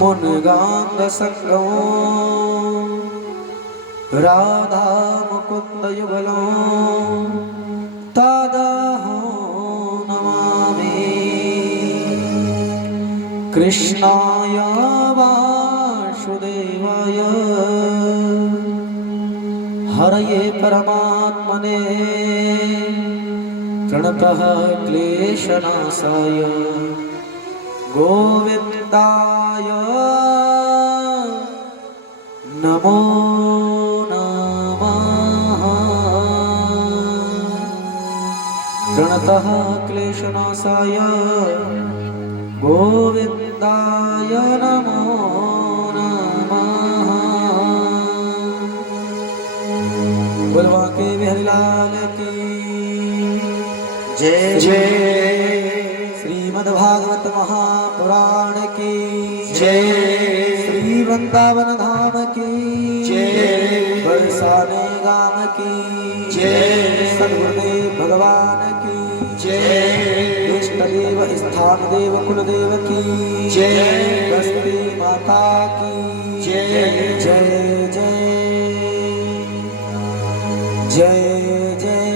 मुनगांग संगो राधा मुकुंद युगलो तादाहो नमामि कृष्णाय वासुदेवाय हरये परमात्मने प्रणतः क्लेशनाशाय गोविंदाय नमो नमः। प्रणतः क्लेशनाशाय गोविंदाय नमो नमः। बोलवा के बिहारीलाल की जय जय। श्रीमद्भागवत महापुराण की जय। श्री वृंदावन धाम की जय। बरसाने गाम की जय। सद्गुरुदेव भगवान की जय। इष्ट देव स्थान देव कुलदेव की जय। बस्ती माता की जय जय जय जय जय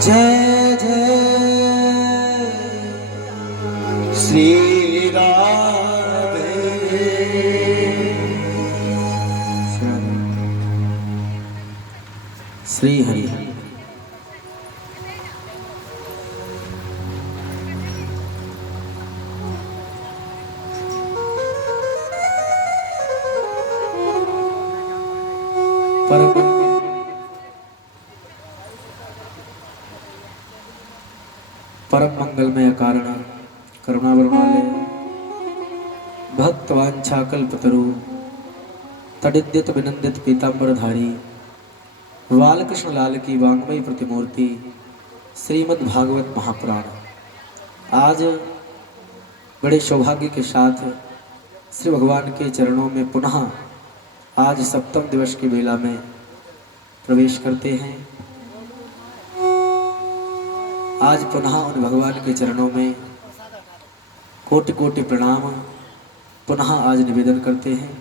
जय जय। श्री राधे श्री हरि। परम मंगलमय कारण करुणा वर्णालय भक्त वांछा कल्पतरु तडिद्यत विनंदित पीतांबरधारी बालकृष्ण लाल की वांग्मयी प्रतिमूर्ति श्रीमद् भागवत महापुराण आज बड़े सौभाग्य के साथ श्री भगवान के चरणों में पुनः आज सप्तम दिवस की बेला में प्रवेश करते हैं। आज पुनः उन भगवान के चरणों में कोटि कोटि प्रणाम पुनः आज निवेदन करते हैं।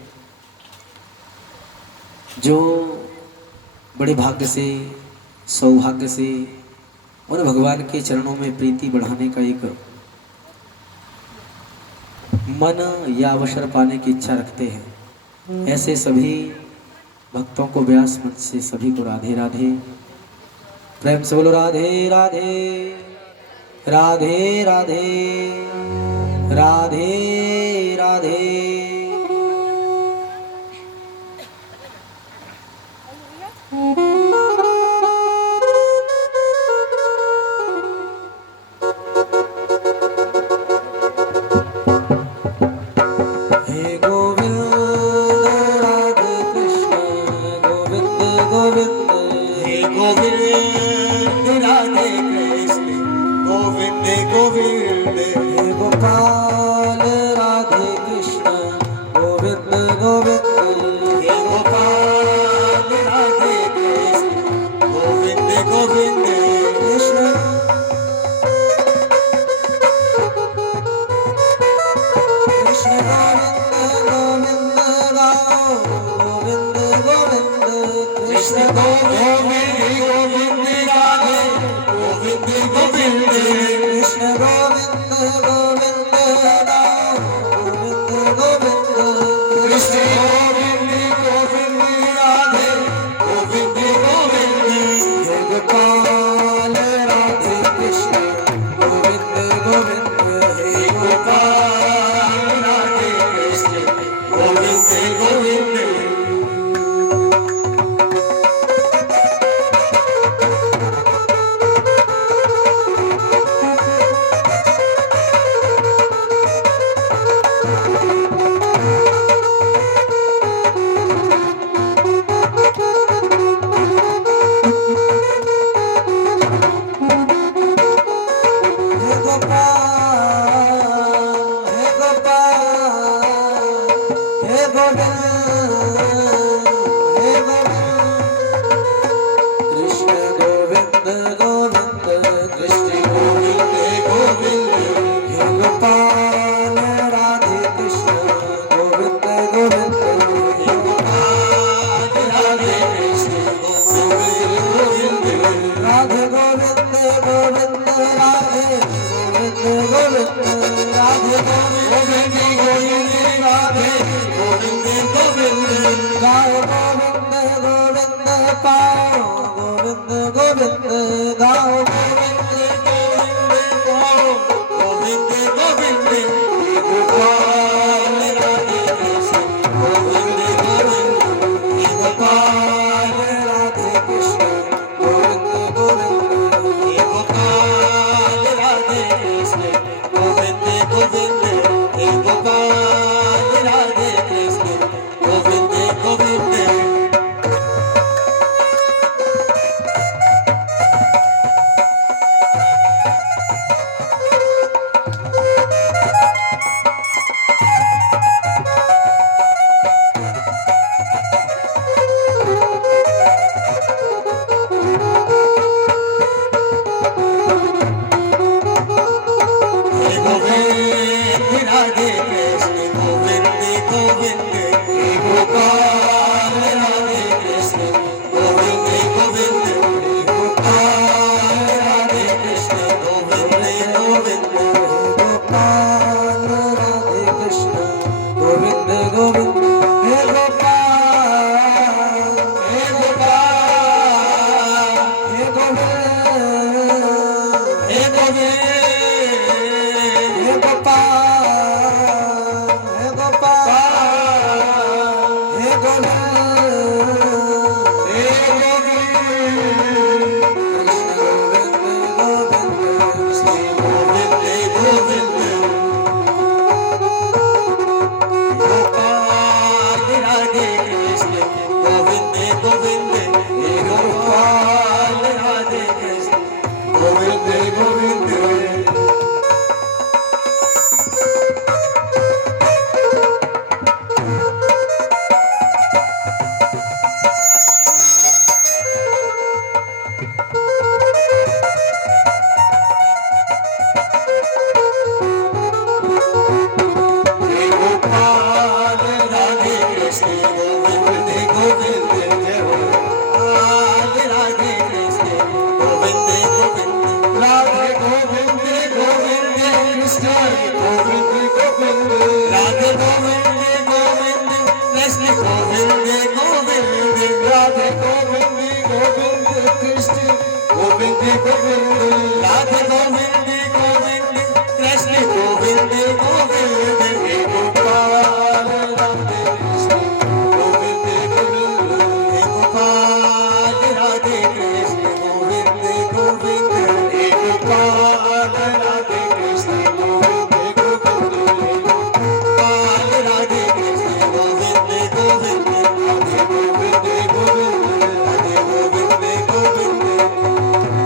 जो बड़े भाग्य से सौभाग्य से उन भगवान के चरणों में प्रीति बढ़ाने का एक मन या अवसर पाने की इच्छा रखते हैं, ऐसे सभी भक्तों को व्यास मंच से सभी को राधे राधे। प्रेम से बोलो राधे राधे राधे राधे राधे राधे। हे गोविंद राधे कृष्ण गोविंद गोविंद। हे गोविंद राधे कृष्ण गोविंद गोविंद। हे गोपाल राधे कृष्ण गोविंद गोविंद। हे गोपाल राधे कृष्ण गोविंद गोविंद। कृष्ण कृष्ण गोविंद गोविंद गोविंद कृष्ण गोविंद गोविंद राधे गोविंद गोविंद। कृष्ण गोविंद गोविंद गोविंद गोविंद कृष्ण गोविंद गोविंद राधे गोविंद गोविंद। हे गोपाल राधे कृष्ण गोविंद गोविंद। हे हे गोपाल राधे कृष्ण गोविंद गोविंद। गोविंद गोविंद राधे गोविंद गोविंद गाओ गोविंद गोविंद पाओ गोविंद गोविंद गाओ गोविंद गोविंद पाओ गोविंद गोविंद गोपाल राधे कृष्ण गोविंद गोविंद गोपाल राधे कृष्ण गोविंद गोविंद गोपाल राधे कृष्ण गोविंद गोविंद गोपाल राधे कृष्ण गोविंद गोविंद राधे कृष्ण गोविंद गोविंद गोपाल राधे कृष्ण गोविंद गोविंद गोपाल राधे कृष्ण गोविंद गोविंद गोपाल राधे कृष्ण गोविंद गोविंद हे गोपाल हे गोपाल हे गोविंद हे गोविंद हे गोपाल हे गोपाल हे गोविंद हे गोविंद गोविंद गोपाल राधे कृष्ण गोविंद गोविंद हे गोपाल राधे कृष्ण गोविंद गोविंद हे गोपाल राधे कृष्ण गोविंद गोविंद जय हो गोपाल राधे कृष्ण गोविंद गोविंद राधे गोविंद गोविंद कृष्ण गोविंद गोविंद राधे गोविंद गोविंद कृष्ण गोविंद गोविंद राधे गोविंद गोविंद कृष्ण गोविंद गोविंद राधे गोविंद गोविंद कृष्ण गोविंद गोविंद हे गोपाल राधे कृष्ण गोविंद गोविंद हे गोपाल राधे कृष्ण गोविंद गोविंद हे गोपाल राधे कृष्ण गोविंद गोविंद हे गोपाल राधे कृष्ण गोविंद गोविंद राधे गोविंद गोविंद राधे गोविंद गोविंद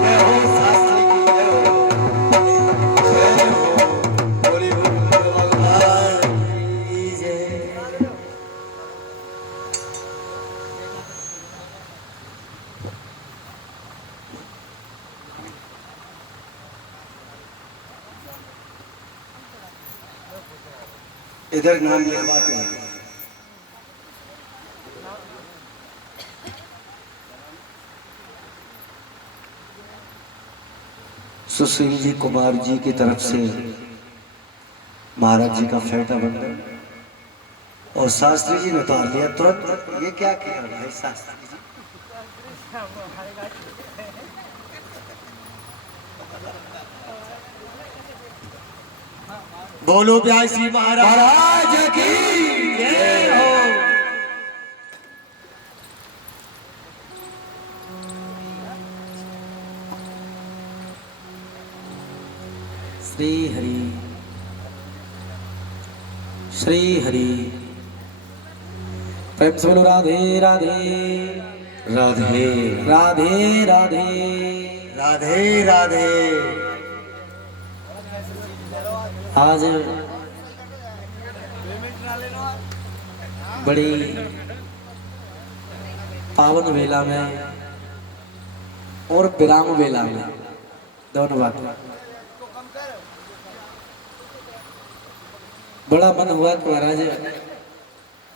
जय हो शास्त्री की जय हो बोली भगवान की जय इधर नाम लिखवाते हैं सुशील जी कुमार जी की तरफ से महाराज जी का फेटा बंधन और शास्त्री जी ने उतार लिया तुरंत। ये क्या किया भाई शास्त्री जी? बोलो प्यासी महाराज की जय हो श्री हरि श्री हरि। प्रेम से बोलो राधे राधे राधे राधे राधे। राधे राधे आज बड़ी पावन वेला में और विराम वेला में दोनों बात बड़ा मन हुआ कि महाराज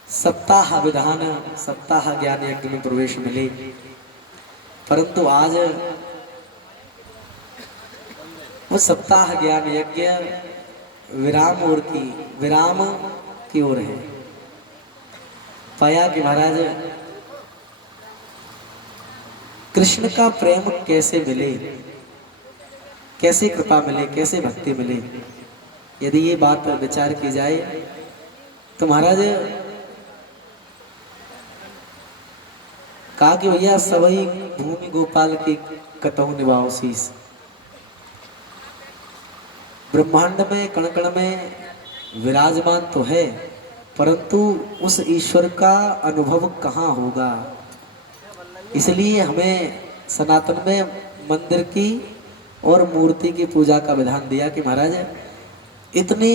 सप्ताह विधान सप्ताह ज्ञान यज्ञ में प्रवेश मिले, परंतु आज वो सप्ताह ज्ञान यज्ञ विराम की ओर है। पाया कि महाराज कृष्ण का प्रेम कैसे मिले, कैसे कृपा मिले, कैसे भक्ति मिले। यदि ये बात विचार की जाए तो महाराज कहा कि भैया सवई भूमि गोपाल की कतहु निभाओ शीस। ब्रह्मांड में कण कण में विराजमान तो है, परंतु उस ईश्वर का अनुभव कहाँ होगा। इसलिए हमें सनातन में मंदिर की और मूर्ति की पूजा का विधान दिया कि महाराज इतने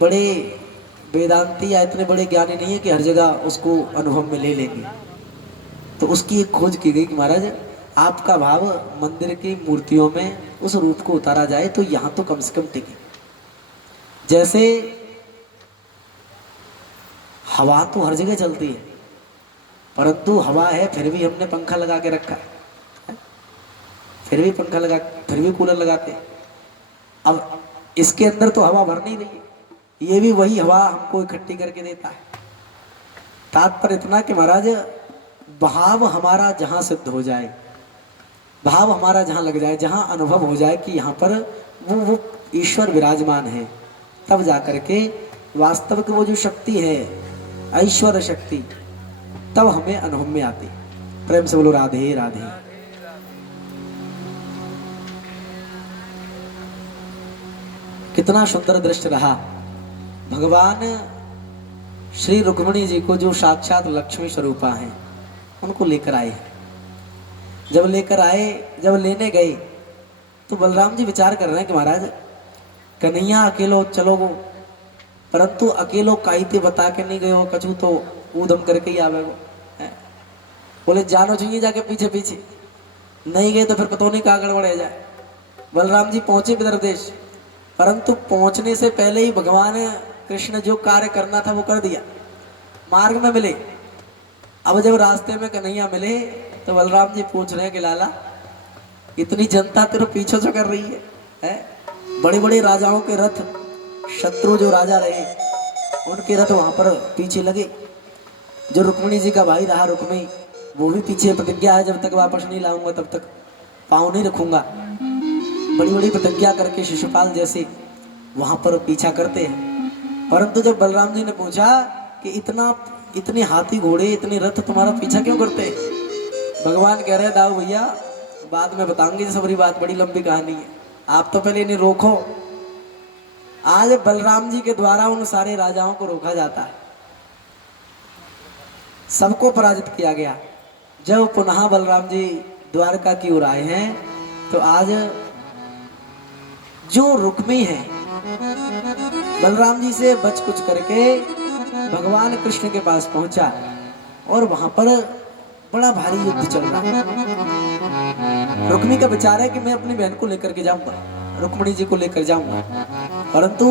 बड़े वेदांती या इतने बड़े ज्ञानी नहीं है कि हर जगह उसको अनुभव में ले लेंगे। तो उसकी एक खोज की गई कि महाराज आपका भाव मंदिर की मूर्तियों में उस रूप को उतारा जाए तो यहाँ तो कम से कम टिके। जैसे हवा तो हर जगह चलती है, परंतु हवा है फिर भी हमने पंखा लगा के रखा है, फिर भी पंखा लगा, फिर भी कूलर लगाते। अब इसके अंदर तो हवा भर नहीं रही है, ये भी वही हवा हमको इकट्ठी करके देता है। तात्पर्य इतना कि महाराज भाव हमारा जहाँ सिद्ध हो जाए, भाव हमारा जहाँ लग जाए, जहाँ अनुभव हो जाए कि यहाँ पर वो ईश्वर विराजमान है, तब जाकर के वास्तविक वो जो शक्ति है ऐश्वर्य शक्ति तब हमें अनुभव में आती। प्रेम से बोलो राधे राधे। कितना सुंदर दृश्य रहा। भगवान श्री रुक्मिणी जी को जो साक्षात लक्ष्मी स्वरूपा हैं उनको लेकर आए। जब लेकर आए, जब लेने गए तो बलराम जी विचार कर रहे हैं कि महाराज कन्हैया अकेलो चलो गो, परंतु अकेलो काईते बता के नहीं गए हो, कछु तो ऊधम करके ही आवे वो। बोले जानो चाहिए जाके पीछे पीछे, नहीं गए तो फिर पता नहीं कहाँ गड़बड़ जाए। बलराम जी पहुंचे विदर्भ देश, परंतु पहुंचने से पहले ही भगवान कृष्ण जो कार्य करना था वो कर दिया। मार्ग में मिले। अब जब रास्ते में कन्हैया मिले तो बलराम जी पूछ रहे हैं कि लाला इतनी जनता तेरे पीछे से कर रही है? बड़े बड़े राजाओं के रथ, शत्रु जो राजा रहे उनके रथ वहां पर पीछे लगे। जो रुक्मिणी जी का भाई रहा रुक्मी, वो भी पीछे प्रतिज्ञा है जब तक वापस नहीं लाऊंगा तब तक पाँव नहीं रखूंगा। बड़ी बड़ी प्रतिज्ञा करके शिशुपाल जैसे वहां पर पीछा करते हैं। परंतु जब बलराम जी ने पूछा कि इतने हाथी घोड़े इतने रथ तुम्हारा पीछा क्यों करते हैं, भगवान कह रहे दाऊ भैया बाद में बताऊंगी, सबरी बात बड़ी लंबी कहानी है, आप तो पहले इन्हें रोको। आज बलराम जी के द्वारा उन सारे राजाओं को रोका जाता है, सबको पराजित किया गया। जब पुनः बलराम जी द्वारका की ओर आए हैं तो आज जो रुक्मी है बलराम जी से बच कुछ करके भगवान कृष्ण के पास पहुंचा और वहां पर बड़ा भारी युद्ध चल रहा है। रुक्मी का विचार है कि मैं अपनी बहन को लेकर के जाऊंगा, रुक्मिणी जी को लेकर जाऊंगा, परंतु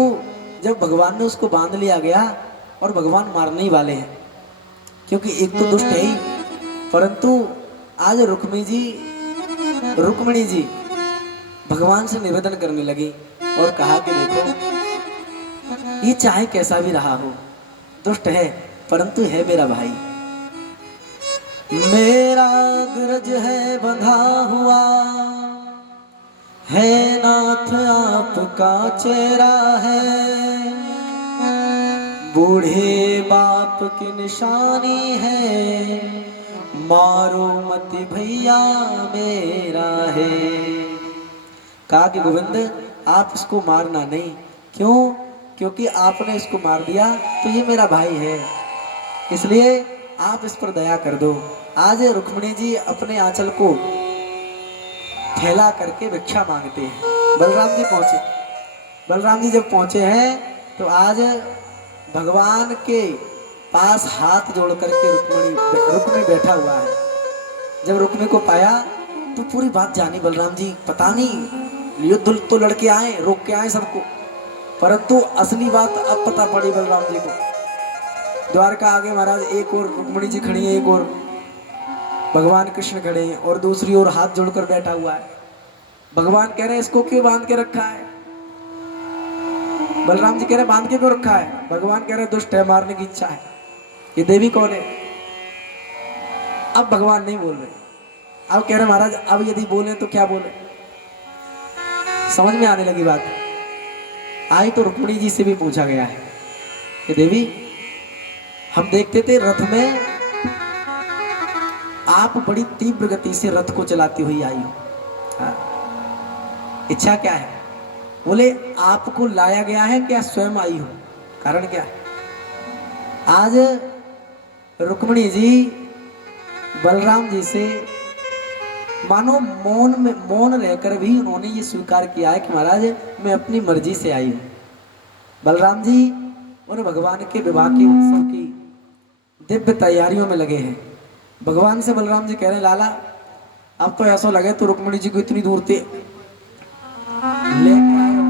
जब भगवान ने उसको बांध लिया गया और भगवान मारने ही वाले हैं, क्योंकि एक तो दुष्ट है ही, परंतु आज रुक्मिणी जी भगवान से निवेदन करने लगी और कहा कि देखो ये चाहे कैसा भी रहा हो, दुष्ट है परंतु है मेरा भाई, मेरा गरज है बंधा हुआ है, नाथ आपका चेहरा है, बूढ़े बाप की निशानी है, मारो मत भैया मेरा है। कहा कि गोविंद आप इसको मारना नहीं, क्यों? क्योंकि आपने इसको मार दिया तो ये मेरा भाई है, इसलिए आप इस पर दया कर दो। आज रुक्मिणी जी अपने आंचल को फैला करके भिक्षा मांगते हैं। बलराम जी पहुंचे। बलराम जी जब पहुंचे हैं तो आज भगवान के पास हाथ जोड़ करके रुक्मी बैठा हुआ है। जब रुक्मी को पाया तो पूरी बात जानी बलराम जी, पता नहीं युद्ध तो लड़के आए, रोक के आए सबको, परंतु असली बात अब पता पड़ी बलराम जी को। द्वारका आगे महाराज एक और रुक्मिणी जी खड़ी है, एक और भगवान कृष्ण खड़े हैं और दूसरी ओर हाथ जोड़कर बैठा हुआ है। भगवान कह रहे हैं इसको क्यों बांध के रखा है? बलराम जी कह रहे बांध के क्यों रखा है? भगवान कह रहे दुष्ट है, मारने की इच्छा है। ये देवी कौन है? अब भगवान नहीं बोल रहे। अब कह रहे महाराज अब यदि बोले तो क्या बोले? समझ में आने लगी बात। आई तो रुक्मिणी जी से भी पूछा गया है कि देवी हम देखते थे रथ में आप बड़ी तीव्र गति से रथ को चलाती हुई आई हो। हाँ। इच्छा क्या है? बोले आपको लाया गया है क्या स्वयं आई हो? कारण क्या है? आज रुक्मिणी जी बलराम जी से मानो मौन रहकर भी उन्होंने ये स्वीकार किया है कि महाराज मैं अपनी मर्जी से आई हूं। बलराम जी उन भगवान के विवाह के उत्सव की दिव्य तैयारियों में लगे हैं। भगवान से बलराम जी कह रहे हैं लाला अब तो ऐसा लगे तो रुक्मिणी जी को इतनी दूर थे लेके आए हो,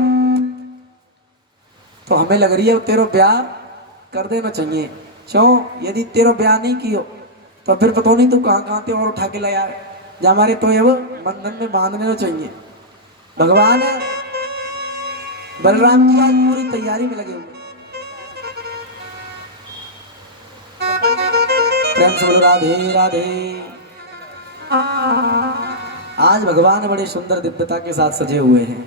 तो हमें लग रही है तेरा ब्याह कर देना चाहिए। क्यों? यदि तेरा ब्याह नहीं किया तो फिर पता नहीं तू कहाँ कहाँ थे और उठा के लाया जा हमारे तो ये वो बंधन में बांधने चाहिए। भगवान बलराम जी आज पूरी तैयारी में लगे हुए। प्रेम से बोलो राधे राधे। आज भगवान बड़े सुंदर दिव्यता के साथ सजे हुए हैं।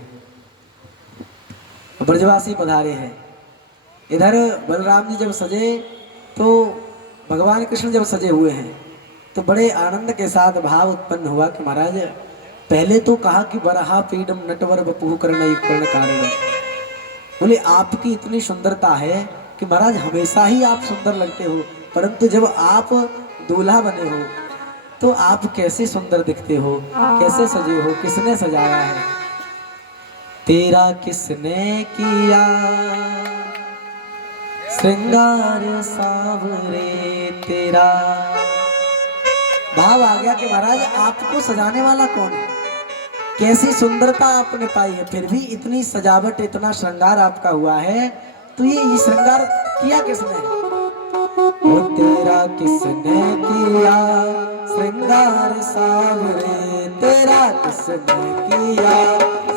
ब्रजवासी पधारे हैं। इधर बलराम जी जब सजे तो भगवान कृष्ण जब सजे हुए हैं तो बड़े आनंद के साथ भाव उत्पन्न हुआ कि महाराज पहले तो कहा कि बरहा पीडम नटवर बपू कर्ण कारण। बोले आपकी इतनी सुंदरता है कि महाराज हमेशा ही आप सुंदर लगते हो, परंतु जब आप दूल्हा बने हो तो आप कैसे सुंदर दिखते हो, कैसे सजे हो, किसने सजाया है? तेरा किसने किया श्रृंगार सावरे तेरा। भाव आ गया कि महाराज आपको सजाने वाला कौन है? कैसी सुंदरता आपने पाई है, फिर भी इतनी सजावट इतना श्रृंगार आपका हुआ है, तो ये श्रृंगार किया किसने? वो तेरा किसने किया श्रृंगार सावरे तेरा किसने किया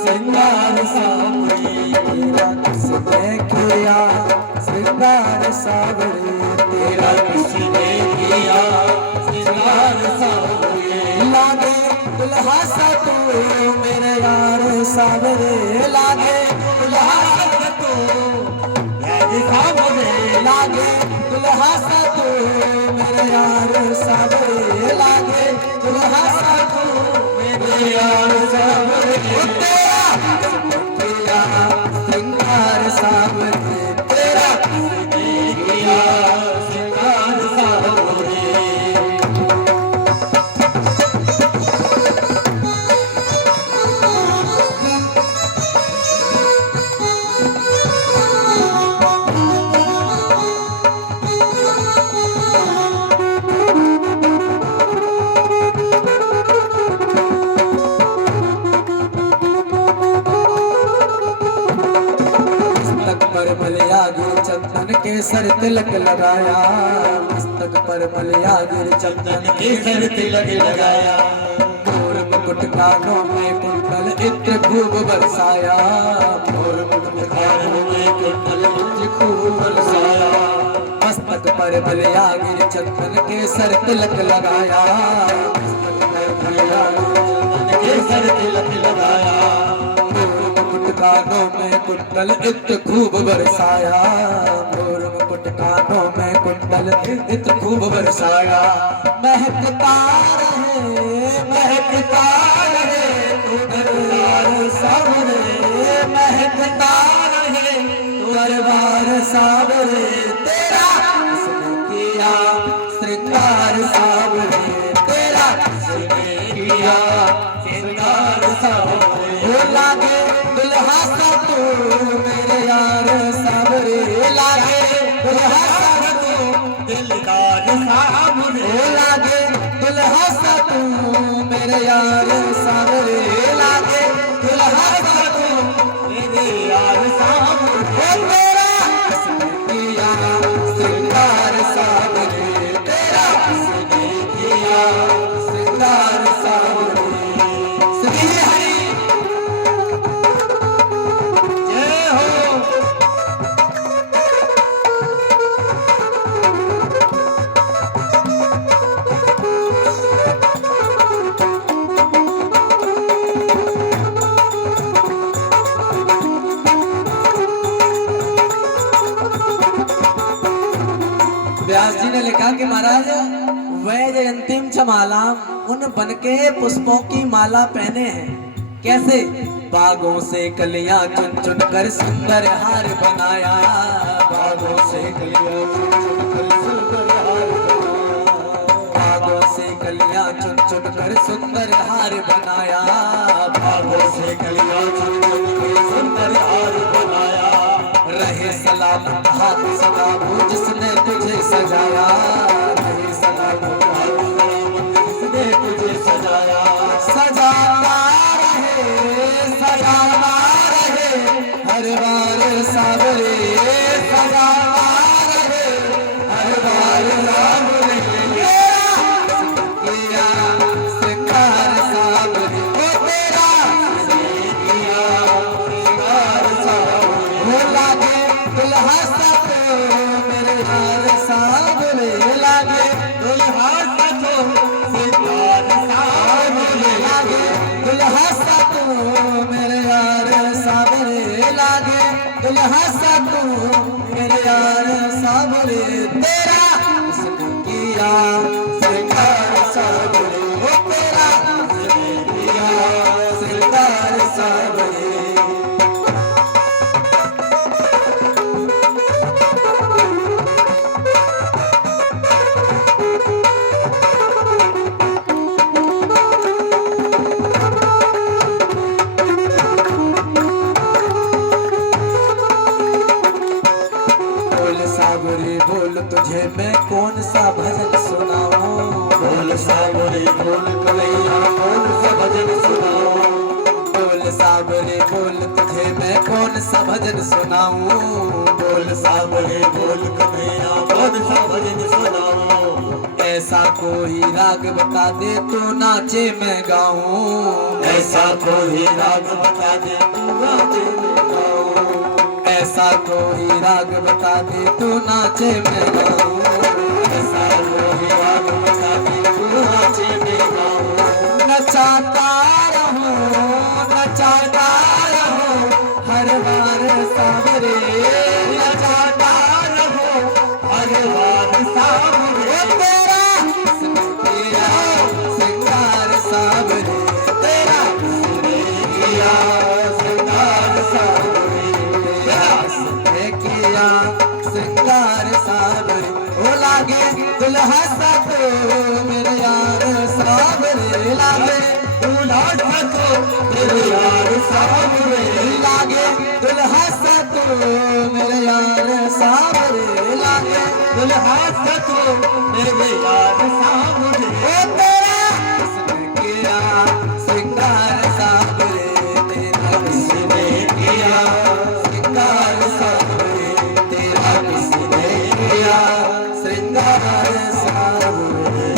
श्रृंगार सावरे तेरा किसने किया श्रृंगार सावरे तेरा किसने किया श्रृंगार सावरे। लागे दुल्हा सा तू मेरे यार सावरे लागे दुल्हा सा तू मेरे सावरे लागे दुल्हा सा तू मेरे यार सावरे लागे दुल्हा सा तू मेरे यार सावरे तेरा श्रृंगार सावरे तेरा किया श्रृंगार सावरे। चंदन के सर तिलक लगाया मस्तक पर मलिया गिर चंदन के सर तिलक लगाया मोर मुकुट कानों में कुंडल इत्र खूब बरसाया मोर मुकुट कानों में कुंडल इत्र खूब बरसाया मस्तक पर मलिया गिर चंदन के सर तिलक लगाया मस्तक पर मलिया चंदन के सर तिलक लगाया कानों में कुंडल इत्र खूब बरसाया मोर मुकुट कानों में कुंडल इत्र खूब बरसाया। महकता रहे तू दरबार सावरे महकता रहे तू दरबार सावरे तेरा किसने किया श्रृंगार सावरे तेरा किसने किया श्रृंगार सावरे। लागे दुल्हा सा तू मेरे यार सावरे लागे दुल्हा सा तू दिलदार सावरे लागे दुल्हा सा तू मेरे यार सावरे लागे दुल्हा सा तू मेरे यार सावरे तेरा किसने किया श्रृंगार सावरे तेरा किसने किया श्रृंगार सावरे। श्री हरि जय हो। व्यास जी ने लिखा कि महाराज वैज अंतिम माला उन बनके पुष्पों की माला पहने हैं। कैसे? बागों से कलियां चुन चुन कर सुंदर हार बनाया, बागों से कलियां चुन चुन कर सुंदर हार बनाया, बागों से कलियां चुन चुन कर सुंदर हार बनाया, बागों से कलियां चुन चुन कर सुंदर हार बनाया। रहे सलामत हाथ सदा वो जिसने तुझे सजाया, रहे सलामत हाथ जिसने तुझे सजाया। सजाता रहे हर बार सावरे, सजाता रहे हर बार सावरे, किया श्रृंगार सावरे, ओ तेरा किया श्रृंगार सावरे। वो लागे दुल्हा सातो मेरे यार सावरे, लागे दुल्हा सजो श्रृंगार सावरे। लागे दुल्हा सातो मेरे यार सावरे, लागे दुल्हा सातो मेरे यार सावरे, तेरा हुस्न किया श्रृंगार सावरे, ओ तेरा हुस्न किया श्रृंगार सावरे। बोल सावरे बोल तुझे मैं कौन सा भजन सुनाऊं, बोल सावरे बोल कन्हैया कौन सा भजन सुनाऊं। बोल सावरे बोल तुझे मैं कौन सा भजन सुनाऊं, बोल सावरे बोल कन्हैया कौन सा भजन सुनाऊं। ऐसा कोई राग बता दे तो नाचे मैं गाऊं, ऐसा कोई राग बता दे तू नाचे मैं गाऊं। ऐसा कोई राग बता दे तो नाचे मैं गाऊं, ऐसा कोई राग बता दे तू नाचे मैं गाऊं। नचाता रहो हर बार सावरे, नचाता रहो हर बार सावरे। ओ तेरा हुस्न किया श्रृंगार सावरे, तेरा हुस्न किया श्रृंगार सावरे। तेरा हुस्न किया श्रृंगार सावरे, ओ लागे दुल्हा सातो मेरे यार सावरे, लागे दूल्हा सजो मेरे यार सावरे। लागे दुल्हा सातो मेरे यार सावरे, लागे दुल्हा सजो मेरे यार सावरे। ओ तेरा हुस्न किया श्रृंगार सावरे, तेरा किसने किया श्रृंगार सावरे, तेरा किसने किया श्रृंगार सावरे।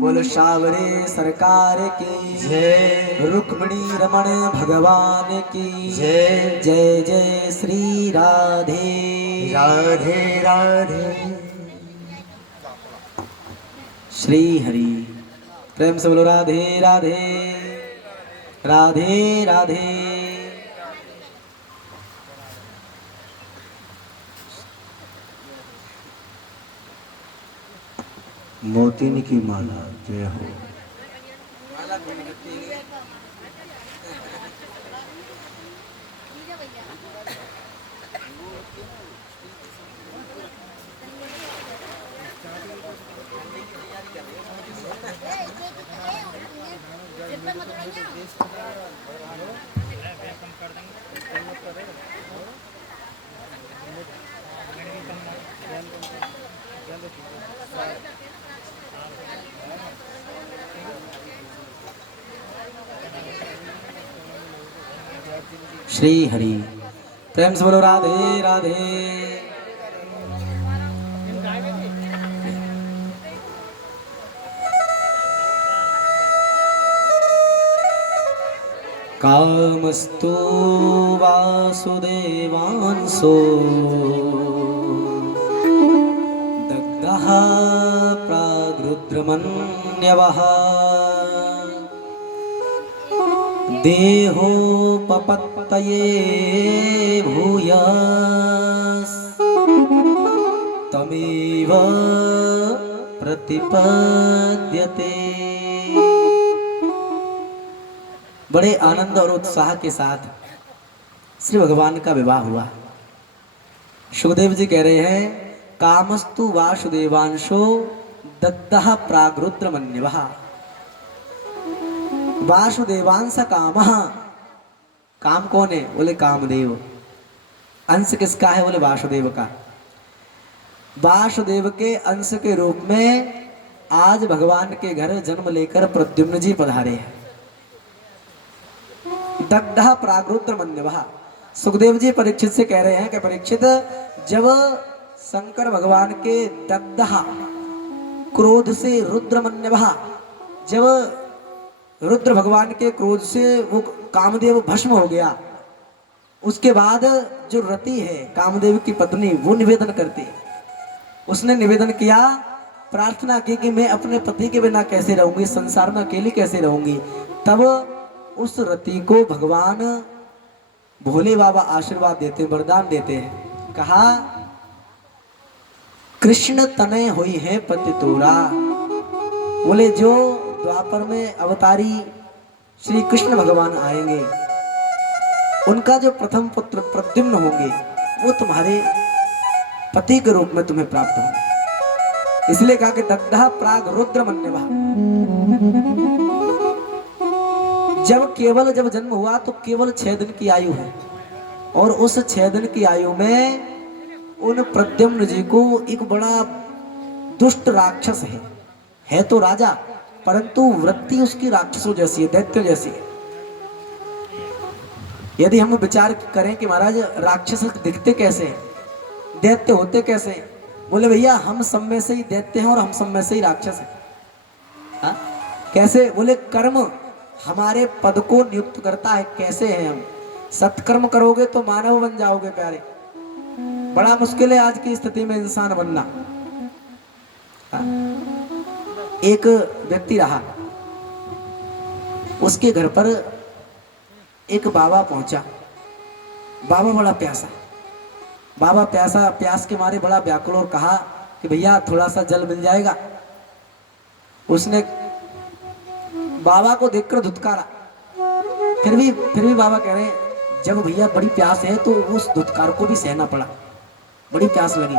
बोलो सावरे सरकार की जय, रुक्मिणी रमण भगवान की जय जय जय श्री राधे राधे राधे। श्री हरि। प्रेम से बोलो राधे राधे राधे राधे। मोतिन की माला जय हो। श्री हरि। प्रेम से बोलो राधे राधे। कामस्तु वासुदेवांसो दग्धः प्रागृद्रमन्यवः देहोपपत्तये भूयास् इव प्रतिपद्यते। बड़े आनंद और उत्साह के साथ श्री भगवान का विवाह हुआ। सुखदेव जी कह रहे हैं, कामस्तु वासुदेवांशो दद्दः प्रागरुद्रमन्यवः। वासुदेवांश कामः, काम कौन है? बोले कामदेव। अंश किसका है? बोले वासुदेव का। वासुदेव के अंश के रूप में आज भगवान के घर जन्म लेकर प्रद्युम्न जी पधारे हैं। दग्धः प्रागरुद्रमन्यवः। सुखदेव जी परीक्षित से कह रहे हैं कि परीक्षित, जब शंकर भगवान के दग्धः क्रोध से रुद्रमन्यवः, जब रुद्र भगवान के क्रोध से वो कामदेव भस्म हो गया, उसके बाद जो रति है कामदेव की पत्नी, वो निवेदन करती है। उसने निवेदन किया, प्रार्थना की कि मैं अपने पति के बिना कैसे रहूंगी, संसार में अकेली कैसे रहूंगी। तब उस रति को भगवान भोले बाबा आशीर्वाद देते, वरदान देते हैं। कहा, कृष्ण तनय हुई है पति तोरा। बोले जो द्वापर में अवतारी श्री कृष्ण भगवान आएंगे, उनका जो प्रथम पुत्र प्रद्युम्न होंगे, वो तुम्हारे पति के रूप में तुम्हें प्राप्त होंगे। इसलिए कहा कि दग्धः प्राग रुद्रमन्यवः। जब जन्म हुआ तो केवल 6 दिन की आयु है, और उस 6 दिन की आयु में उन प्रद्युम्न जी को एक बड़ा दुष्ट राक्षस है तो राजा, परंतु वृत्ति उसकी राक्षसों जैसी है, दैत्य जैसी है। यदि हम विचार करें कि महाराज राक्षस दिखते कैसे हैं, दैत्य होते कैसे हैं? बोले भैया हम सब में से ही दैत्य हैं और हम सब में से ही राक्षस हैं। हाँ? कैसे? बोले कर्म हमारे पद को नियुक्त करता है। कैसे हैं हम? सत्कर्म करोगे तो मानव बन जाओगे प्यारे। बड़ा मुश्किल है आज की स्थिति में इंसान बनना। हाँ? एक व्यक्ति रहा, उसके घर पर एक बाबा पहुंचा। बाबा बड़ा प्यासा, बाबा प्यास के मारे बड़ा व्याकुल, और कहा कि भैया थोड़ा सा जल मिल जाएगा। उसने बाबा को देखकर धुतकारा। फिर भी बाबा कह रहे हैं, जब भैया बड़ी प्यास है तो उस धुतकार को भी सहना पड़ा, बड़ी प्यास लगी।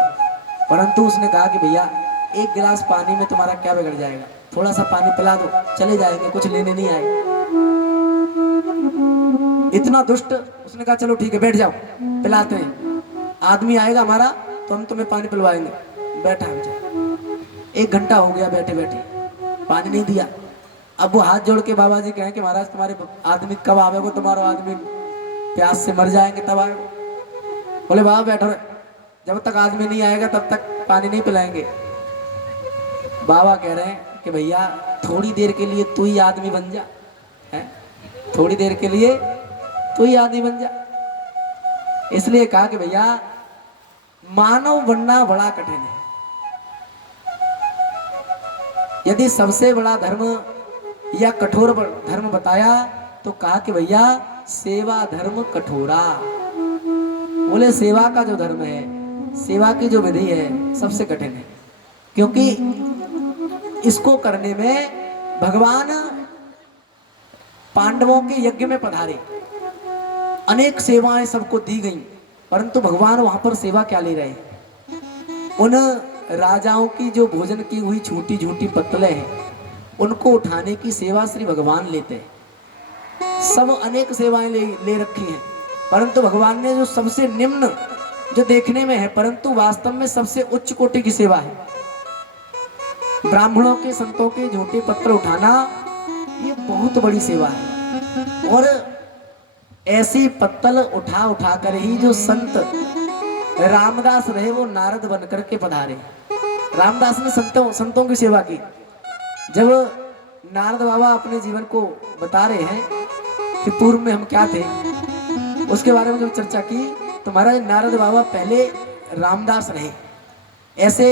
परंतु उसने कहा कि भैया 1 गिलास पानी में तुम्हारा क्या बिगड़ जाएगा, थोड़ा सा पानी पिला दो, चले जाएंगे, कुछ लेने नहीं आए। इतना दुष्ट। उसने कहा चलो ठीक है, बैठ जाओ, पिलाते हैं। आदमी आएगा हमारा तो हम तुम्हें पानी पिलवाएंगे। बैठा हम, 1 घंटा हो गया बैठे बैठे, पानी नहीं दिया। अब वो हाथ जोड़ के बाबा जी कहें कि महाराज तुम्हारे आदमी कब आवेगा, तुम्हारा आदमी प्यास से मर जाएंगे तब आएगा। बोले बाबा बैठो, जब तक आदमी नहीं आएगा तब तक पानी नहीं पिलाएंगे। बाबा कह रहे हैं कि भैया थोड़ी देर के लिए तू ही आदमी बन जा, है? थोड़ी देर के लिए तू ही आदमी बन जा। इसलिए कहा कि भैया मानव बनना बड़ा कठिन है। यदि सबसे बड़ा धर्म या कठोर धर्म बताया तो कहा कि भैया सेवा धर्म कठोरा। बोले सेवा का जो धर्म है, सेवा की जो विधि है, सबसे कठिन है, क्योंकि इसको करने में भगवान पांडवों के यज्ञ में पधारे, अनेक सेवाएं सबको दी गई, परंतु भगवान वहां पर सेवा क्या ले रहे हैं? उन राजाओं की जो भोजन की हुई छोटी छोटी पत्तलें हैं, उनको उठाने की सेवा श्री भगवान लेते हैं। सब अनेक सेवाएं ले रखी हैं, परंतु भगवान ने जो सबसे निम्न, जो देखने में है परंतु वास्तव में सबसे उच्च कोटि की सेवा है, ब्राह्मणों के संतों के झूठे पत्र उठाना, ये बहुत बड़ी सेवा है। और ऐसी पत्तल उठा उठा कर ही जो संत रामदास रहे, वो नारद बन करके पधारे। रामदास ने संतों की सेवा की। जब नारद बाबा अपने जीवन को बता रहे हैं कि पूर्व में हम क्या थे, उसके बारे में जब चर्चा की तो महाराज नारद बाबा पहले रामदास रहे। ऐसे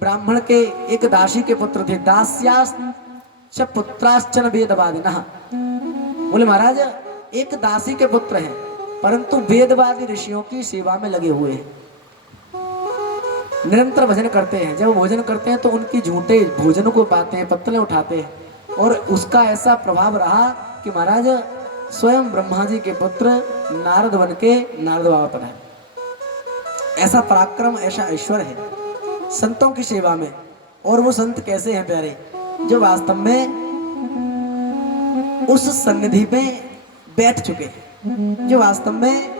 ब्राह्मण के एक दासी के पुत्र थे, दास्याश्च पुत्राश्चन वेदवादिनः। बोले महाराज एक दासी के पुत्र हैं, परंतु वेदवादी ऋषियों की सेवा में लगे हुए हैं। निरंतर भजन करते हैं। जब भोजन करते हैं तो उनकी झूठे भोजन को पाते हैं, पत्तलें उठाते हैं, और उसका ऐसा प्रभाव रहा कि महाराज स्वयं ब्रह्मा जी के पुत्र नारद बन के नारद बाबा पर है। ऐसा पराक्रम, ऐसा ऐश्वर्य है संतों की सेवा में। और वो संत कैसे हैं प्यारे, जो वास्तव में उस सन्निधि में बैठ चुके हैं, जो वास्तव में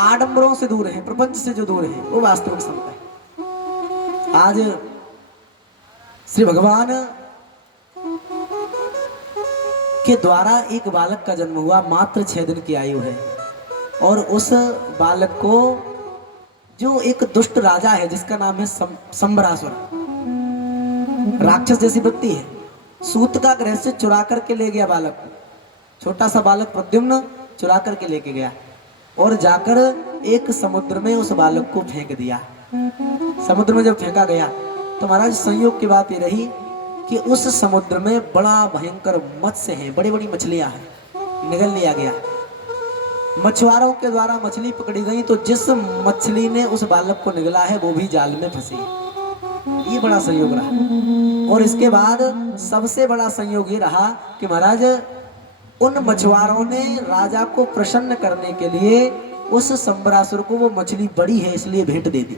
आडंबरों से दूर हैं, प्रपंच से जो दूर हैं, वो वास्तविक संत है। आज श्री भगवान के द्वारा एक बालक का जन्म हुआ, मात्र 6 दिन की आयु है, और उस बालक को जो एक दुष्ट राजा है जिसका नाम है संबरासुर, राक्षस जैसी वृत्ति है, सूत का ग्रह से चुरा करके ले गया बालक, छोटा सा बालक प्रद्युम्न चुरा करके लेके गया और जाकर एक समुद्र में उस बालक को फेंक दिया। समुद्र में जब फेंका गया तो महाराज संयोग की बात ये रही कि उस समुद्र में बड़ा भयंकर मत्स्य है, बड़ी बड़ी मछलियां हैं, निगल लिया गया। मछुआरों के द्वारा मछली पकड़ी गई तो जिस मछली ने उस बालक को निगला है वो भी जाल में फंसी। ये बड़ा संयोग रहा। और इसके बाद सबसे बड़ा संयोग ये रहा कि महाराज उन मछुआरों ने राजा को प्रसन्न करने के लिए उस संबरासुर को वो मछली बड़ी है इसलिए भेंट दे दी।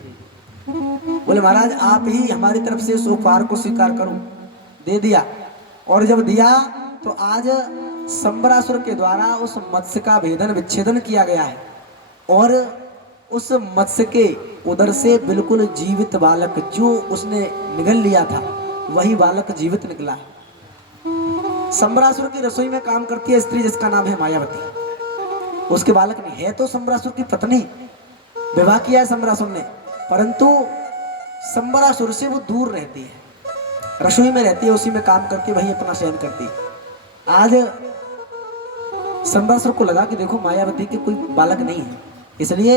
बोले महाराज आप ही हमारी तरफ से उस उपहार को स्वीकार करो। दे दिया। और जब दिया तो आज संबरासुर के द्वारा उस मत्स्य का भेदन विच्छेदन किया गया है और उस मत्स्य के उदर से बिल्कुल जीवित बालक जो उसने निगल लिया था वही बालक जीवित निकला है। संबरासुर की रसोई में काम करती है स्त्री जिसका नाम है मायावती। उसके बालक नहीं है तो संबरासुर की पत्नी, विवाह किया है संबरासुर ने, परंतु संबरासुर से वो दूर रहती है, रसोई में रहती है, उसी में काम करके वही अपना शयन करती है। आज संबरासुर को लगा कि देखो मायावती के कोई बालक नहीं है, इसलिए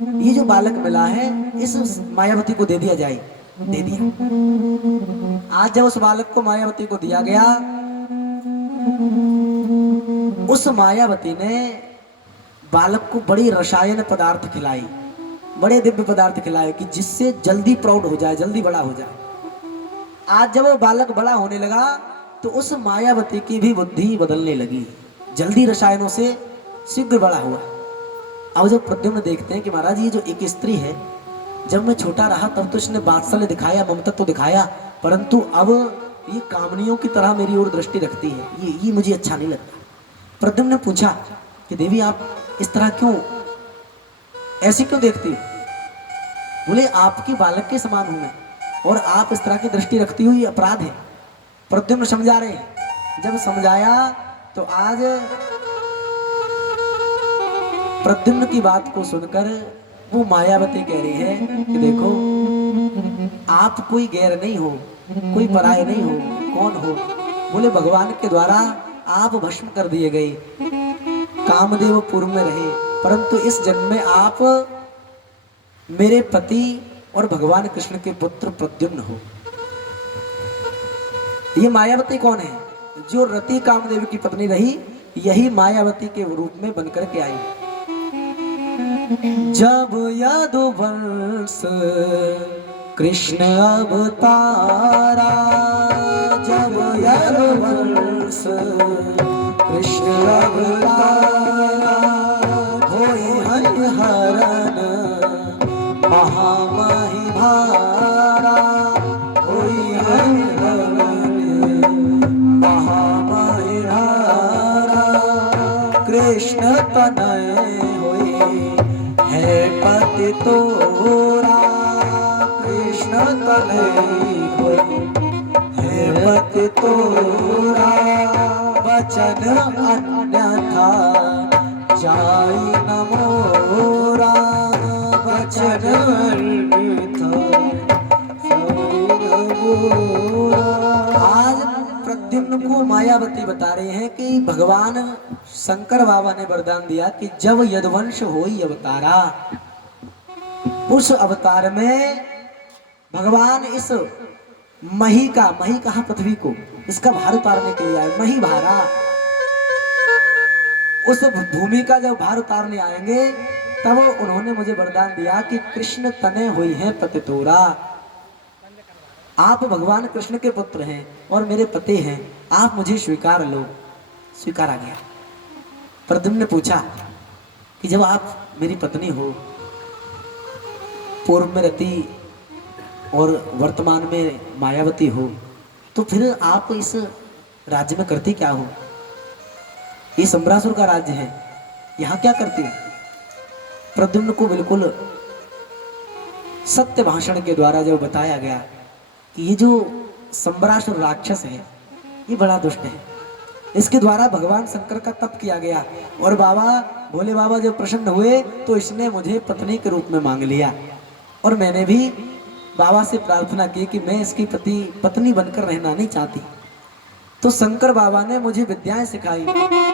ये जो बालक मिला है इस मायावती को दे दिया जाए। दे दिया। आज जब उस बालक को मायावती को दिया गया, उस मायावती ने बालक को बड़ी रसायन पदार्थ खिलाई, बड़े दिव्य पदार्थ खिलाए कि जिससे जल्दी प्रौढ़ हो जाए, जल्दी बड़ा हो जाए। आज जब वो बालक बड़ा होने लगा तो उस मायावती की भी बुद्धि बदलने लगी, जल्दी रसायनों से शीघ्र बड़ा हुआ। अब जब प्रद्युम्न देखते हैं कि महाराज ये जो एक स्त्री है, जब मैं छोटा रहा तब तो इसने वात्सल्य दिखाया, ममता तो दिखाया, परंतु अब ये कामनियों की तरह मेरी ओर दृष्टि रखती है, ये मुझे अच्छा नहीं लगता। प्रद्युम्न ने पूछा कि देवी आप इस तरह क्यों, ऐसी क्यों देखती हो? बोले आपके बालक के समान हूं मैं और आप इस तरह की दृष्टि रखती हो, ये अपराध है। प्रद्युम्न समझा रहे हैं। जब समझाया तो आज प्रद्युम्न की बात को सुनकर वो मायावती कह रही है कि देखो आप कोई गैर नहीं हो, कोई पराये नहीं हो, कौन हो? बोले भगवान के द्वारा आप भस्म कर दिए गए, कामदेवपुर में रहे, परंतु इस जन्म में आप मेरे पति और भगवान कृष्ण के पुत्र प्रद्युम्न हो। ये मायावती कौन है? जो रति कामदेव की पत्नी रही, यही मायावती के रूप में बनकर के आई। जब यदुवंश कृष्ण अवतारा, जब यदुवंश कृष्ण अवतारा, होई हरिहरन महामहि भारा, होई हरिहरन महामहि भारा, कृष्ण तनय होई है पति तोरा, कृष्ण तनय होई है पति तोरा, वचन अन्यथा जाई न मोरा, वचन अन्यथा जाई न मोरा। आज प्रद्युम्न को मायावती बता रहे हैं कि भगवान शंकर बाबा ने वरदान दिया कि जब यदुवंश होई अवतारा, उस अवतार में भगवान इस मही का, मही कहा पृथ्वी को, इसका भार उतारने के लिए आए। मही भारा, उस भूमि का जब भार उतारने आएंगे तब उन्होंने मुझे वरदान दिया कि कृष्ण तने हुई है पति तोरा, आप भगवान कृष्ण के पुत्र हैं और मेरे पति हैं, आप मुझे स्वीकार लो। स्वीकार आ गया। प्रद्युम्न ने पूछा कि जब आप मेरी पत्नी हो, पूर्व में रति और वर्तमान में मायावती हो, तो फिर आप इस राज्य में करती क्या हो? ये सम्रासुर का राज्य है, यहाँ क्या करती हो? प्रद्युम्न को बिल्कुल सत्य भाषण के द्वारा जब बताया गया कि ये जो सम्रासुर राक्षस है ये बड़ा दुष्ट है, इसके द्वारा भगवान शंकर का तप किया गया और बाबा भोले बाबा जब प्रसन्न हुए तो इसने मुझे पत्नी के रूप में मांग लिया और मैंने भी बाबा से प्रार्थना की कि मैं इसकी पत्नी बनकर रहना नहीं चाहती। तो शंकर बाबा ने मुझे विद्याएं सिखाई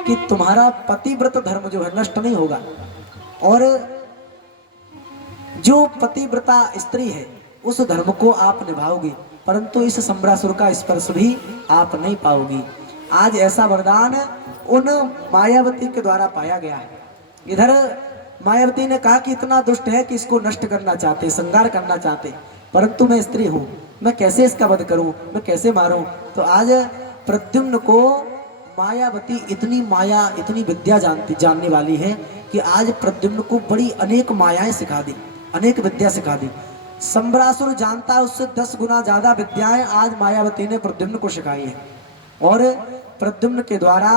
कि तुम्हारा पतिव्रत धर्म जो है नष्ट नहीं होगा और जो पतिव्रता स्त्री है उस धर्म को आप निभाओगी, परंतु इस सम्रासुर का स्पर्श भी आप नहीं पाओगी। आज ऐसा वरदान उन मायावती के द्वारा पाया गया है। इधर मायावती ने कहा कि इतना दुष्ट है कि इसको नष्ट करना चाहते, संहार करना चाहते, परंतु मैं स्त्री हूं, मैं कैसे इसका वध करूं, मैं कैसे मारूं? तो आज प्रद्युम्न को मायावती इतनी माया, इतनी विद्या जानने वाली है कि आज प्रद्युम्न को बड़ी अनेक मायाएं सिखा दी, अनेक विद्या सिखा दी। सम्रासुर जानता उससे 10 गुना ज्यादा विद्याएं आज मायावती ने प्रद्युम्न को सिखाई है और प्रद्युम्न के द्वारा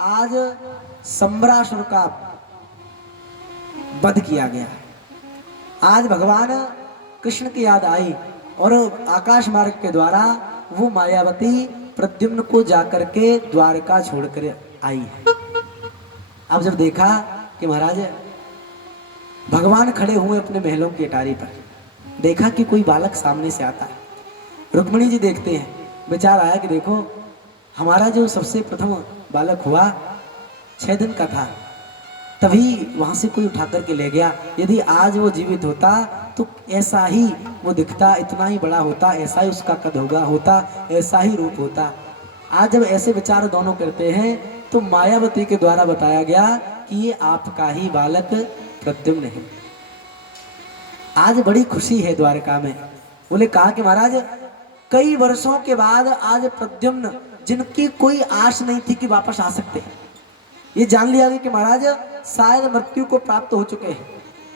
आज सम्रासुर का वध किया गया। आज भगवान कृष्ण की याद आई और आकाश मार्ग के द्वारा वो मायावती प्रद्युम्न को जाकर के द्वारका छोड़कर आई है। अब जब देखा कि महाराज भगवान खड़े हुए अपने महलों की अटारी पर, देखा कि कोई बालक सामने से आता है। रुक्मिणी जी देखते हैं, विचार आया कि देखो हमारा जो सबसे प्रथम बालक हुआ 6 दिन का था, तभी वहां से कोई उठा करके ले गया। यदि आज वो जीवित होता तो ऐसा ही वो दिखता, इतना ही बड़ा होता, ऐसा ही उसका कद होता, ऐसा ही रूप होता। आज जब ऐसे विचार दोनों करते हैं तो मायावती के द्वारा बताया गया कि ये आपका ही बालक प्रद्युम्न है। आज बड़ी खुशी है द्वारका में। बोले कहा कि महाराज कई वर्षों के बाद आज प्रद्युम्न, जिनकी कोई आश नहीं थी कि वापस आ सकते, ये जान लिया गया कि महाराज शायद मृत्यु को प्राप्त हो चुके हैं,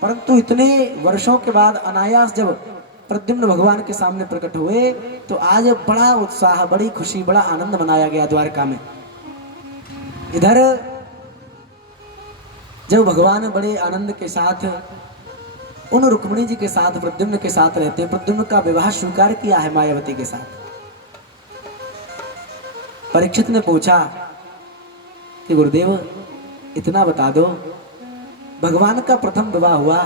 परंतु इतने वर्षों के बाद अनायास जब प्रद्युम्न भगवान के सामने प्रकट हुए तो आज बड़ा उत्साह, बड़ी खुशी, बड़ा आनंद मनाया गया द्वारका में। इधर जब भगवान बड़े आनंद के साथ उन रुक्मिणी जी के साथ, प्रद्युम्न के साथ रहते, प्रद्युम्न का विवाह स्वीकार किया है मायावती के साथ। परीक्षित ने पूछा कि गुरुदेव इतना बता दो, भगवान का प्रथम विवाह हुआ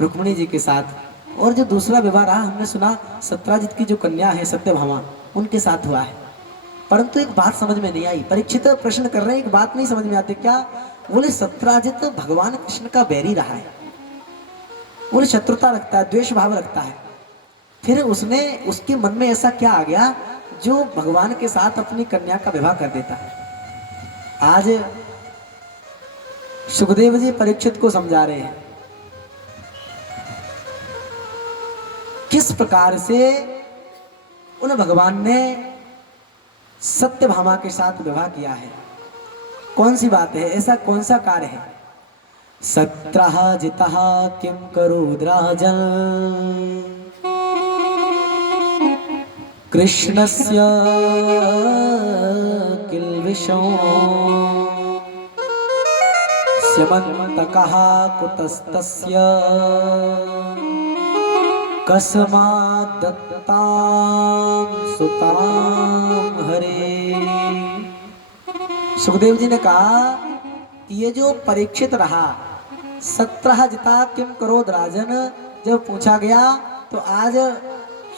रुक्मिणी जी के साथ और जो दूसरा विवाह रहा, हमने सुना सत्राजित की जो कन्या है सत्यभामा, उनके साथ हुआ है, परंतु एक बात समझ में नहीं आई। परीक्षित प्रश्न कर रहे हैं, एक बात नहीं समझ में आती। क्या? बोले सत्राजित भगवान कृष्ण का बैरी रहा है, बोले शत्रुता रखता है, द्वेष भाव रखता है। फिर उसके मन में ऐसा क्या आ गया जो भगवान के साथ अपनी कन्या का विवाह कर देता है? आज सुखदेव जी परीक्षित को समझा रहे हैं किस प्रकार से उन भगवान ने सत्यभामा के साथ विवाह किया है। कौन सी बात है, ऐसा कौन सा कार्य है? सत्रः जितः किं करोद्राजन् कृष्णस्य किल्बिषो स्यमन्तकः कुतस्तस्य कस्माद् दत्तां सुतां हरे। सुखदेव जी ने कहा कि ये जो परीक्षित रहा, 17 जिता किम करोद राजन, जब पूछा गया तो आज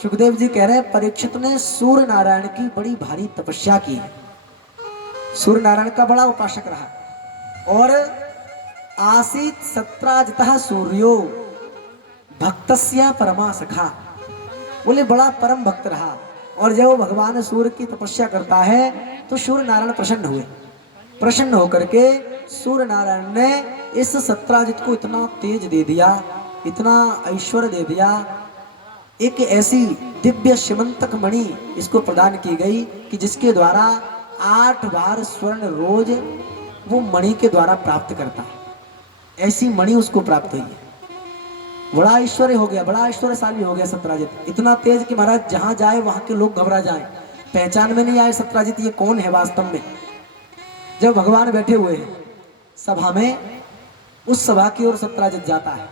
सुखदेव जी कह रहे हैं परीक्षित ने सूर्य नारायण की बड़ी भारी तपस्या की, सूर्य नारायण का बड़ा उपासक रहा और आसीत 17 जिता सूर्यो भक्तस्य परमा सखा, बोले बड़ा परम भक्त रहा। और जब भगवान सूर्य की तपस्या करता है तो सूर्य नारायण प्रसन्न हुए, प्रसन्न होकर के सूर्य नारायण ने इस सत्राजित को इतना तेज दे दिया, इतना ऐश्वर्य दे दिया, एक ऐसी दिव्य शिवंतक मणि इसको प्रदान की गई कि जिसके द्वारा 8 बार स्वर्ण रोज वो मणि के द्वारा प्राप्त करता है। ऐसी मणि उसको प्राप्त हुई है। बड़ा ऐश्वर्य हो गया, बड़ा ऐश्वर्यशाली हो गया सत्राजित, इतना तेज कि महाराज जहां जाए वहां के लोग घबरा जाएं, पहचान में नहीं आए सत्राजित ये कौन है वास्तव में। जब भगवान बैठे हुए हैं सभा में, उस सभा की ओर सत्राजित जाता है।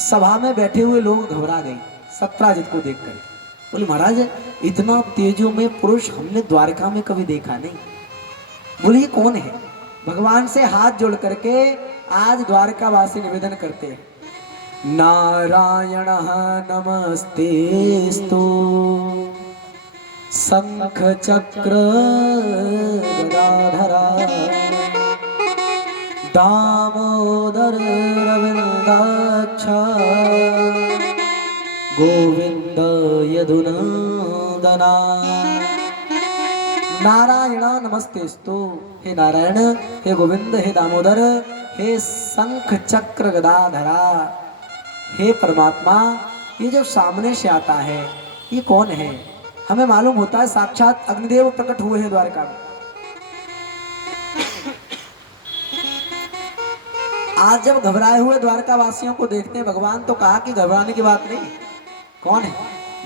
सभा में बैठे हुए लोग घबरा गए सत्राजित को देखकर। बोले महाराज इतना तेजो में पुरुष हमने द्वारका में कभी देखा नहीं। बोले ये कौन है। भगवान से हाथ जोड़ करके आज द्वारकावासी निवेदन करते हैं, नारायण नमस्तेस्तु शंख चक्र गदाधरा दामोदर रविंदाक्ष गोविंद यदुनंदना। नारायण नमस्तेस्तु, हे नारायण, हे गोविंद, हे दामोदर, हे शंख चक्र गदाधरा, हे परमात्मा, ये जो सामने से आता है ये कौन है। हमें मालूम होता है साक्षात अग्निदेव प्रकट हुए हैं द्वारका में। आज जब घबराए हुए द्वारका वासियों को देखते हैं भगवान, तो कहा कि घबराने की बात नहीं। कौन है।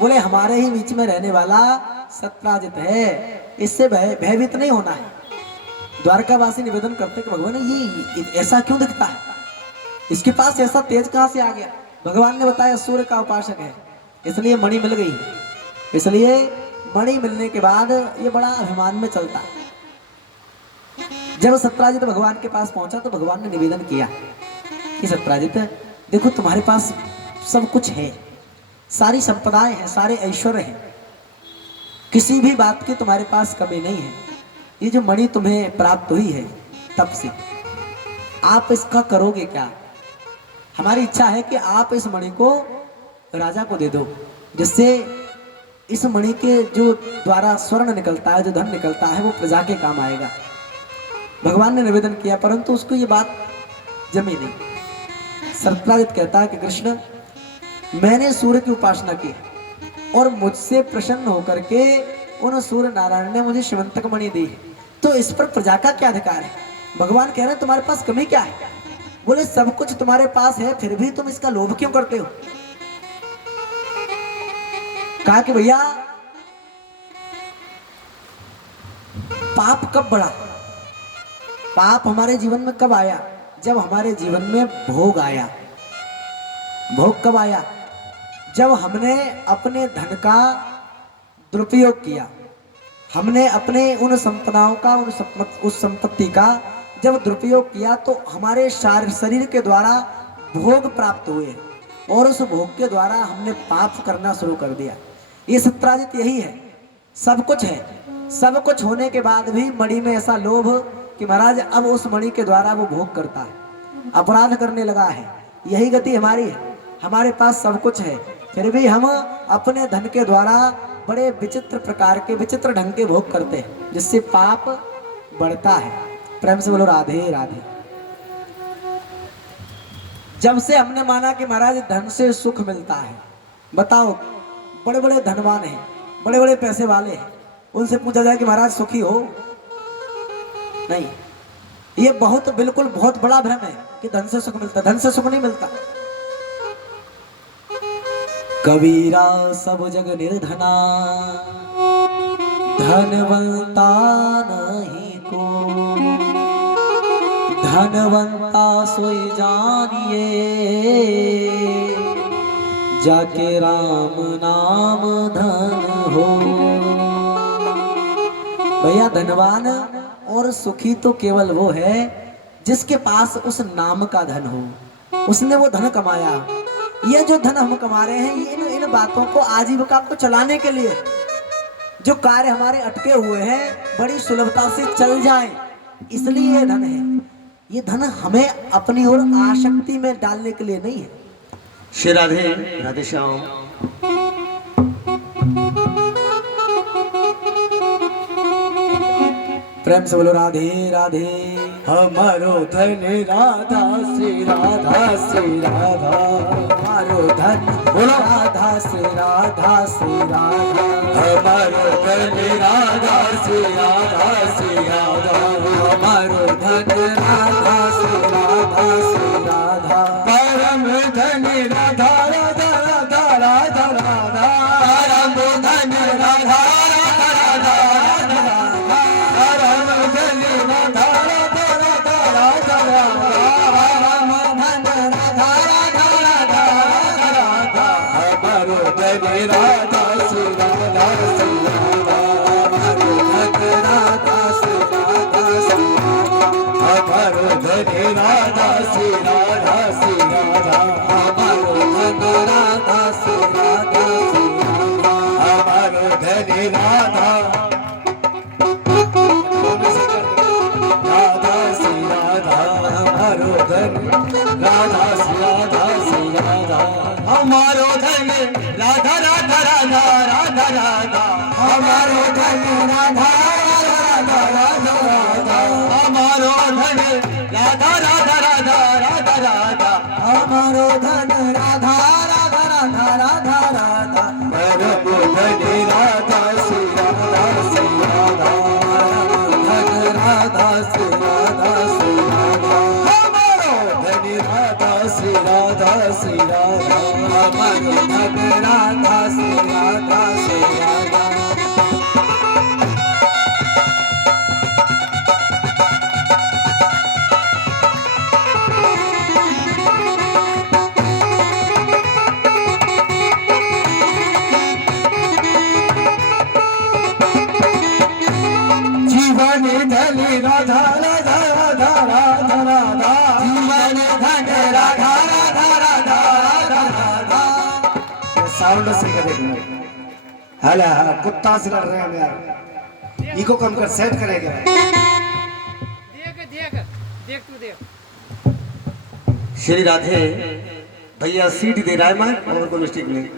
बोले हमारे ही बीच में रहने वाला सत्राजित है, इससे भयभीत नहीं होना है। द्वारकावासी निवेदन करते कि भगवान ये ऐसा क्यों दिखता है, इसके पास ऐसा तेज कहां से आ गया। भगवान ने बताया सूर्य का उपासक है, इसलिए मणि मिल गई। इसलिए मणि मिलने के बाद ये बड़ा अभिमान में चलता है। जब सत्राजित भगवान के पास पहुंचा तो भगवान ने निवेदन किया कि सत्राजित देखो तुम्हारे पास सब कुछ है, सारी संपदाएं हैं, सारे ऐश्वर्य हैं, किसी भी बात की तुम्हारे पास कमी नहीं है। ये जो मणि तुम्हें प्राप्त हुई है तब से, आप इसका करोगे क्या। हमारी इच्छा है कि आप इस मणि को राजा को दे दो, जिससे इस मणि के जो द्वारा स्वर्ण निकलता है, जो धन निकलता है, वो प्रजा के काम आएगा। भगवान ने निवेदन किया, परंतु उसको ये बात जमी नहीं। सत्राजित कहता है कि कृष्ण, मैंने सूर्य की उपासना की और मुझसे प्रसन्न होकर के उन सूर्य नारायण ने मुझे शिवंतक मणि दी है, तो इस पर प्रजा का क्या अधिकार है। भगवान कह रहे हैं तुम्हारे पास कमी क्या है। बोले सब कुछ तुम्हारे पास है, फिर भी तुम इसका लोभ क्यों करते हो। कहा कि भैया पाप कब बढ़ा, पाप हमारे जीवन में कब आया, जब हमारे जीवन में भोग आया। भोग कब आया, जब हमने अपने धन का दुरुपयोग किया, हमने अपने उन संपदाओं का, उस संपत्ति का जब दुरुपयोग किया, तो हमारे शरीर के द्वारा भोग प्राप्त हुए और उस भोग के द्वारा हमने पाप करना शुरू कर दिया। ये सत्राजित यही है, सब कुछ है, सब कुछ होने के बाद भी मणि में ऐसा लोभ कि महाराज अब उस मणि के द्वारा वो भोग करता है, अपराध करने लगा है। यही गति हमारी है, हमारे पास सब कुछ है, फिर भी हम अपने धन के द्वारा बड़े विचित्र प्रकार के, विचित्र ढंग के भोग करते हैं, जिससे पाप बढ़ता है। प्रेम से बोलो राधे राधे। जब से हमने माना कि महाराज धन से सुख मिलता है, बताओ बड़े बड़े धनवान हैं, बड़े बड़े पैसे वाले हैं, उनसे पूछा जाए कि महाराज सुखी हो, नहीं। ये बिल्कुल बहुत बड़ा भ्रम है कि धन से सुख मिलता, धन से सुख नहीं मिलता। कबीरा सब जग निर्धना, धनवंता नहीं को, धनवंता सोई जानिए, जाके राम नाम धन हो। भैया धनवान और सुखी तो केवल वो है जिसके पास उस नाम का धन हो, उसने वो धन कमाया। ये जो धन हम कमा रहे हैं, ये इन बातों को आजीविका को चलाने के लिए, जो कार्य हमारे अटके हुए हैं बड़ी सुलभता से चल जाए, इसलिए ये धन है। ये धन हमें अपनी ओर आसक्ति में डालने के लिए नहीं है। श्री राधे राधे श्याम। प्रेम से बोलो राधे राधे। हमारो धन राधा श्री राधा श्री राधा, हमारो धन बोलो राधा श्री राधा श्री राधा, हमारो धन राधा श्री राधा श्री राधा, हमारो धन राधा श्री राधा श्री राधा, परम धन राधा राधा राधा राधा राधा, परम धन राधा राधा राधा राधा, परम धन राधा राधा राधा राधा राधा, परम धन राधा राधा राधा राधा, हमारो धन राधा श्री राधा श्री राधा, हमारो धन राधा श्री राधा श्री राधा, हमारो धन राधा श्री राधा श्री राधा, हमारो धन राधा श्री राधा श्री राधा, हमारो धन राधा राधा श्री राधा, हमारो धन राधा श्री राधा श्री राधा, हमारो धन राधा राधा राधा राधा राधा, हमारो धन राधा राधा राधा राधा, हमारो धन राधा राधा राधा राधा राधा, हमारो धन राधा राधा राधा राधा राधा, परम धन राधा श्री राधा श्री राधा, धन राधा श्री राधा श्री राधा, हमारो धन राधा श्री राधा श्री राधा, हमारो धन राधा श्री राधा श्री राधा। जीवन धन राधा राधा राधा राधा राधा, जीवन धन राधा राधा राधा राधा राधा, साउंड से करेंगे। हला कुत्ता से लड़ रहे हैं यार, इको कम कर, सेट करेंगे। देख देख देख तू देख। श्री राधे भैया सीट दे रहा है, मैं और कोई मिस्टेक नहीं।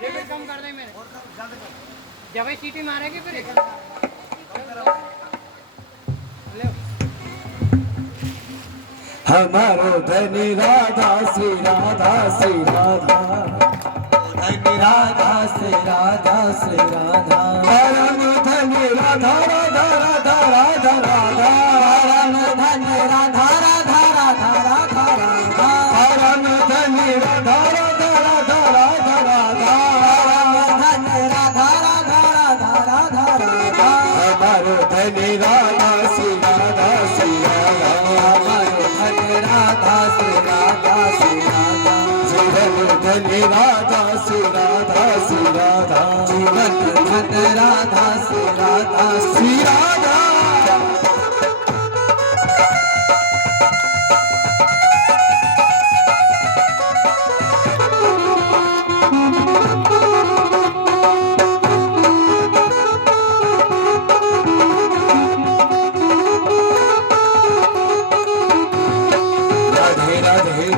लेवल कम कर दे मेरे। जब ये सीटी मारेगी फिर ले। हमारो धन राधा श्री राधा श्री राधा, धन राधा श्री राधा श्री राधा, परम धन राधा राधा राधा राधा राधा, परम धन राधा राधा राधा राधा राधा, परम धन राधा राधा राधा राधा राधा, परम धन राधा राधा राधा राधा राधा, हमारो धन राधा श्री राधा श्री राधा, हमारो धन राधा श्री राधा श्री राधा, जीवन धन राधा श्री राधा श्री राधा, जीवन धन राधा श्री राधा श्री राधा। राधे राधे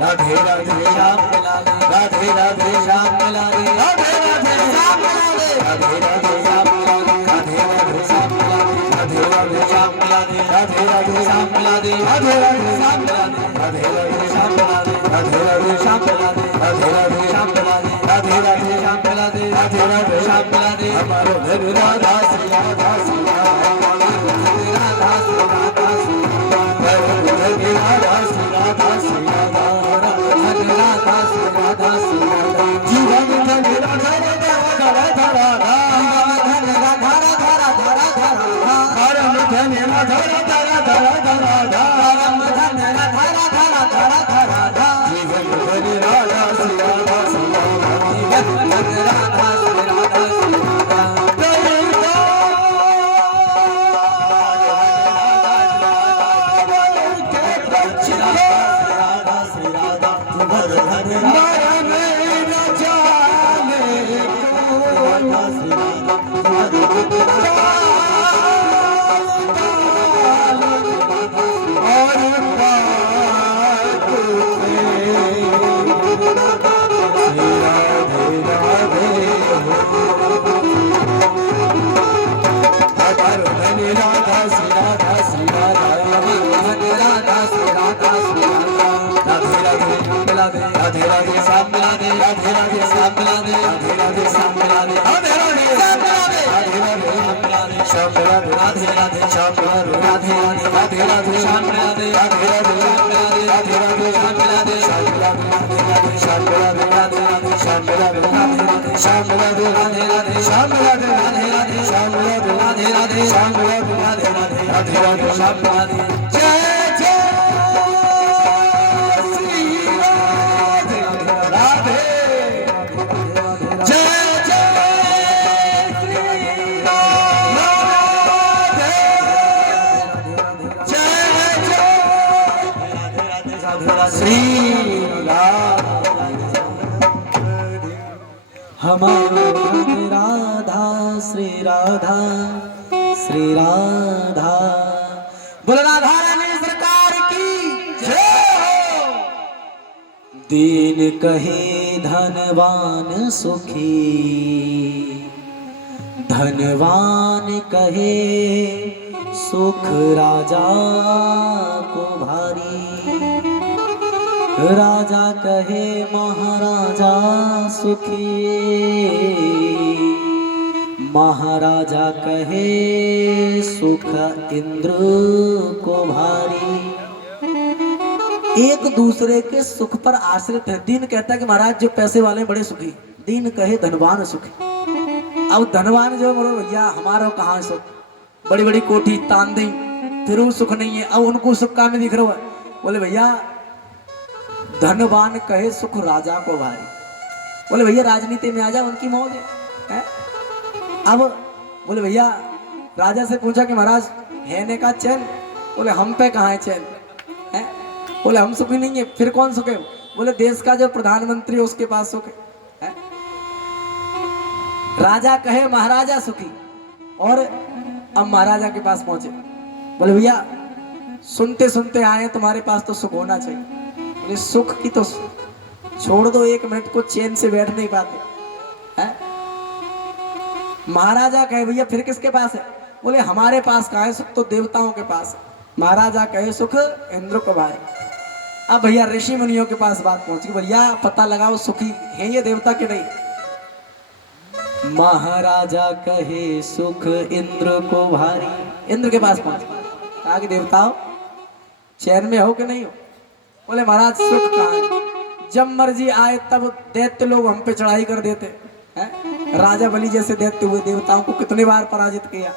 राधे राधे श्याम लाले, राधे राधे श्याम लाले, राधे राधे श्याम लाले, राधे राधे श्याम लाले, राधे राधे श्याम लाले, राधे राधे श्याम लाले, राधे राधे श्याम लाले, राधे राधे श्याम लाले, राधे राधे श्याम लाले, राधे राधे श्याम लाले, राधे राधे श्याम लाले, राधे राधे श्याम लाले, राधे राधे श्याम लाले, हमारो धन राधा श्री राधा श्री राधा, राधा श्री राधा श्री राधा, परम धन राधा श्री राधा श्री राधा, धन राधा श्री राधा श्री राधा, जीवन धन राधा राधा राधा राधा, धन राधा राधा राधा राधा राधा, परम धन राधा राधा राधा राधा राधा, परम धन राधा राधा राधा राधा राधा, जीवन धन राधा श्री राधा श्री राधा, जीवन धन राधा श्री राधा श्री राधा, धन श्याम मिला दे, राधे राधे श्याम मिला दे, राधे राधे श्याम मिला दे, राधे राधे श्याम मिला दे, राधे राधे श्याम मिला दे, राधे राधे राधे राधे श्याम मिला दे, राधे राधे श्याम मिला दे, राधे राधे श्याम मिला दे, श्याम मिला दे, श्याम मिला दे, राधे राधे श्याम मिला दे, राधे राधे श्याम मिला दे, राधे राधे श्याम मिला दे, राधे राधे श्याम मिला दे, राधे राधे श्याम मिला दे, राधे राधे राधे राधे श्याम मिला दे। जय जय श्री राधे राधे, जय जय श्री राधे, जय जय श्री हमारो राधा श्री राधा श्री राधा। बोल राधा रानी सरकार की जय हो। दीन कहे धनवान सुखी, धनवान कहे सुख राजा को भारी, राजा कहे महाराजा सुखी, महाराजा कहे सुख इंद्र को भारी। एक दूसरे के सुख पर आश्रित है। दीन कहता है कि महाराज जो पैसे वाले हैं बड़े सुखी, दीन कहे धनवान सुखी। अब धनवान जो बोलो भैया हमारा कहाँ सुख, बड़ी बड़ी कोठी तान दी फिर वो सुख नहीं है, अब उनको सुख कहाँ में दिख रहा है। बोले भैया धनवान कहे सुख राजा को भारी। बोले भैया राजनीति में आ जा, उनकी मौज है। अब बोले भैया राजा से पूछा कि महाराज है ने का चैन, बोले हम पे कहाँ है चैन है। बोले हम सुखी नहीं है, फिर कौन सुख है। बोले देश का जो प्रधानमंत्री है उसके पास सुख है। राजा कहे महाराजा सुखी, और अब महाराजा के पास पहुंचे। बोले भैया सुनते सुनते आए तुम्हारे पास तो सुख होना चाहिए। बोले सुख की तो छोड़ दो, एक मिनट को चैन से बैठ नहीं पाते हैं। महाराजा कहे भैया फिर किसके पास है। बोले हमारे पास कहाँ है सुख, तो देवताओं के पास है। महाराजा कहे सुख इंद्र को भाई। अब भैया ऋषि मुनियों के पास बात पहुंच गई, भैया पता लगाओ सुखी है ये देवता के नहीं। महाराजा कहे सुख इंद्र को भारी। इंद्र के पास पहुंच कहा कि देवताओं चैन में हो कि नहीं हो। बोले महाराज सुख कहाँ है, जब मर्जी आए तब दैत्य लोग हम पे चढ़ाई कर देते हैं। राजा बलि जैसे दैत्य हुए, देवताओं को कितनी बार पराजित किया।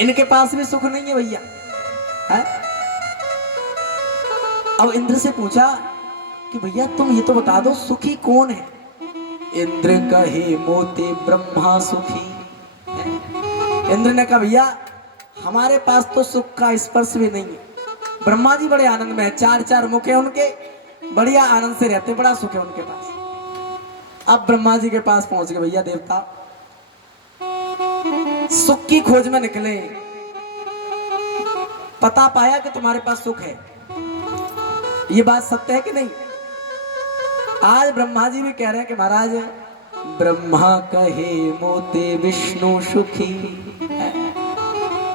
इनके पास भी सुख नहीं है भैया है। अब इंद्र से पूछा कि भैया तुम ये तो बता दो सुखी कौन है। इंद्र कहे मोते ब्रह्मा सुखी है। इंद्र ने कहा भैया हमारे पास तो सुख का स्पर्श भी नहीं है। ब्रह्मा जी बड़े आनंद में है, चार चार मुख है उनके, बढ़िया आनंद से रहते, बड़ा सुख है उनके पास। अब ब्रह्मा जी के पास पहुंच गए, भैया देवता सुख की खोज में निकले, पता पाया कि तुम्हारे पास सुख है। ये बात सत्य है कि नहीं। आज ब्रह्मा जी भी कह रहे हैं कि महाराज ब्रह्मा कहे मोते विष्णु सुखी है।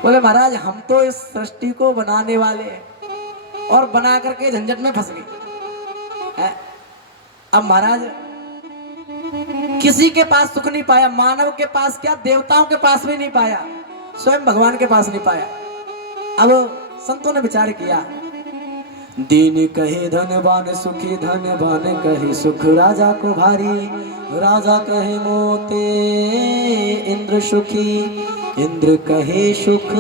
बोले महाराज हम तो इस सृष्टि को बनाने वाले हैं और बना करके झंझट में फंस गए। अब महाराज किसी के पास सुख नहीं पाया, मानव के पास क्या देवताओं के पास भी नहीं पाया, स्वयं भगवान के पास नहीं पाया। अब संतों ने विचार किया, दीन कहे धनवान सुखी, धनवान कहे सुख राजा को भारी, राजा कहे मोते इंद्र सुखी, इंद्र कहे सुख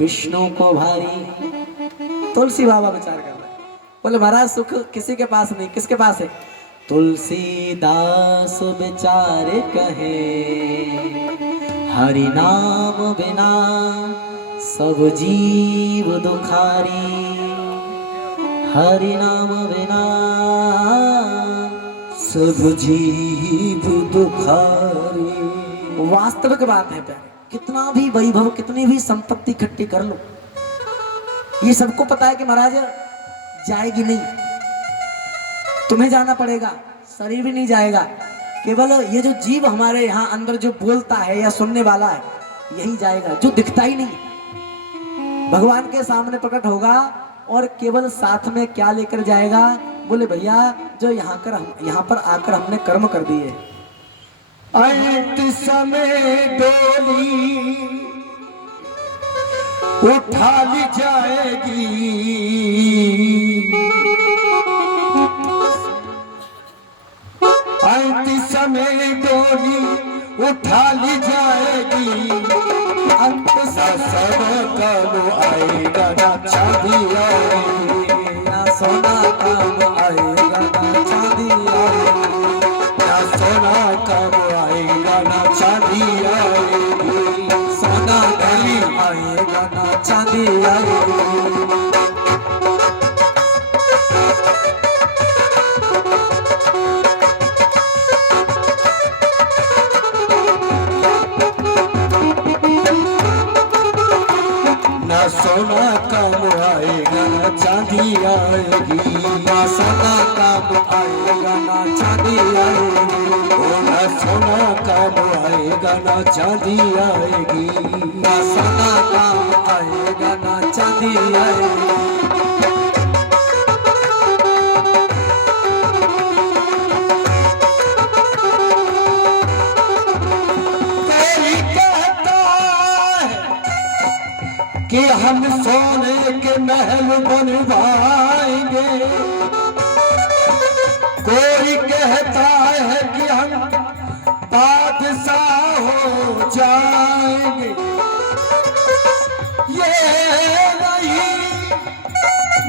विष्णु को भारी। तुलसी बाबा विचार कर रहे, बोले महाराज सुख किसी के पास नहीं, किसके पास है। तुलसीदास विचार कहे, हरि नाम बिना सब जीव दुखारी, हरि नाम बिना सब जीव दुखारी। वास्तविक बात है प्यारे, कितना भी वैभव कितनी भी संपत्ति इकट्ठी कर लो, ये सबको पता है कि महाराज जाएगी नहीं, तुम्हें जाना पड़ेगा, शरीर भी नहीं जाएगा। केवल ये जो जीव हमारे यहाँ अंदर जो बोलता है या सुनने वाला है यही जाएगा, जो दिखता ही नहीं। भगवान के सामने प्रकट होगा और केवल साथ में क्या लेकर जाएगा? बोले भैया जो यहाँ पर आकर हमने कर्म कर दिए। अंत समय डोली उठा ली जाएगी, अंत समय डोली उठा ली जाएगी, अंत सब काम आएगा ना चांदी आएगी, ना सोना काम आएगा ना चांदी आएगी, ना सोना काम आएगा ना चांदी आएगी, सोना नहीं आएगा ना चांदी आएगी। ना सोना काम आएगा ना चांदी आएगी, ना सोना काम आएगा ना चांदी आएगी, ओ ना सोना काम आएगा ना चांदी आएगी, ना सोना काम आएगा ना चांदी आएगी। कोई कहता है कि हम सोने के महल बनवाएंगे, कोई कहता है कि हम बादशाह हो जाएंगे, ये नहीं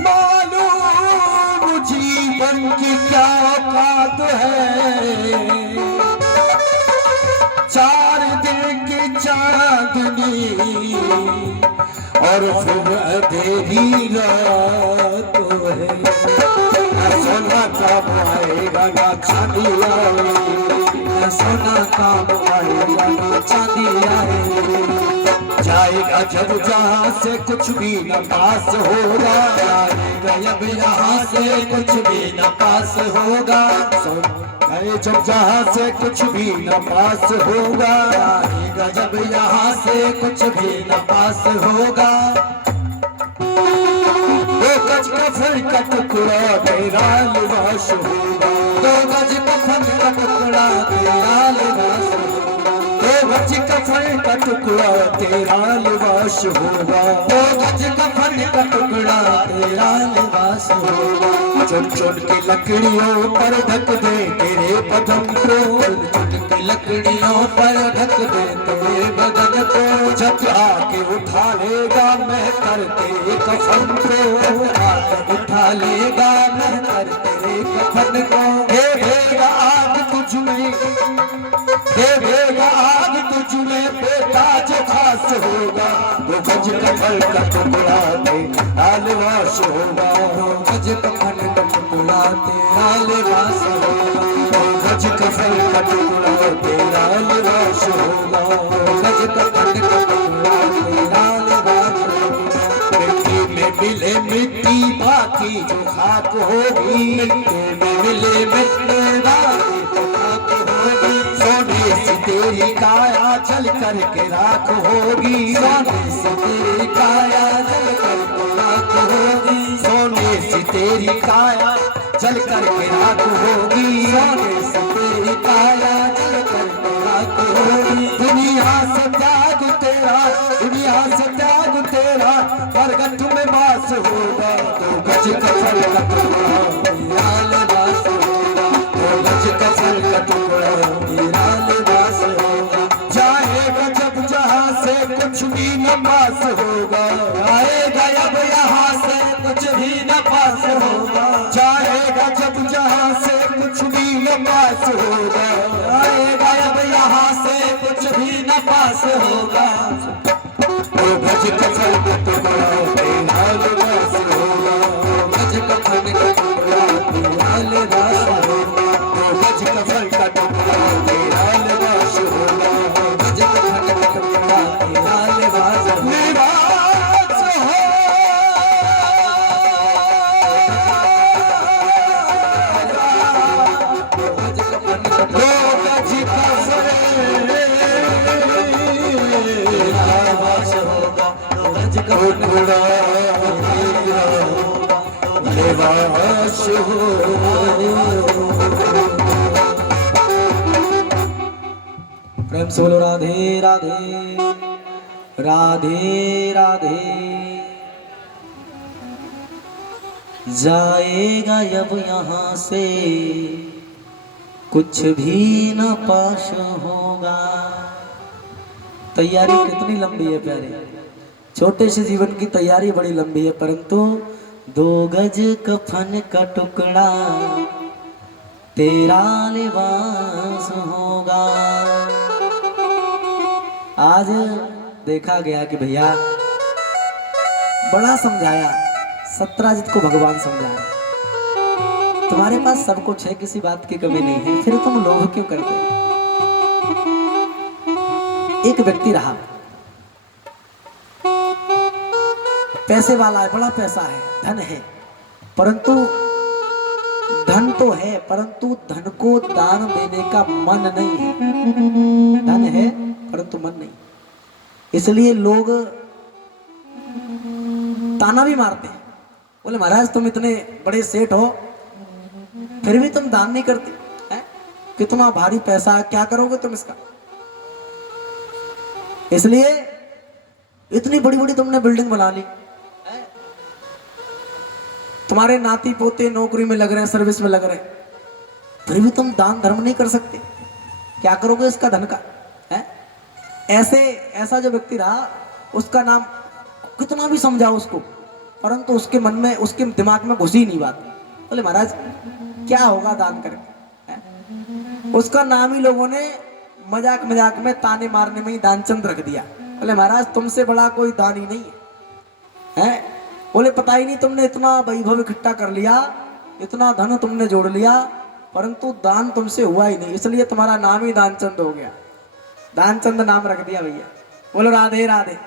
मालूम जीवन की क्या औकात है, चार दिन की चांदनी और फिर अंधेरी रात है, ना सोना काम आएगा ना चांदी आएगी, ना सोना काम आएगा ना चांदी आएगी। जाएगा जब जहाँ से कुछ भी न पास होगा, जाएगा जब यहाँ से कुछ भी न पास होगा, गए जब जहाँ से कुछ भी न पास होगा, जाएगा जब यहाँ से कुछ भी न पास होगा, दो गज कफन का टुकड़ा तेरा लिबास होगा, दो गज कफन का टुकड़ा तेरा लिबास होगा, दो गज कफन का टुकड़ा तेरा लिबास होगा, दो गज कफन का टुकड़ा तेरा लिबास होगा। चुन चुन के लकड़ियों पर ढक दे तेरे बदन को, चुन के लकड़ियों पर ढक दे तेरे बदन को, जब आके उठा लेगा मैं कर तेरे कफन को, आके उठा लेगा मैं कर तेरे कफन को, देगा आग तुझ में, देगा आग तुझ में बेटा जो खास होगा, वो गज कफन का टुकड़ा तेरा लिबास होगा, गज कफन का टुकड़ा तेरा लिबास होगा, गज कफन का टुकड़ा तेरा लिबास होगा, गज कफन का टुकड़ा तेरा लिबास होगा। मिट्टी में मिले मिट्टी बाकी जो खाक होगी, मिट्टी में मिले मिट्टी बाकी जो खाक होगी, सोने से तेरी काया चल करके राख होगी, सोने से तेरी काया जल करके राख होगी, सोने से तेरी काया चल करके राख होगी, सोने से तेरी काया जल करके राख होगी। दुनिया से त्याग तेरा, दुनिया से त्याग तेरा प्रगट में वास होगा, तो गज कफन का टुकड़ा तेरा लिबास होगा, तो गज कफन का टुकड़ा तेरा लिबास होगा। जाएगा जब जहाँ से कुछ भी न पास होगा, आएगा जब यहाँ से कुछ भी न पास होगा, जाएगा जब जहाँ से कुछ भी न पास होगा, आएगा जब यहाँ से कुछ भी न पास होगा, तो गज कफन का टुकड़ा तेरा लिबास होगा, गज कफन का टुकड़ा तेरा लिबास होगा, तो गज कफन का टुकड़ा तेरा लिबास होगा, गज कफन का टुकड़ा तेरा लिबास होगा। लिबास हो गज कफन का तो गज कफन लिबास होगा, गज कफन टुकड़ा वास हो। प्रेम से बोलो राधे राधे राधे राधे। जाएगा अब यहाँ से कुछ भी न पास होगा। तैयारी कितनी लंबी है प्यारे, छोटे से जीवन की तैयारी बड़ी लंबी है, परंतु 2 गज कफन का टुकड़ा तेरा लिबास होगा। आज देखा गया कि भैया बड़ा समझाया, सत्राजित को भगवान समझाया, तुम्हारे पास सब कुछ है, किसी बात की कमी नहीं है, फिर तुम लोभ क्यों करते हो? एक व्यक्ति रहा, पैसे वाला है, बड़ा पैसा है, धन है, परंतु धन तो है परंतु धन को दान देने का मन नहीं है। धन है परंतु मन नहीं, इसलिए लोग ताना भी मारते हैं, बोले महाराज तुम इतने बड़े सेठ हो फिर भी तुम दान नहीं करते हैं? कितना भारी पैसा है, क्या करोगे तुम इसका? इसलिए इतनी बड़ी बड़ी तुमने बिल्डिंग बना ली, तुम्हारे नाती पोते नौकरी में लग रहे हैं, सर्विस में लग रहे हैं, फिर भी तुम दान धर्म नहीं कर सकते, क्या करोगे इसका धन का? है ऐसा जो व्यक्ति रहा, उसका नाम कितना भी समझाओ उसको, परंतु उसके मन में, उसके दिमाग में घुसी नहीं बात। बोले महाराज क्या होगा दान करके? उसका नाम ही लोगों ने मजाक मजाक में ताने मारने में ही दानचंद रख दिया। बोले महाराज तुमसे बड़ा कोई दानी नहीं है। बोले पता ही नहीं तुमने इतना वैभव इकट्ठा कर लिया, इतना धन तुमने जोड़ लिया, परंतु दान तुमसे हुआ ही नहीं, इसलिए तुम्हारा नाम ही दानचंद हो गया। दानचंद नाम रख दिया भैया। बोलो राधे राधे।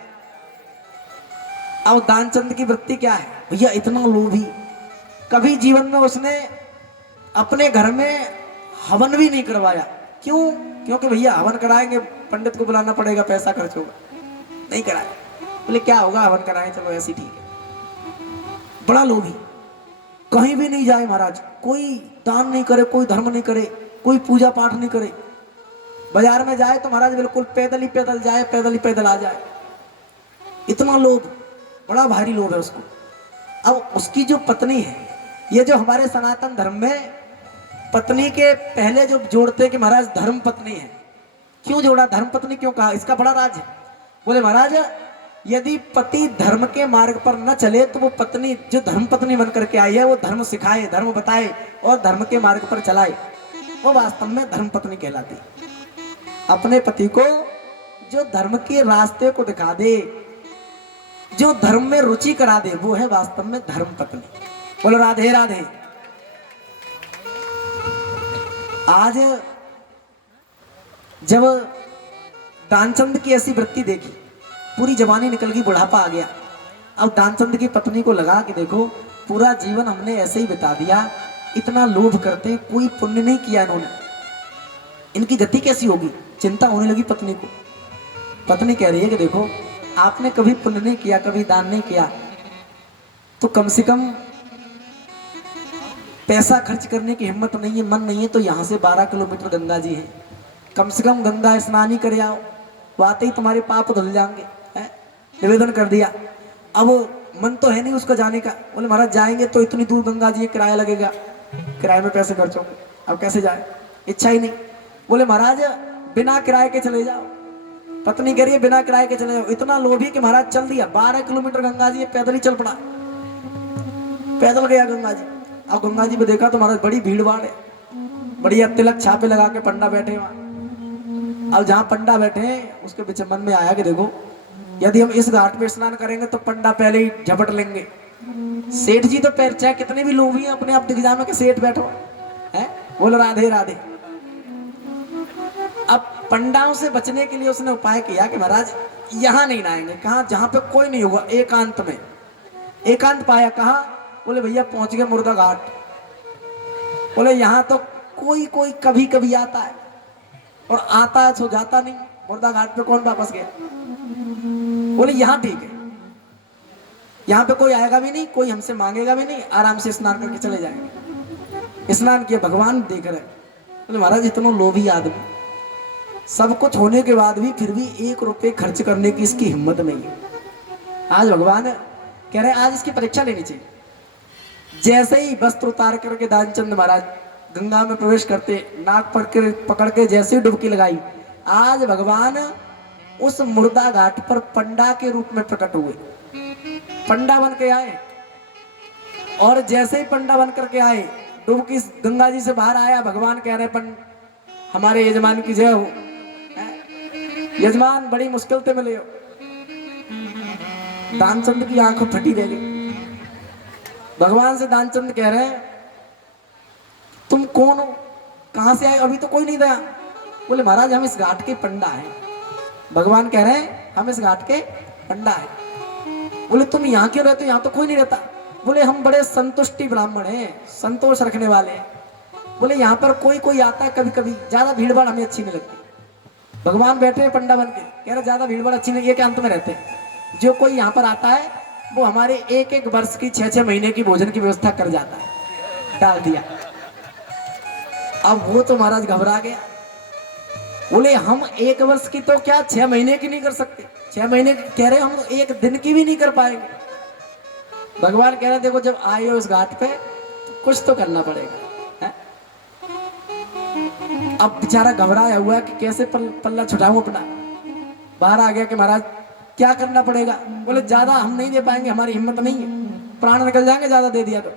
अब दानचंद की वृत्ति क्या है भैया? इतना लोभी, कभी जीवन में उसने अपने घर में हवन भी नहीं करवाया। क्यों? क्योंकि भैया हवन कराएंगे पंडित को बुलाना पड़ेगा, पैसा खर्च होगा, नहीं कराया। बोले क्या होगा हवन कराएं, चलो ऐसी ठीक है। बड़ा लोभी, कहीं भी नहीं जाए महाराज, कोई दान नहीं करे, कोई धर्म नहीं करे, कोई पूजा पाठ नहीं करे। बाजार में जाए तो महाराज बिल्कुल पैदल ही पैदल जाए, पैदल ही पैदल आ जाए। इतना लोभ, बड़ा भारी लोभ है उसको। अब उसकी जो पत्नी है, ये जो हमारे सनातन धर्म में पत्नी के पहले जो जोड़ते कि महाराज धर्म पत्नी है, क्यों जोड़ा? धर्म पत्नी क्यों कहा? इसका बड़ा राज है। बोले महाराज यदि पति धर्म के मार्ग पर न चले तो वो पत्नी जो धर्म पत्नी बन करके आई है, वो धर्म सिखाए, धर्म बताए और धर्म के मार्ग पर चलाए, वो वास्तव में धर्म पत्नी कहलाती। अपने पति को जो धर्म के रास्ते को दिखा दे, जो धर्म में रुचि करा दे, वो है वास्तव में धर्म पत्नी। बोलो राधे राधे। आज जब दानचंद की ऐसी वृत्ति देखी, पूरी जवानी निकल गई, बुढ़ापा आ गया। अब दानचंद की पत्नी को लगा कि देखो पूरा जीवन हमने ऐसे ही बिता दिया, इतना लोभ करते, कोई पुण्य नहीं किया इन्होंने, इनकी गति कैसी होगी? चिंता होने लगी पत्नी को। पत्नी कह रही है कि देखो आपने कभी पुण्य नहीं किया, कभी दान नहीं किया, तो कम से कम पैसा खर्च करने की हिम्मत नहीं है, मन नहीं है, तो यहाँ से 12 किलोमीटर गंगा जी है, कम से कम गंगा स्नान ही कर आओ, आते ही तुम्हारे पाप धुल जाएंगे। निवेदन कर दिया। अब मन तो है नहीं उसका जाने का। बोले महाराज जाएंगे तो इतनी दूर गंगा जी किराया लगेगा, किराए में पैसे खर्च होंगे, अब कैसे जाए? इच्छा ही नहीं। बोले महाराज बिना किराए के चले जाओ। पत्नी कह रही है बिना किराए के चले जाओ। इतना लोभी कि महाराज चल दिया, 12 किलोमीटर गंगा जी, पैदल ही चल पड़ा, पैदल गया गंगा जी। अब गंगा जी में देखा तो महाराज बड़ी भीड़ भाड़ है, बढ़िया तिलक छापे लगा के पंडा बैठे वहां। अब जहां पंडा बैठे हैं उसके पीछे मन में आया कि देखो यदि हम इस घाट पे स्नान करेंगे तो पंडा पहले ही झपट लेंगे। सेठ जी तो पैर चाहे कितने भी लोभी हैं, अपने आप दिख जाए कि सेठ बैठो है। बोल राधे राधे। अब पंडाओं से बचने के लिए उसने उपाय किया कि महाराज यहां नहीं नहाएंगे। कहा? जहां पे कोई नहीं होगा, एकांत में। एकांत पाया कहा? बोले भैया पहुंच गए मुर्दा घाट। बोले यहां तो कोई कोई कभी कभी आता है और आता है सो जाता नहीं, मुर्दा घाट पे कौन वापस गया? बोले यहां ठीक है। यहाँ पे कोई आएगा भी नहीं, कोई हमसे मांगेगा भी नहीं, आराम से स्नान करके चले जाएंगे। स्नान किया, भगवान देख रहे। बोले महाराज इतना लोभी आदमी, सब कुछ होने के बाद भी फिर भी 1 रुपये खर्च करने की इसकी हिम्मत नहीं है। आज भगवान कह रहे आज इसकी परीक्षा लेनी चाहिए। जैसे ही वस्त्र उतार करके दानचंद महाराज गंगा में प्रवेश करते, नाक पकड़ के जैसे ही डुबकी लगाई, आज भगवान उस मुर्दा घाट पर पंडा के रूप में प्रकट हुए। पंडा बन के आए, और जैसे ही पंडा बन करके आए, डुबकी गंगा जी से बाहर आया, भगवान कह रहे हमारे यजमान की जय हो। यजमान बड़ी मुश्किल से मिले हो। दानचंद की आंखों फटी रह गई। भगवान से दानचंद कह रहे हैं तुम कौन हो, कहां से आए, अभी तो कोई नहीं था। बोले महाराज हम इस घाट के पंडा हैं। भगवान कह रहे हैं हम इस घाट के पंडा हैं। बोले तुम यहाँ क्यों रहते हो, यहाँ तो कोई नहीं रहता। बोले हम बड़े संतुष्टि ब्राह्मण हैं, संतोष रखने वाले हैं। बोले यहाँ पर कोई कोई आता है कभी कभी, ज्यादा भीड़ भाड़ हमें अच्छी नहीं लगती। भगवान बैठे हैं पंडा बन के, कह रहे ज्यादा भीड़ भाड़ अच्छी नहीं है, कि अंत में रहते हैं। जो कोई यहाँ पर आता है वो हमारे 1-1 वर्ष की 6-6 महीने की भोजन की व्यवस्था कर जाता है। डाल दिया। अब वो तो महाराज घबरा गया। बोले हम 1 वर्ष की तो क्या 6 महीने की नहीं कर सकते। 6 महीने की कह रहे हम तो 1 दिन की भी नहीं कर पाएंगे। भगवान कह रहे देखो जब आए हो इस घाट पे तो कुछ तो करना पड़ेगा है? अब बेचारा घबराया हुआ है कि कैसे पल्ला छुटाऊं अपना। बाहर आ गया कि महाराज क्या करना पड़ेगा। बोले ज्यादा हम नहीं दे पाएंगे, हमारी हिम्मत नहीं है, प्राण निकल जाएंगे ज्यादा दे दिया तो।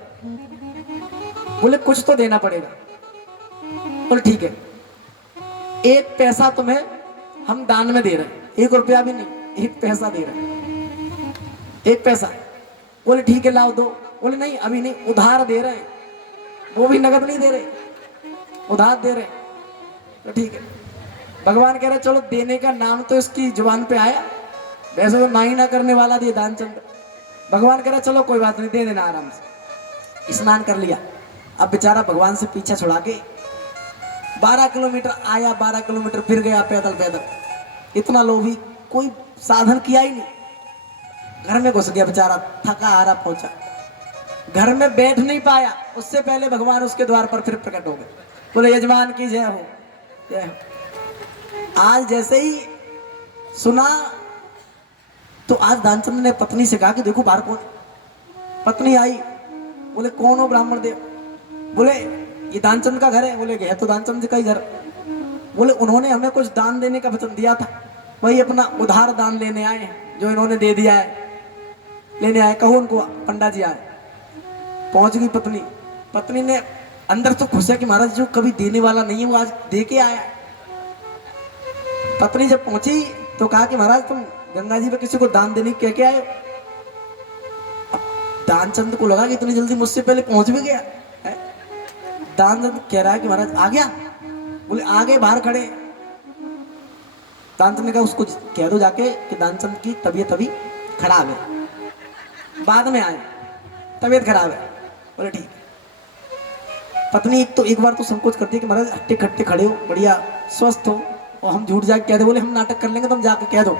बोले कुछ तो देना पड़ेगा। बोले ठीक है, 1 पैसा तुम्हें हम दान में दे रहे हैं, 1 रुपया भी नहीं, 1 पैसा दे रहे हैं, 1 पैसा। बोले ठीक है लाओ दो। बोले नहीं अभी नहीं, उधार दे रहे हैं। वो भी नगद नहीं दे रहे, उधार दे रहे। तो ठीक है। भगवान कह रहे चलो देने का नाम तो इसकी जुबान पे आया, वैसे तो ना ही ना करने वाला दिए दानचंद। भगवान कह रहे चलो कोई बात नहीं, दे देना आराम से। स्नान कर लिया। अब बेचारा भगवान से पीछा छुड़ा के 12 किलोमीटर आया, 12 किलोमीटर फिर गया पैदल पैदल। इतना लोभी, कोई साधन किया ही नहीं। घर में घुस गया बेचारा, थका हारा पहुंचा। घर में बैठ नहीं पाया, उससे पहले भगवान उसके द्वार पर फिर प्रकट हो गए। बोले यजमान की जय हो, जय हो। आज जैसे ही सुना तो आज दानचंद ने पत्नी से कहा कि देखो बाहर कौन। पत्नी आई। बोले कौन हो ब्राह्मण देव। बोले ये दानचंद का घर है। बोले है तो दानचंद जी का ही घर। बोले उन्होंने हमें कुछ दान देने का वचन दिया था, वही अपना उधार दान लेने आए हैं, जो इन्होंने दे दिया है लेने आए। कहो उनको पंडा जी आए। पहुंच गई पत्नी। पत्नी ने अंदर तो खुश है कि महाराज जो कभी देने वाला नहीं है वो आज दे के आया। पत्नी जब पहुंची तो कहा कि महाराज तुम गंगा जी पे किसी को दान देने कह के आए। अब दानचंद को लगा कि इतनी जल्दी मुझसे पहले पहुंच भी गया है। दानचंद कह रहा है कि महाराज आ गया। बोले आगे बाहर खड़े। दानचंद ने कहा उसको कह दो जाके कि दानचंद की तबीयत अभी खराब है, बाद में आए, तबीयत खराब है। बोले ठीक। पत्नी एक बार तो संकोच करती है कि महाराज हट्टे खट्टे खड़े हो, बढ़िया स्वस्थ हो, और हम झूठ जाके कह दे। बोले हम नाटक कर लेंगे, तुम जाके कह दो।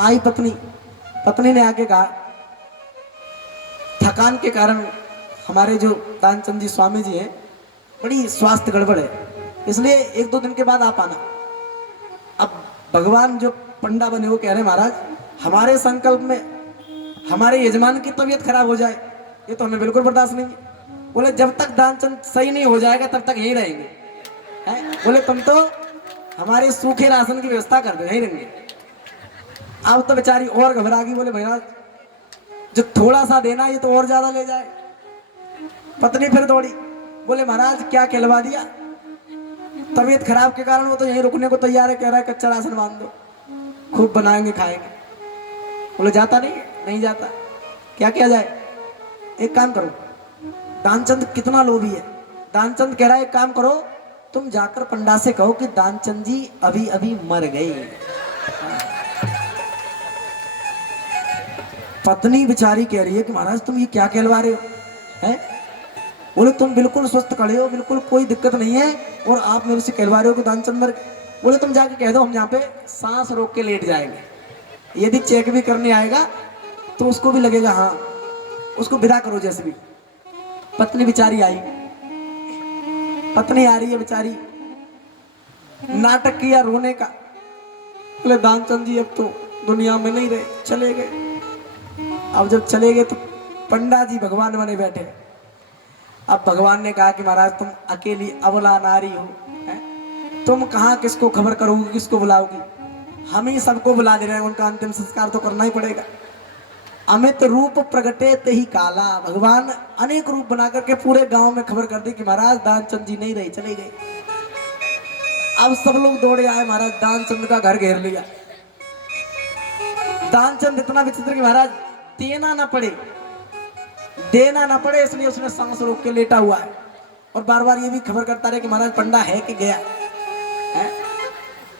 आई पत्नी। पत्नी ने आके कहा थकान के कारण हमारे जो दानचंद जी स्वामी जी हैं बड़ी स्वास्थ्य गड़बड़ है, इसलिए 1-2 दिन के बाद आप आना। अब भगवान जो पंडा बने वो कह रहे महाराज हमारे संकल्प में हमारे यजमान की तबीयत खराब हो जाए ये तो हमें बिल्कुल बर्दाश्त नहीं है। बोले जब तक दानचंद सही नहीं हो जाएगा तब तक यही रहेंगे है? बोले तुम तो हमारे सूखे राशन की व्यवस्था कर दो, यही रहेंगे। अब तो बेचारी और घबरा गई। बोले महाराज जो थोड़ा सा देना ये तो और ज्यादा ले जाए। पत्नी फिर दौड़ी। बोले महाराज क्या कहलवा दिया, तबीयत खराब के कारण वो तो यहीं रुकने को तैयार है, कह रहा है कच्चा राशन बांध दो, खूब बनाएंगे खाएंगे। बोले जाता नहीं जाता, क्या किया जाए। एक काम करो, दानचंद कितना लोभी है। दानचंद कह रहा है एक काम करो, तुम जाकर पंडा से कहो कि दानचंद जी अभी अभी मर गए। पत्नी बेचारी कह रही है कि महाराज तुम ये क्या कहलवा रहे हो हैं? बोले तुम बिल्कुल स्वस्थ खड़े हो, बिल्कुल कोई दिक्कत नहीं है, और आप मेरे से कहलवा रहे हो कि दानचंद मर गए। बोले तुम जाके कह दो हम यहाँ पे सांस रोक के लेट जाएंगे, यदि चेक भी करने आएगा तो उसको भी लगेगा हाँ उसको विदा करो जैसे भी। पत्नी बेचारी आई, पत्नी आ रही है बेचारी, नाटक किया रोने का। बोले दानचंद जी अब तो दुनिया में नहीं रहे, चले गए। अब जब चले गए तो पंडा जी भगवान बने बैठे। अब भगवान ने कहा कि महाराज तुम अकेली अबला नारी हो, तुम कहाँ किसको खबर करोगी, किसको बुलाओगी? हम ही सबको बुला दे रहे हैं, उनका अंतिम संस्कार तो करना ही पड़ेगा। अमित रूप प्रगटे ते ही काला, भगवान अनेक रूप बना करके पूरे गांव में खबर कर दी कि महाराज दानचंद जी नहीं रहे, चले गए। अब सब लोग दौड़े आए, महाराज दानचंद का घर घेर लिया। दानचंद इतना विचित्र कि महाराज देना ना पड़े, देना ना पड़े, इसलिए उसने सांस रोक के लेटा हुआ है और बार बार ये भी खबर करता रहे कि महाराज पंडा है कि गया है,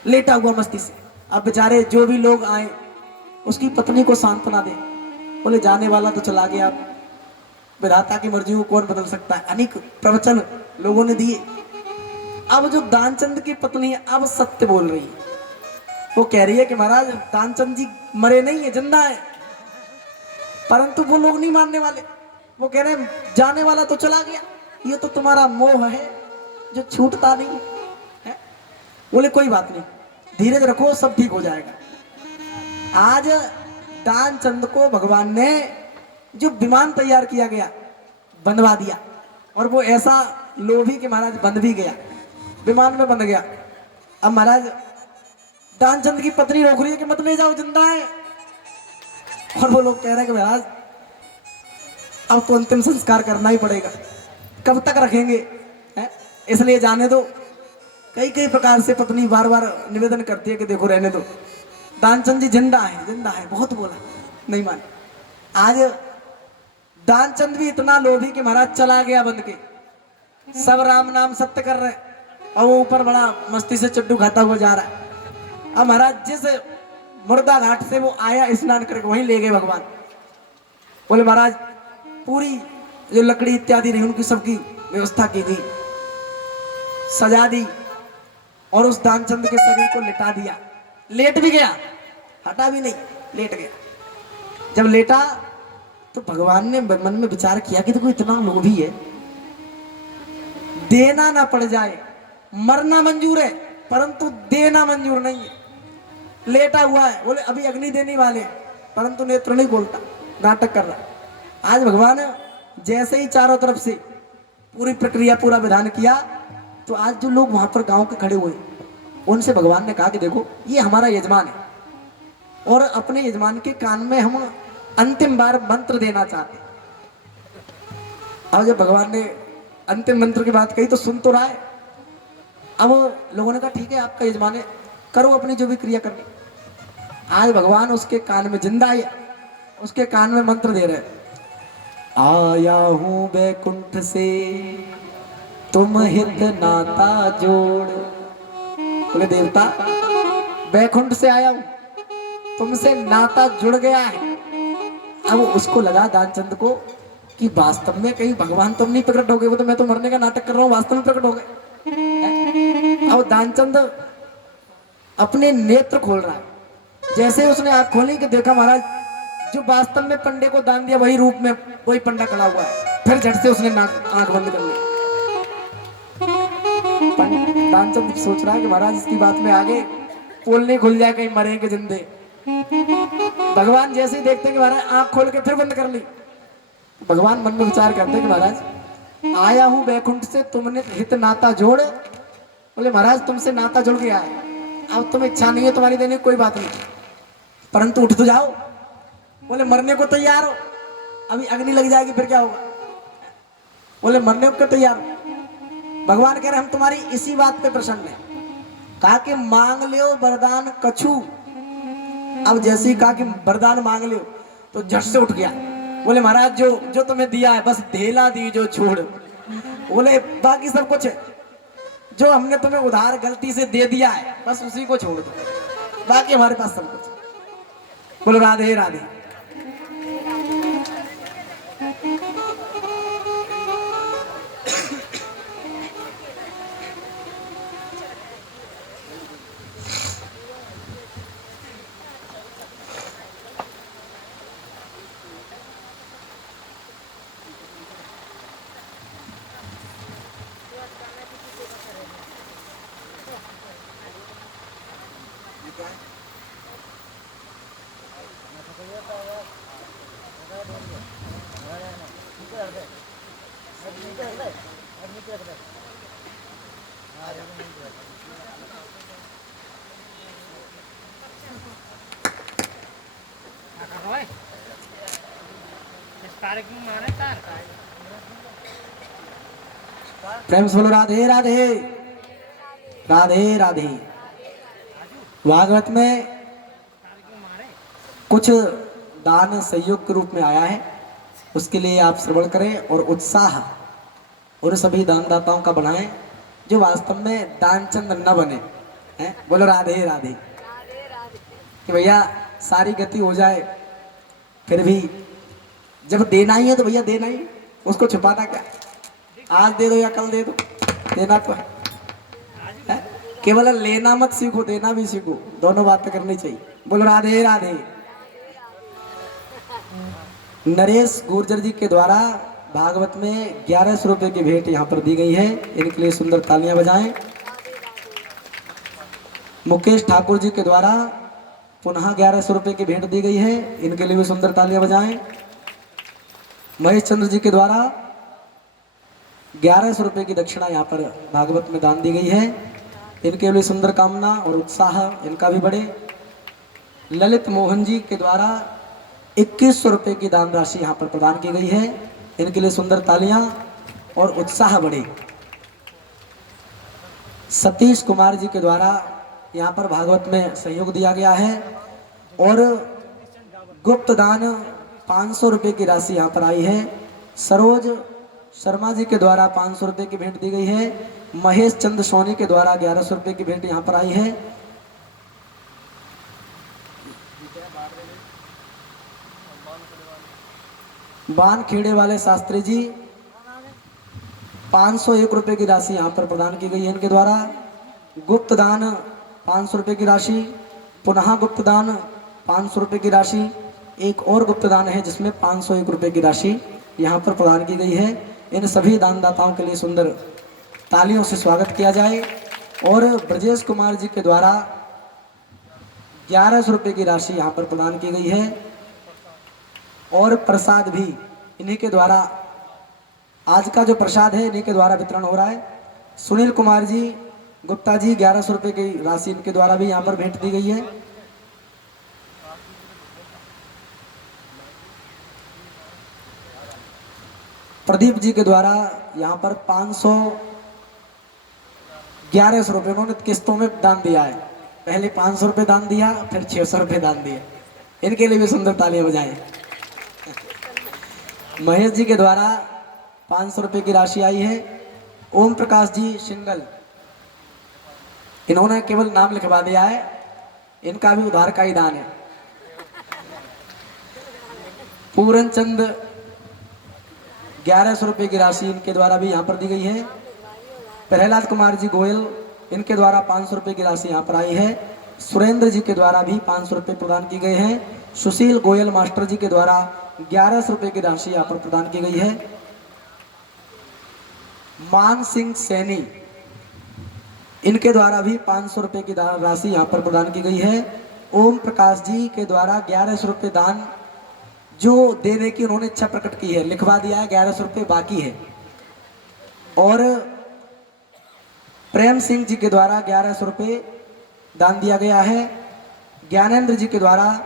लेटा हुआ मस्ती से। अब बेचारे जो भी लोग आए उसकी पत्नी को सांत्वना दे, बोले जाने वाला तो चला गया, विधाता की मर्जी को कौन बदल सकता है। अनेक प्रवचन लोगों ने दिए। अब जो दानचंद की पत्नी है अब सत्य बोल रही है, वो कह रही है कि महाराज दानचंद जी मरे नहीं है, जिंदा है। परंतु वो लोग नहीं मानने वाले, वो कह रहे हैं जाने वाला तो चला गया, ये तो तुम्हारा मोह है जो छूटता नहीं है। बोले कोई बात नहीं, धीरज रखो, सब ठीक हो जाएगा। आज दानचंद को भगवान ने जो विमान तैयार किया गया बनवा दिया, और वो ऐसा लोभी कि महाराज बंध भी गया, विमान में बंध गया। अब महाराज दानचंद की पत्नी रोक रही है कि मत ले जाओ, जिंदा है। और वो लोग कह रहे हैं कि महाराज अब तो अंतिम संस्कार करना ही पड़ेगा, कब तक रखेंगे, इसलिए जाने दो। कई कई प्रकार से पत्नी बार बार निवेदन करती है कि देखो रहने दो, दानचंद जी जिंदा है, बहुत बोला नहीं माने। आज दानचंद भी इतना लोभी कि महाराज चला गया बंद के, सब राम नाम सत्य कर रहे और वो ऊपर बड़ा मस्ती से चड्डू खाता हुआ जा रहा है। अब महाराज जिस मुर्दा घाट से वो आया स्नान करके वहीं ले गए भगवान। बोले महाराज पूरी जो लकड़ी इत्यादि रही उनकी सबकी व्यवस्था की गई, सजा दी और उस दानचंद के शरीर को लिटा दिया। लेट भी गया, हटा भी नहीं, लेट गया। जब लेटा तो भगवान ने मन में विचार किया कि देखो इतना लोभी है, देना ना पड़ जाए, मरना मंजूर है परंतु देना मंजूर नहीं है। लेटा हुआ है, बोले अभी अग्नि देने वाले, परंतु नेत्र नहीं बोलता, नाटक कर रहा। आज भगवान जैसे ही चारों तरफ से पूरी प्रक्रिया पूरा विधान किया तो आज जो लोग वहां पर गांव के खड़े हुए उनसे भगवान ने कहा कि देखो ये हमारा यजमान है और अपने यजमान के कान में हम अंतिम बार मंत्र देना चाहते हैं। अब जब भगवान ने अंतिम मंत्र की बात कही तो सुन तो रहा है। अब लोगों ने कहा ठीक है आपका यजमान है, करो अपनी जो भी क्रिया करनी। आज भगवान उसके कान में जिंदा है, उसके कान में मंत्र दे रहे, आया हूं बैकुंठ से तुम हित नाता जोड़। बोले देवता बैकुंठ से आया हूं, तुमसे नाता जुड़ गया है। अब उसको लगा दानचंद को कि वास्तव में कहीं भगवान तुम नहीं प्रकट हो गए, वो तो मैं तो मरने का नाटक कर रहा हूं, वास्तव में प्रकट हो गए। अब दानचंद अपने नेत्र खोल रहा है। जैसे उसने आंख खोली कि देखा महाराज जो वास्तव में पंडे को दान दिया वही रूप में वही पंडा खड़ा हुआ है। फिर झट से उसने आंख बंद कर ली। दानचंद सोच रहा है कि महाराज इसकी बात में आगे पोल नहीं खुल जाए, कहीं मरे के जिंदे। भगवान जैसे ही देखते हैं कि महाराज आंख खोल के फिर बंद कर ली, भगवान मन में विचार करते हैं कि महाराज आया हूं बैकुंठ से, तुमने हित नाता जोड़। बोले महाराज तुमसे नाता जुड़ गया है, अब तुम्हें इच्छा नहीं है तुम्हारी देने कोई बात नहीं, परंतु उठ तो जाओ। बोले मरने को तैयार हो, अभी अग्नि लग जाएगी फिर क्या होगा। बोले मरने को तैयार हो। भगवान कह रहे हम तुम्हारी इसी बात पे प्रसन्न है। कहा कि मांग लियो वरदान कछु। अब जैसे ही कहा कि वरदान मांग लियो तो झट से उठ गया। बोले महाराज जो तुम्हें दिया है बस ढेला दी जो छोड़। बोले बाकी सब कुछ है, जो हमने तुम्हें उधार गलती से दे दिया है बस उसी को छोड़ दो, बाकी हमारे पास सब कुछ। बोले राधे राधे। ओए, इस तारीख में मारे तार प्रेम से बोलो राधे राधे राधे राधे। भागवत में कुछ दान सहयोग के रूप में आया है, उसके लिए आप श्रवण करें और उत्साह और सभी दानदाताओं का बढ़ाएं जो वास्तव में दानचंद न बने हैं। बोलो राधे राधे। कि भैया सारी गति हो जाए, फिर भी जब देना ही है तो भैया देना ही, उसको छुपाना क्या। आज दे दो या कल दे दो, देना तो है। केवल लेना मत सीखो, देना भी सीखो, दोनों बातें करनी चाहिए। बोलो राधे राधे। नरेश गुर्जर जी के द्वारा भागवत में 1100 रुपए की भेंट यहाँ पर दी गई है, इनके लिए सुंदर तालियां बजाएं। मुकेश ठाकुर जी के द्वारा पुनः 1100 रुपए की भेंट दी गई है, इनके लिए भी सुंदर तालियां बजाएं। महेश चंद्र जी के द्वारा 1100 रुपए की दक्षिणा यहाँ पर भागवत में दान दी गई है, इनके लिए सुंदर कामना और उत्साह इनका भी बढ़े। ललित मोहन जी के द्वारा 2100 रुपए की दान राशि यहाँ पर प्रदान की गई है, इनके लिए सुंदर तालियां और उत्साह बढ़े। सतीश कुमार जी के द्वारा यहाँ पर भागवत में सहयोग दिया गया है और गुप्त दान 500 रुपए की राशि यहाँ पर आई है। सरोज शर्मा जी के द्वारा 500 रुपए की भेंट दी गई है। महेश चंद्र सोनी के द्वारा 1100 रुपए की भेंट यहाँ पर आई है। बान खेड़े वाले शास्त्री जी 501 रुपए की राशि यहाँ पर प्रदान की गई है इनके द्वारा। गुप्त दान 500 रुपए की राशि, पुनः गुप्त दान 500 रुपए की राशि, एक और गुप्त दान है जिसमें 501 रुपए की राशि यहाँ पर प्रदान की गई है। इन सभी दानदाताओं के लिए सुंदर तालियों से स्वागत किया जाए। और ब्रजेश कुमार जी के द्वारा 1100 रुपए की राशि यहाँ पर प्रदान की गई है और प्रसाद भी इन्हीं के द्वारा, आज का जो प्रसाद है इन्हीं के द्वारा वितरण हो रहा है। सुनील कुमार जी गुप्ता जी 1100 रुपए की राशि इनके द्वारा भी यहाँ पर भेंट दी गई है। प्रदीप जी के द्वारा यहाँ पर 511 रुपए उन्होंने किस्तों में दान दिया है। पहले 500 रुपए दान दिया, फिर 600 रुपए दान दिए, इनके लिए भी सुंदर तालियां बजाएं। महेश जी के द्वारा 500 रुपए की राशि आई है। ओम प्रकाश जी सिंगल, इन्होंने केवल नाम लिखवा दिया है, इनका भी उधार का ही दान है। पूरन चंद 1100 रुपए की राशि इनके द्वारा भी यहाँ पर दी गई है। प्रहलाद कुमार जी गोयल, इनके द्वारा 500 रुपए की राशि यहाँ पर आई है। सुरेंद्र जी के द्वारा भी 500 रुपए प्रदान की गए हैं। सुशील गोयल मास्टर जी के द्वारा 1100 रुपए की राशि यहाँ पर प्रदान की गई है। मान सिंह सैनी, इनके द्वारा भी 500 रुपए की राशि यहाँ पर प्रदान की गई है। ओम प्रकाश जी के द्वारा 1100 रुपए दान जो देने की उन्होंने इच्छा प्रकट की है, लिखवा दिया है, 1100 रुपए बाकी है। और प्रेम सिंह जी के द्वारा 1100 रुपए दान दिया गया है। ज्ञानेंद्र जी के द्वारा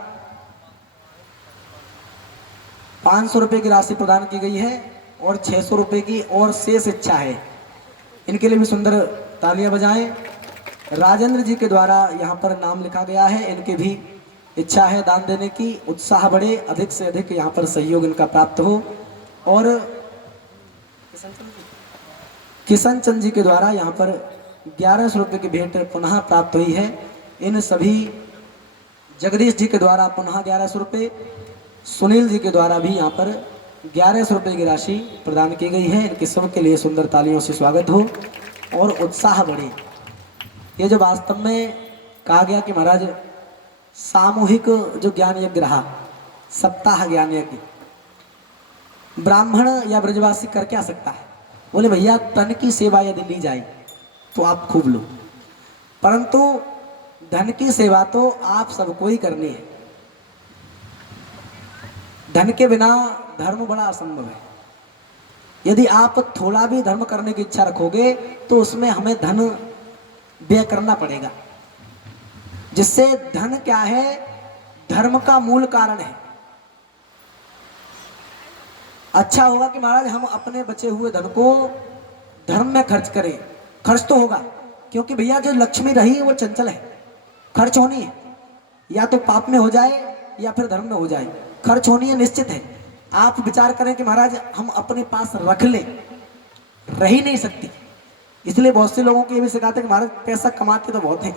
500 रुपए की राशि प्रदान की गई है और 600 रुपए की और शेष इच्छा है, इनके लिए भी सुंदर तालियां बजाएं। राजेंद्र जी के द्वारा यहाँ पर नाम लिखा गया है, इनके भी इच्छा है दान देने की, उत्साह बढ़े, अधिक से अधिक यहाँ पर सहयोग इनका प्राप्त हो। और किशन चंद जी के द्वारा यहाँ पर 1100 रुपए की भेंट पुनः प्राप्त हुई है। इन सभी जगदीश जी के द्वारा पुनः 1100 रुपए, सुनील जी के द्वारा भी यहाँ पर 1100 रुपए की राशि प्रदान की गई है। इनके सबके लिए सुंदर तालियों से स्वागत हो और उत्साह बढ़े। ये जो वास्तव में कहा गया कि महाराज सामूहिक जो ज्ञान यज्ञ रहा, सप्ताह ज्ञान यज्ञ, ब्राह्मण या ब्रजवासी कर क्या सकता है? बोले भैया तन की सेवा यदि ली जाए तो आप खूब लो, परंतु धन की सेवा तो आप सबको ही करनी है। धन के बिना धर्म बड़ा असंभव है। यदि आप थोड़ा भी धर्म करने की इच्छा रखोगे तो उसमें हमें धन व्यय करना पड़ेगा, जिससे धन क्या है, धर्म का मूल कारण है। अच्छा होगा कि महाराज हम अपने बचे हुए धन को धर्म में खर्च करें। खर्च तो होगा, क्योंकि भैया जो लक्ष्मी रही वो चंचल है, खर्च होनी है, या तो पाप में हो जाए या फिर धर्म में हो जाए, खर्च होनी है, निश्चित है। आप विचार करें कि महाराज हम अपने पास रख ले, रह ही नहीं सकती। इसलिए बहुत से लोगों को ये भी सिखाते हैं कि महाराज पैसा कमाते तो बहुत है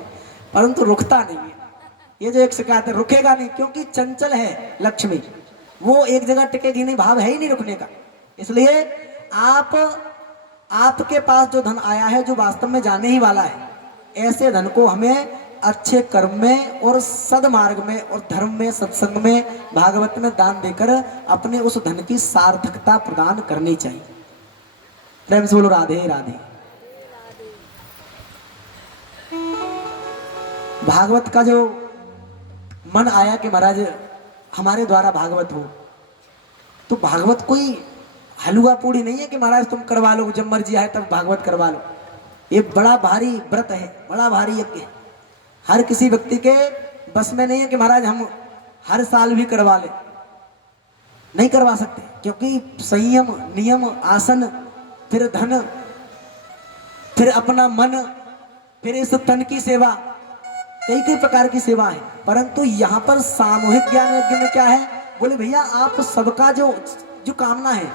परंतु रुकता नहीं है। ये जो एक शिकायत है, रुकेगा नहीं, क्योंकि चंचल है लक्ष्मी, वो एक जगह टिकेगी नहीं, भाव है ही नहीं रुकने का। इसलिए आपके पास जो धन आया है, जो वास्तव में जाने ही वाला है, ऐसे धन को हमें अच्छे कर्म में और सदमार्ग में और धर्म में, सत्संग में, भागवत में दान देकर अपने उस धन की सार्थकता प्रदान करनी चाहिए। प्रेम से बोलो राधे राधे। भागवत का जो मन आया कि महाराज हमारे द्वारा भागवत हो, तो भागवत कोई हलवा पूड़ी नहीं है कि महाराज तुम करवा लो, जब मर्जी आए तब भागवत करवा लो। ये बड़ा भारी व्रत है, बड़ा भारी यज्ञ है। हर किसी व्यक्ति के बस में नहीं है कि महाराज हम हर साल भी करवा ले, नहीं करवा सकते, क्योंकि संयम, नियम, आसन, फिर धन, फिर अपना मन, फिर इस तन की सेवा, कई कई प्रकार की सेवा है। परंतु यहाँ पर सामूहिक ज्ञान यज्ञ में क्या है, बोले भैया आप सबका जो कामना है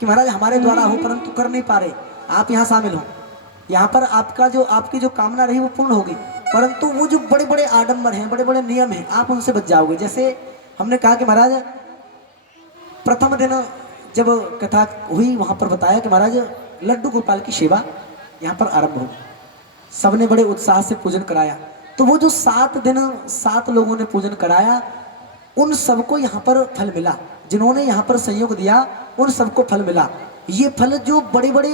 कि महाराज हमारे द्वारा हो परंतु कर नहीं पा रहे, आप यहाँ शामिल हो। यहाँ पर आपकी जो कामना रही वो पूर्ण होगी, परंतु वो जो बड़े बड़े आडंबर हैं, बड़े बड़े नियम हैं, आप उनसे बच जाओगे। जैसे हमने कहा कि महाराज प्रथम दिन जब कथा हुई, वहाँ पर बताया कि महाराज लड्डू गोपाल की सेवा यहाँ पर आरंभ हो, सबने बड़े उत्साह से पूजन कराया। तो वो जो 7 दिन 7 लोगों ने पूजन कराया, उन सबको यहाँ पर फल मिला। जिन्होंने यहाँ पर सहयोग दिया उन सबको फल मिला। ये फल जो बड़े बड़े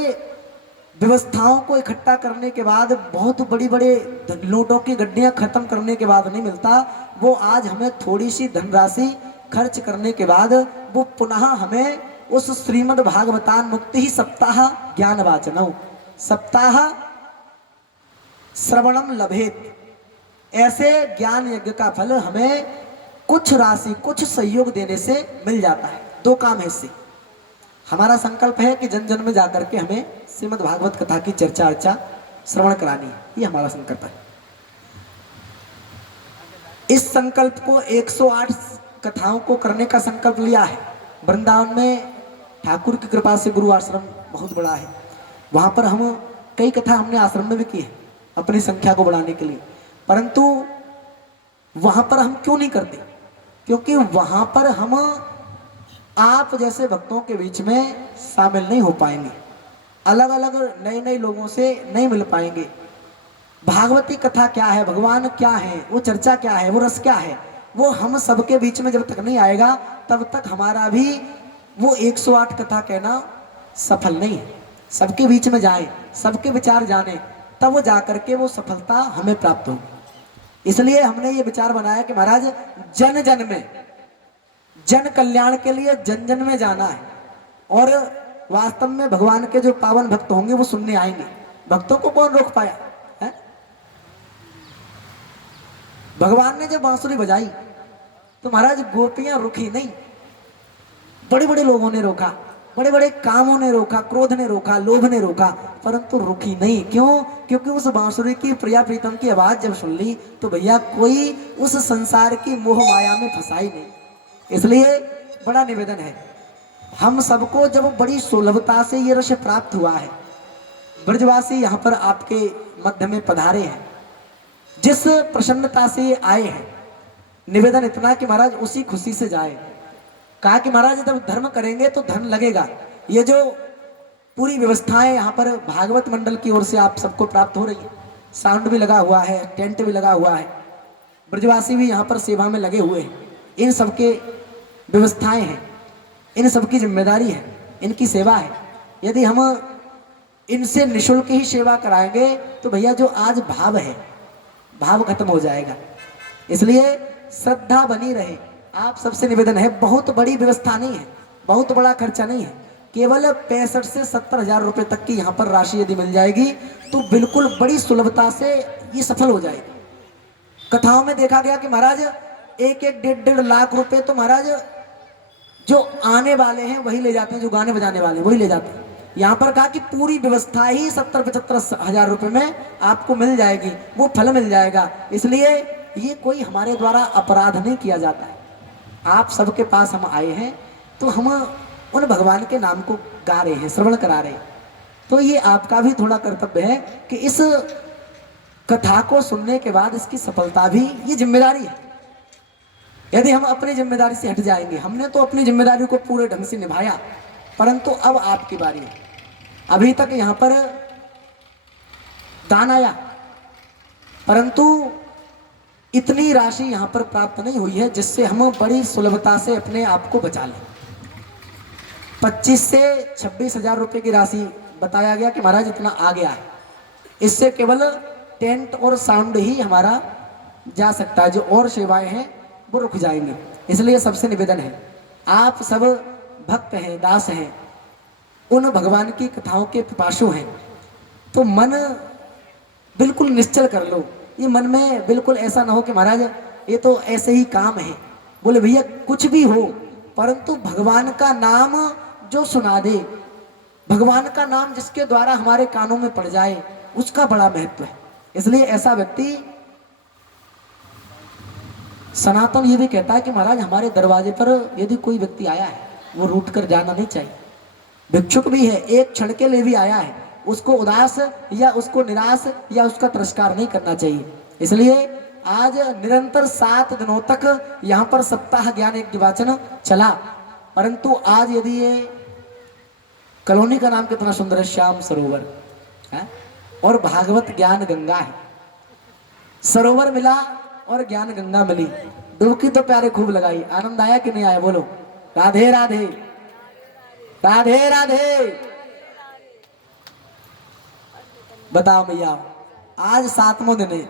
व्यवस्थाओं को इकट्ठा करने के बाद, बहुत बड़ी बड़े नोटों की गड्डियां खत्म करने के बाद नहीं मिलता, वो आज हमें थोड़ी सी धनराशि खर्च करने के बाद वो पुनः हमें उस श्रीमद् भागवतान मुक्ति ही सप्ताह ज्ञान वाचनौ सप्ताह श्रवणम लभेत, ऐसे ज्ञान यज्ञ का फल हमें कुछ राशि, कुछ सहयोग देने से मिल जाता है। 2 काम है इससे। हमारा संकल्प है कि जन जन में जाकर के हमें श्रीमद् भागवत कथा की चर्चा अर्चा श्रवण करानी है, ये हमारा संकल्प है। इस संकल्प को 108 कथाओं को करने का संकल्प लिया है। वृंदावन में ठाकुर की कृपा से गुरु आश्रम बहुत बड़ा है, वहां पर हम कई कथा हमने आश्रम में भी की है अपनी संख्या को बढ़ाने के लिए, परंतु वहां पर हम क्यों नहीं करते, क्योंकि वहां पर हम आप जैसे भक्तों के बीच में शामिल नहीं हो पाएंगे, अलग अलग नए नए लोगों से नहीं मिल पाएंगे। भागवती कथा क्या है, भगवान क्या है, वो चर्चा क्या है, वो रस क्या है, वो हम सबके बीच में जब तक नहीं आएगा तब तक हमारा भी वो 108 कथा कहना सफल नहीं है। सबके बीच में जाए, सबके विचार जाने, तब वो जाकर के वो सफलता हमें प्राप्त हो। इसलिए हमने ये विचार बनाया कि महाराज जन जन में, जन कल्याण के लिए जन जन में जाना है, और वास्तव में भगवान के जो पावन भक्त होंगे वो सुनने आएंगे। भक्तों को कौन रोक पाया है? भगवान ने जब बांसुरी बजाई तो महाराज गोपियां रुकी नहीं, बड़े बड़े लोगों ने रोका, बड़े बड़े कामों ने रोका, क्रोध ने रोका, लोभ ने रोका, परंतु रुकी नहीं। क्यों? क्योंकि उस बांसुरी की प्रिया प्रीतम की आवाज जब सुन ली तो भैया कोई उस संसार की मोह माया में फंसा ही नहीं। इसलिए बड़ा निवेदन है, हम सबको जब बड़ी सुलभता से ये रस प्राप्त हुआ है, ब्रजवासी यहाँ पर आपके मध्य में पधारे हैं, जिस प्रसन्नता से आए हैं, निवेदन इतना कि महाराज उसी खुशी से जाए। कहा कि महाराज जब धर्म करेंगे तो धन लगेगा। ये जो पूरी व्यवस्थाएं यहाँ पर भागवत मंडल की ओर से आप सबको प्राप्त हो रही है, साउंड भी लगा हुआ है, टेंट भी लगा हुआ है, ब्रजवासी भी यहाँ पर सेवा में लगे हुए हैं, इन सबके व्यवस्थाएं हैं, इन सबकी जिम्मेदारी है, इनकी सेवा है। यदि हम इनसे निःशुल्क ही सेवा कराएंगे तो भैया जो आज भाव है, भाव खत्म हो जाएगा। इसलिए श्रद्धा बनी रहे। आप सबसे निवेदन है, बहुत बड़ी व्यवस्था नहीं है, बहुत बड़ा खर्चा नहीं है, केवल 65 से 70 हजार रुपए तक की यहाँ पर राशि यदि मिल जाएगी तो बिल्कुल बड़ी सुलभता से ये सफल हो जाएगी। कथाओं में देखा गया कि महाराज 1-1 लाख रुपए तो महाराज जो आने वाले हैं वही ले जाते हैं, जो गाने बजाने वाले वही ले जाते हैं। यहाँ पर कहा कि पूरी व्यवस्था ही 70-75 हजार रुपए में आपको मिल जाएगी, वो फल मिल जाएगा। इसलिए ये कोई हमारे द्वारा अपराध नहीं किया जाता है। आप सबके पास हम आए हैं तो हम उन भगवान के नाम को गा रहे हैं, श्रवण करा रहे हैं। तो ये आपका भी थोड़ा कर्तव्य है कि इस कथा को सुनने के बाद इसकी सफलता भी ये जिम्मेदारी है। यदि हम अपनी जिम्मेदारी से हट जाएंगे, हमने तो अपनी जिम्मेदारी को पूरे ढंग से निभाया, परंतु अब आपकी बारी है। अभी तक यहाँ पर दान आया, परंतु इतनी राशि यहाँ पर प्राप्त नहीं हुई है जिससे हम बड़ी सुलभता से अपने आप को बचा लें। 25 से 26 हजार रुपये की राशि बताया गया कि महाराज इतना आ गया है। इससे केवल टेंट और साउंड ही हमारा जा सकता है, जो और सेवाएं हैं वो रुक जाएंगे। इसलिए सबसे निवेदन है, आप सब भक्त हैं, दास हैं, उन भगवान की कथाओं के पिपासु हैं, तो मन बिल्कुल निश्चल कर लो। ये मन में बिल्कुल ऐसा ना हो कि महाराज ये तो ऐसे ही काम है। बोले भैया कुछ भी हो, परंतु भगवान का नाम जो सुना दे, भगवान का नाम जिसके द्वारा हमारे कानों में पड़ जाए, उसका बड़ा महत्व है। इसलिए ऐसा व्यक्ति, सनातन ये भी कहता है कि महाराज हमारे दरवाजे पर यदि कोई व्यक्ति आया है वो रूठ कर जाना नहीं चाहिए। भिक्षुक भी है, एक क्षण के लिए भी आया है, उसको उदास या उसको निराश या उसका तिरस्कार नहीं करना चाहिए। इसलिए आज निरंतर 7 दिनों तक यहाँ पर सप्ताह ज्ञान यज्ञ वाचन चला। परंतु आज यदि ये कॉलोनी का नाम कितना सुंदर है, श्याम सरोवर है, और भागवत ज्ञान गंगा है। सरोवर मिला और ज्ञान गंगा मिली, डुबकी तो प्यारे खूब लगाई। आनंद आया कि नहीं आया? बोलो राधे राधे राधे राधे। बताओ भैया, आज 7वां दिन है,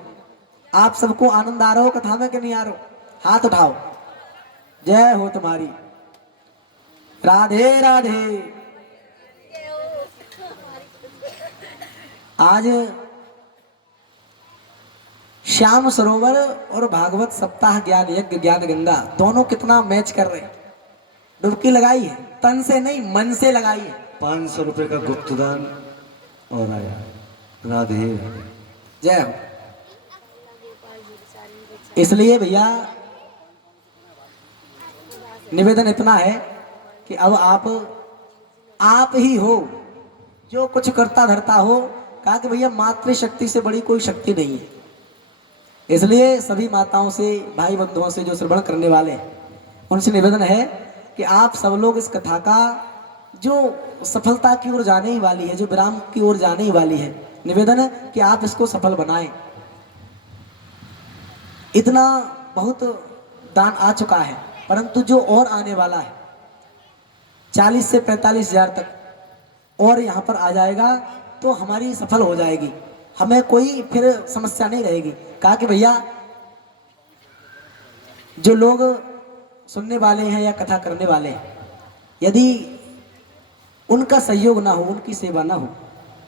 आप सबको आनंद आ रहा हो कथा में कि नहीं आ रहा हो? हाथ उठाओ, जय हो तुम्हारी। राधे राधे। आज श्याम सरोवर और भागवत सप्ताह ज्ञान यज्ञ ज्ञान गंगा दोनों कितना मैच कर रहे हैं। डुबकी लगाई है, तन से नहीं मन से लगाई है। 500 रुपए का गुप्तदान और आया। राधे जय हो। इसलिए भैया निवेदन इतना है कि अब आप ही हो जो कुछ करता धरता हो। कहा कि भैया मातृशक्ति से बड़ी कोई शक्ति नहीं है। इसलिए सभी माताओं से, भाई बंधुओं से जो श्रवण करने वाले हैं, उनसे निवेदन है कि आप सब लोग इस कथा का जो सफलता की ओर जाने ही वाली है, जो विराम की ओर जाने ही वाली है, निवेदन है कि आप इसको सफल बनाएं। इतना बहुत दान आ चुका है, परंतु जो और आने वाला है 40 से 45 हजार तक और यहाँ पर आ जाएगा तो हमारी सफल हो जाएगी, हमें कोई फिर समस्या नहीं रहेगी। कहा कि भैया जो लोग सुनने वाले हैं या कथा करने वाले हैं, यदि उनका सहयोग ना हो, उनकी सेवा ना हो,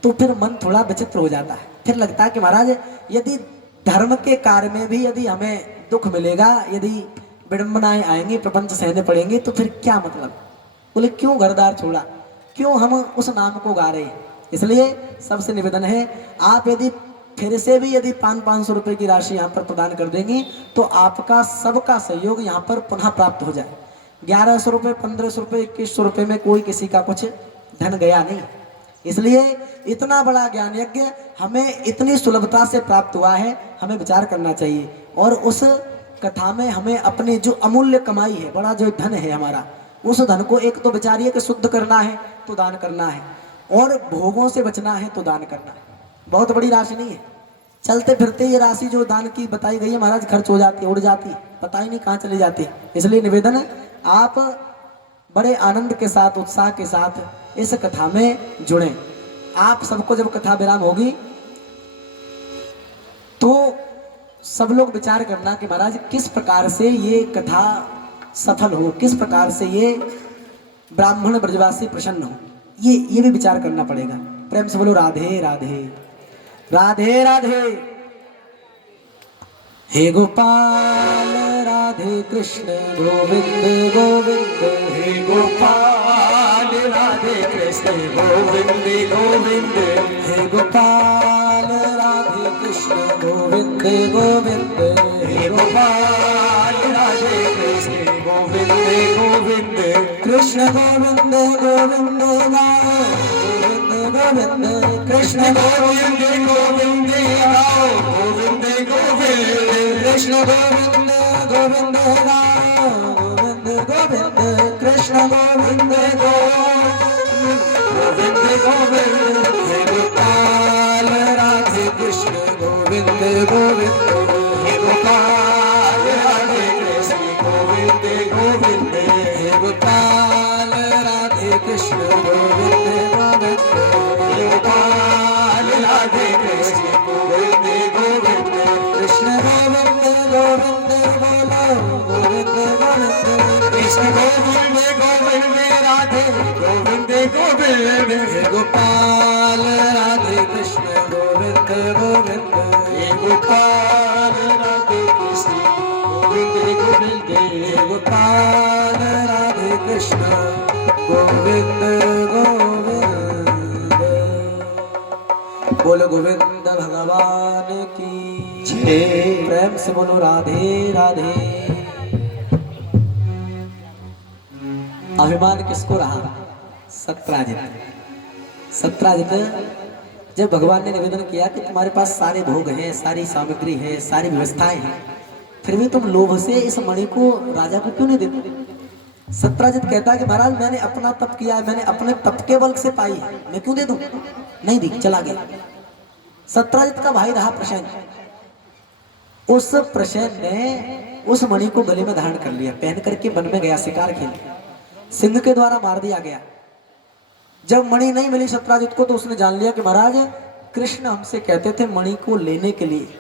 तो फिर मन थोड़ा विचित्र हो जाता है। फिर लगता है कि महाराज यदि धर्म के कार्य में भी यदि हमें दुख मिलेगा, यदि विडंबनाएं आएंगी, प्रपंच सहने पड़ेंगे, तो फिर क्या मतलब? बोले क्यों घरदार छोड़ा, क्यों हम उस नाम को गा रहे हैं। इसलिए सबसे निवेदन है, आप यदि फिर से भी यदि 500 रुपए की राशि यहाँ पर प्रदान कर देंगी तो आपका सबका सहयोग यहाँ पर पुनः प्राप्त हो जाए। 1100 रुपये, 1500 रुपये, 2100 रुपये में कोई किसी का कुछ धन गया नहीं। इसलिए इतना बड़ा ज्ञान यज्ञ हमें इतनी सुलभता से प्राप्त हुआ है, हमें विचार करना चाहिए। और उस कथा में हमें अपनी जो अमूल्य कमाई है, बड़ा जो धन है हमारा, उस धन को एक तो विचारिए कि शुद्ध करना है तो दान करना है, और भोगों से बचना है तो दान करना है। बहुत बड़ी राशि नहीं है, चलते फिरते ये राशि जो दान की बताई गई है महाराज खर्च हो जाती है, उड़ जाती है, पता ही नहीं कहाँ चली जाती है। इसलिए निवेदन है आप बड़े आनंद के साथ, उत्साह के साथ इस कथा में जुड़ें। आप सबको जब कथा विराम होगी तो सब लोग विचार करना कि महाराज किस प्रकार से ये कथा सफल हो, किस प्रकार से ये ब्राह्मण ब्रजवासी प्रसन्न हो, ये भी विचार करना पड़ेगा। प्रेम से बोलो राधे राधे राधे राधे। हे गोपाल राधे कृष्ण गोविंद गोविंद, हे गोपाल राधे कृष्ण गोविंद गोविंद, हे गोपाल राधे कृष्ण गोविंद गोविंद, हे गोपाल राधे कृष्ण गोविंद गोविंद, कृष्ण गोविंद गोविंद गाओ, गोविंद गोविंद कृष्ण गोविंद गोविंद गाओ, गोविंद गोविंद, कृष्ण गोविंद गोविंद गाओ, गोविंद गोविंद कृष्ण गोविंद गोविंद गोविंद, हे गोपाल राधे कृष्ण गोविंद गोविंद, हे गोपाल राधे कृष्ण गोविंद गोविंद, हे गोपाल राधे कृष्ण गोविंद गोविंद, हे गोपाल राधे कृष्ण गोविंद गोविंद, कृष्ण गोविंद गोविंद बोलो, गोविंद गोविंद कृष्ण गोविंद गोविंद राधे गोविंद गोविंद, हे गोपाल राधे कृष्ण गोविंद गोविंद, हे गोपाल राधे कृष्ण गोविंद गोविंद, हे गोपाल राधे कृष्ण गोविंद गोविंद। बोलो गोविंद भगवान की जय। प्रेम से बोलो राधे राधे। अभिमान किसको रहा? सत्राजित। सत्राजित जब भगवान ने निवेदन किया कि तुम्हारे पास सारे भोग हैं, सारी सामग्री है, सारी व्यवस्थाएं हैं, फिर भी तुम लोभ से इस मणि को राजा को क्यों नहीं देते? सत्राजित कहता है कि महाराज मैंने अपना तप किया है, मैंने अपने तप के बल से पाई है, मैं क्यों दे दूं? नहीं दी, चला गया। सत्राजित का भाई रहा प्रसेन। उस प्रसेन ने उस मणि को गले में धारण कर लिया, पहन करके वन में गया शिकार खेलने, सिंह के द्वारा मार दिया गया। जब मणि नहीं मिली सत्राजित को तो उसने जान लिया कि महाराज कृष्ण हमसे कहते थे मणि को लेने के लिए,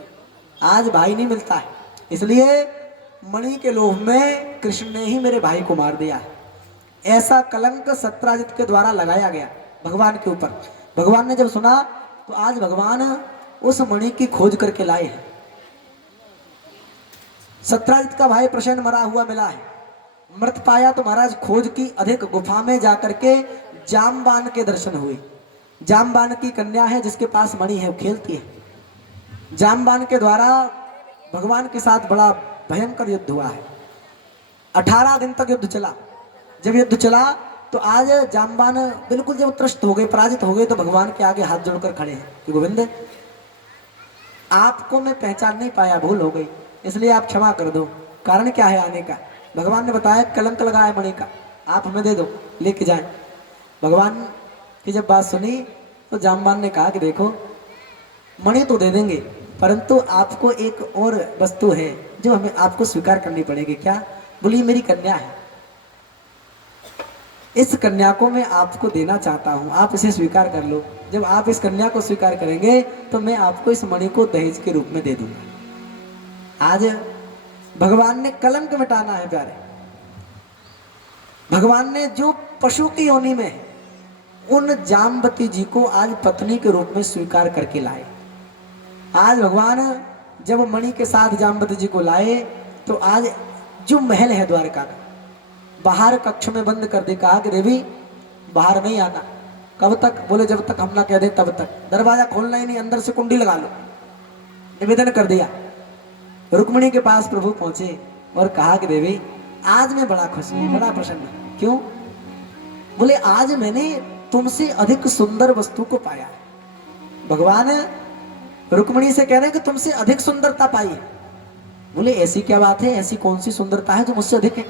आज भाई नहीं मिलता है, इसलिए मणि के लोभ में कृष्ण ने ही मेरे भाई को मार दिया। ऐसा कलंक सत्राजित के द्वारा लगाया गया भगवान के ऊपर। भगवान ने जब सुना तो आज भगवान उस मणि की खोज करके लाए हैं। सत्राजित का भाई प्रसेन मरा हुआ मिला है, मृत पाया तो महाराज खोज की अधिक गुफा में जाकर के जामबान के दर्शन हुए। जामबान की कन्या है जिसके पास मणि है, वो खेलती है। जामबान के द्वारा भगवान के साथ बड़ा भयंकर युद्ध हुआ है। 18 दिन तक युद्ध चला। जब युद्ध चला तो आज जामबान बिल्कुल जब त्रस्त हो गए, पराजित हो गए, तो भगवान के आगे हाथ जोड़कर खड़े हैं कि गोविंद आपको मैं पहचान नहीं पाया, भूल हो गई, इसलिए आप क्षमा कर दो। कारण क्या है आने का? भगवान ने बताया कलंक लगा है मणि का, आप हमें दे दो, लेके जाएं। भगवान की जब बात सुनी तो जामबान ने कहा कि देखो मणि तो दे देंगे, परंतु आपको एक और वस्तु है जो हमें आपको स्वीकार करनी पड़ेगी। क्या? बोली मेरी कन्या है, इस कन्या को मैं आपको देना चाहता हूं, आप इसे स्वीकार कर लो। जब आप इस कन्या को स्वीकार करेंगे तो मैं आपको इस मणि को दहेज के रूप में दे दूंगा। आज भगवान ने कलंक मिटाना है प्यारे। भगवान ने जो पशु की योनि में है उन जामवती जी को आज पत्नी के रूप में स्वीकार करके लाए। आज भगवान जब मणि के साथ जामवती जी को लाए तो आज जो महल है द्वारका का, बाहर कक्ष में बंद कर दे, कहा कि देवी बाहर नहीं आना। कब तक? बोले जब तक हम ना कह दे तब तक। दरवाजा खोलना ही नहीं, अंदर से कुंडी लगा लो। निवेदन कर दिया। रुक्मिणी के पास प्रभु पहुंचे और कहा कि देवी आज मैं बड़ा खुश हूं, बड़ा प्रसन्न हूं। क्यों? बोले आज मैंने तुमसे अधिक सुंदर वस्तु को पाया। भगवान रुक्मिणी से कह रहे हैं कि तुमसे अधिक सुंदरता पाई है। बोले ऐसी क्या बात है, ऐसी कौन सी सुंदरता है जो मुझसे अधिक है?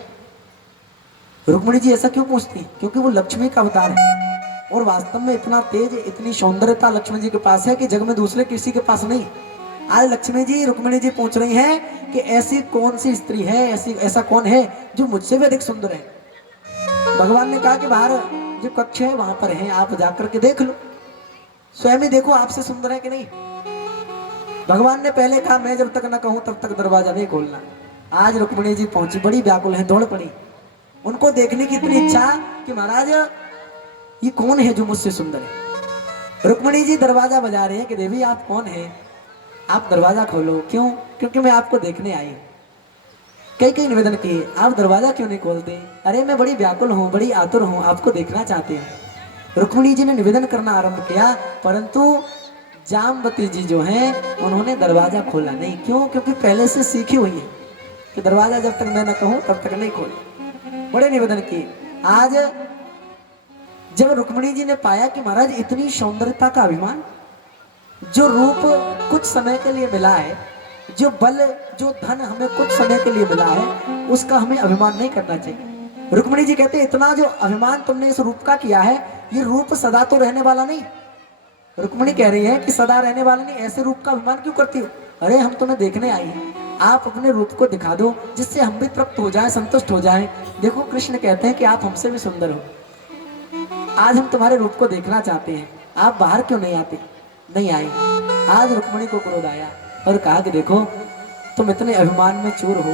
रुक्मिणी जी ऐसा क्यों पूछती? क्योंकि वो लक्ष्मी का अवतार है और वास्तव में इतना तेज, इतनी सौंदर्यता लक्ष्मी जी के पास है कि जग में दूसरे किसी के पास नहीं। आज लक्ष्मी जी रुक्मिणी जी पूछ रही हैं कि ऐसी कौन सी स्त्री है, ऐसा कौन है जो मुझसे भी अधिक सुंदर है। भगवान ने कहा कि बाहर जो कक्ष है वहां पर है, आप जाकर के देख लो, स्वयं ही देखो आपसे सुंदर है कि नहीं। भगवान ने पहले कहा मैं जब तक न कहूं तब तक दरवाजा नहीं खोलना। आज रुक्मिणी जी पहुंची, बड़ी व्याकुल है, दौड़ पड़ी। उनको देखने की इतनी इच्छा कि महाराज ये कौन है जो मुझसे सुंदर है। रुक्मिणी जी दरवाजा बजा रहे हैं कि देवी आप कौन हैं, आप दरवाजा खोलो। क्यों? क्योंकि मैं आपको देखने आई हूं। कई कई निवेदन किए, आप दरवाजा क्यों नहीं खोलते? अरे मैं बड़ी व्याकुल हूँ, बड़ी आतुर हूँ, आपको देखना चाहती हूँ। रुक्मिणी जी ने निवेदन करना आरंभ किया, परंतु जामवती जी जो हैं उन्होंने दरवाजा खोला नहीं। क्यों? क्योंकि पहले से सीखी हुई है कि दरवाजा जब तक मैं न कहूं तब तक नहीं खोले। बड़े निवेदन किए। आज जब रुक्मिणी जी ने पाया कि महाराज इतनी सौंदर्यता का अभिमान, जो रूप कुछ समय के लिए मिला है, जो बल जो धन हमें कुछ समय के लिए मिला है, उसका हमें अभिमान नहीं करना चाहिए। रुक्मिणी जी कहते इतना जो अभिमान तुमने इस रूप का किया है, ये रूप सदा तो रहने वाला नहीं। रुक्मिणी कह रही है कि सदा रहने वाला नहीं, ऐसे रूप का अभिमान क्यों करती हो? अरे हम तुम्हें देखने आई हैं, आप अपने रूप को दिखा दो जिससे हम भी तृप्त हो जाएं, संतुष्ट हो जाएं। देखो कृष्ण कहते हैं कि आप हमसे भी सुंदर हो, आज हम तुम्हारे रूप को देखना चाहते हैं, आप बाहर क्यों नहीं आते? नहीं आए। आज रुक्मिणी को क्रोध आया और कहा कि देखो तुम इतने अभिमान में चूर हो,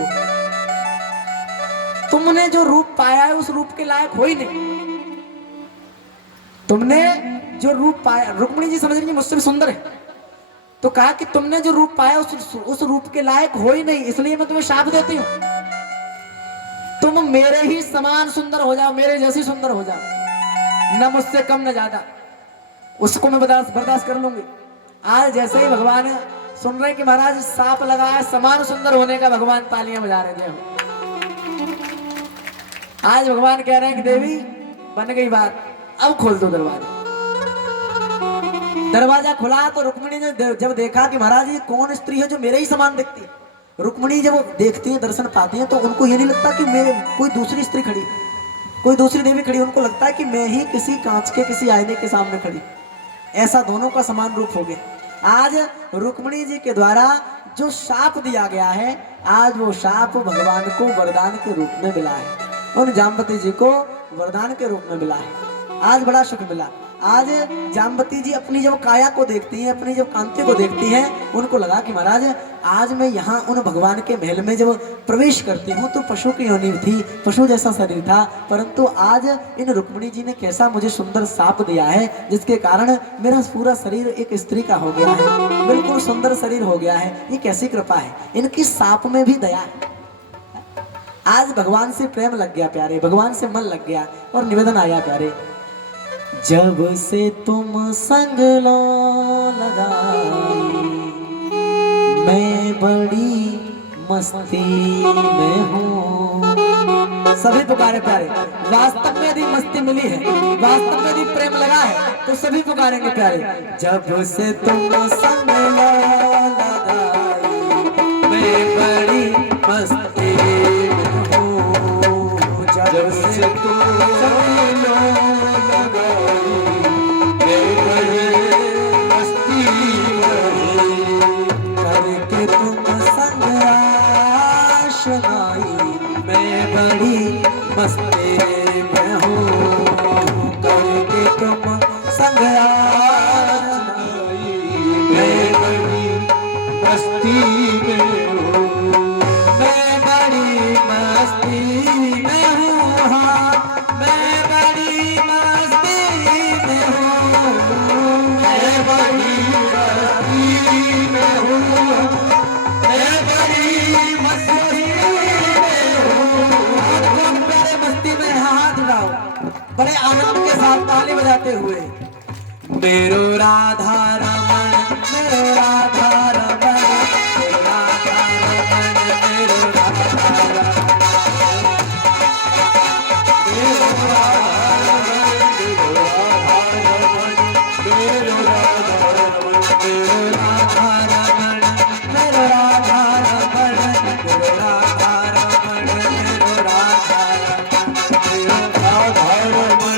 तुमने जो रूप पाया है उस रूप के लायक हो ही नहीं। तुमने जो रूप पाया, रुक्मिणी जी समझ रही मुझसे भी सुंदर है, तो कहा कि तुमने जो रूप पाया उस रूप के लायक हो ही नहीं, इसलिए मैं तुम्हें शाप देती हूं, तुम मेरे ही समान सुंदर हो जाओ, मेरे जैसी सुंदर हो जाओ, न मुझसे कम न ज्यादा, उसको मैं बर्दाश्त कर लूंगी। आज जैसे ही भगवान सुन रहे कि महाराज सांप लगा है, समान सुंदर होने का भगवान तालियां बजा रहे थे। आज भगवान कह रहे हैं कि देवी बन गई बात, अब खोल दो दरवाजा। दरवाजा खुला तो रुक्मिणी ने जब देखा कि महाराज ये कौन स्त्री है जो मेरे ही समान दिखती है। रुक्मिणी जब देखती है, दर्शन पाती है, तो उनको ये नहीं लगता कि मेरे कोई दूसरी स्त्री खड़ी, कोई दूसरी देवी खड़ी, उनको लगता है कि मैं ही किसी कांच के किसी आईने के सामने खड़ी। ऐसा दोनों का समान रूप हो गया। आज रुक्मिणी जी के द्वारा जो शाप दिया गया है, आज वो शाप भगवान को वरदान के रूप में मिला है, उन जामवती जी को वरदान के रूप में मिला है। आज बड़ा सुख मिला। आज जामवती जी अपनी जब काया को देखती हैं, अपनी जब कांति को देखती हैं, उनको लगा कि महाराज आज मैं यहाँ उन भगवान के महल में जब प्रवेश करती हूँ तो पशु की योनि थी, पशु जैसा शरीर था, परंतु आज इन रुक्मिणी जी ने कैसा मुझे सुंदर साप दिया है, जिसके कारण मेरा पूरा शरीर एक स्त्री का हो गया है, बिल्कुल सुंदर शरीर हो गया है। ये कैसी कृपा है, इनकी साप में भी दया है। आज भगवान से प्रेम लग गया प्यारे, भगवान से मन लग गया और निवेदन आया प्यारे, जब से तुम संग लो लगाई मैं बड़ी मस्ती में हूँ। सभी पुकारे प्यारे, वास्तव में यदि मस्ती मिली है, वास्तव में यदि प्रेम लगा है तो सभी पुकारेंगे प्यारे, जब से तुम संग लो लगाई मैं बड़ी मस्ती में हूँ। जब से तुम संग लो मस्ती में हूँ, करके तुम संग आई मैं बड़ी मस्ती में हूँ, मैं बड़ी मस्ती में हूँ, हाँ मैं बड़ी मस्ती में हूँ, मैं बड़ी मस्ती में हूँ, मैं बड़ी मस्ती बड़े आनंद के साथ ताली बजाते हुए, मेरो राधा रमण, मेरो राधा रमण, मेरो राधा रमण, मेरो राधा रमण, मेरो राधा रमण, मेरो राधा रमण, मेरो राधा रमण, मेरो राधा रमण, मेरो राधा रमण, मेरो राधा रमण, मेरो राधा रमण,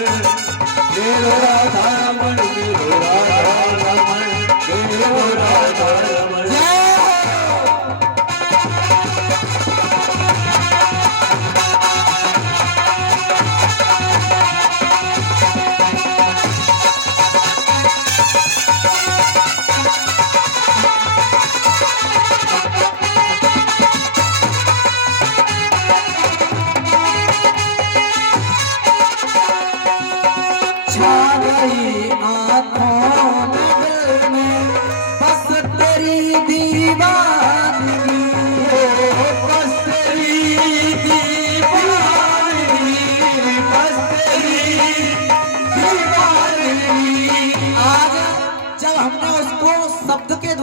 मेरो राधा रमण, मेरो राधा रमण,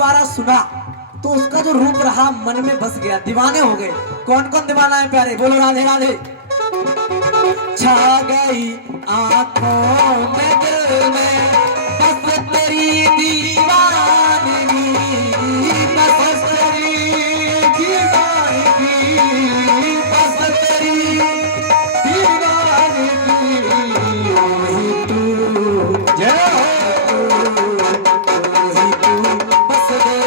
दोबारा सुना तो उसका जो रूप रहा मन में बस गया, दीवाने हो गए। कौन कौन दीवाना है प्यारे, बोलो राधे राधे। छा गई आंखों में दिल में बस तेरी दीवानगी, बस तेरी दीवानगी, बस तेरी दीवानगी। वही तू जय वही तू बस दे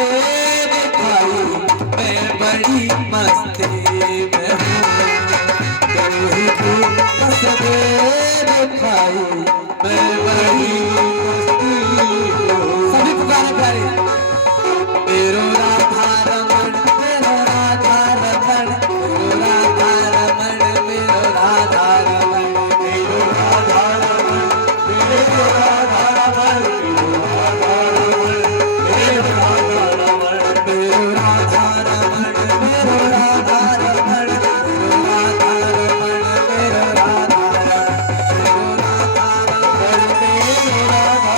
दिखाई, मैं बड़ी मस्ती में हूँ। वही तू बस दे दिखाई, मैं बड़ी मस्ती में हूँ। सभी पुकारे प्यारे, मेरो राधा रमण, मेरो राधा रमण, मेरो राधा रमण, मेरो राधा रमण, मेरो राधा रमण, मेरो राधा रमण, मेरो राधा रमण, मेरो राधा रमण, मेरो राधा रमण, मेरो राधा रमण, मेरो राधा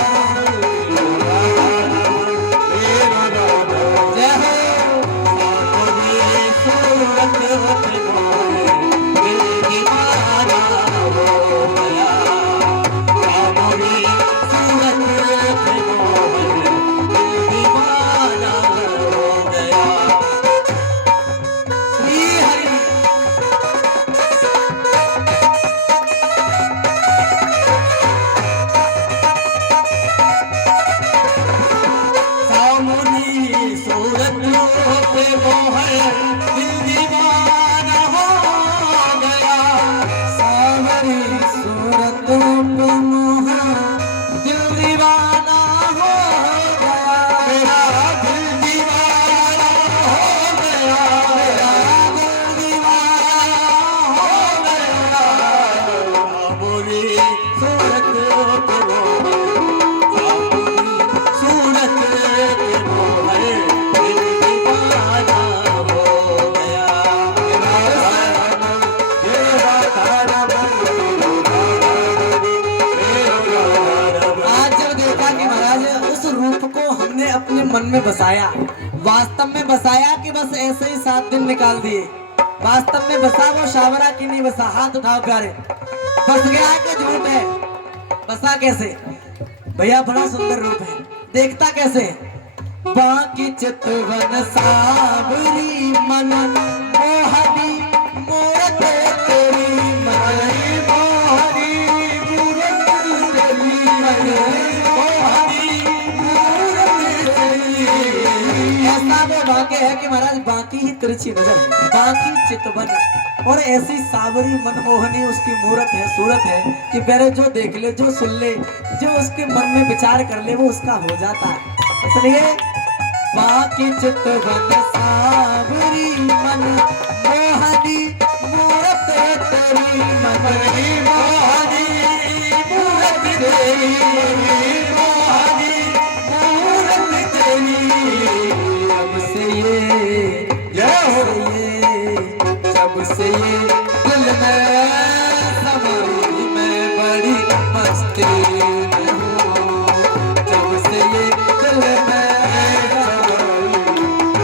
अपने मन में बसाया, वास्तव में बसाया कि बस ऐसे ही 7 दिन निकाल दिए। वास्तव में बसा वो शावरा की नहीं बसा। हाथ उठाओ प्यारे, बस गया कि झूठ है? बसा कैसे भैया? बड़ा सुंदर रूप है, देखता कैसे? बाकी चितवन सावरी मन मोहनी मूरत तेरी, मन मोहनी मूरत तेरी, ऐसा वो भाग्य है कि महाराज बाकी ही तिरछी नजर है, बाकी चितवन, और ऐसी सावरी मनमोहनी उसकी मूरत है, सूरत है कि पहले जो देख ले, जो सुन ले, जो उसके मन में विचार कर ले, वो उसका हो जाता है। इसलिए बाकी चितवन सावरी मन मोहनी मूरत तेरी, मन मोहनी मूरत तेरी, मोहनी मूरत तेरी। जब से ये दिल में समाई, मैं बड़ी मस्ती में हूँ। जब से ये दिल में समाई,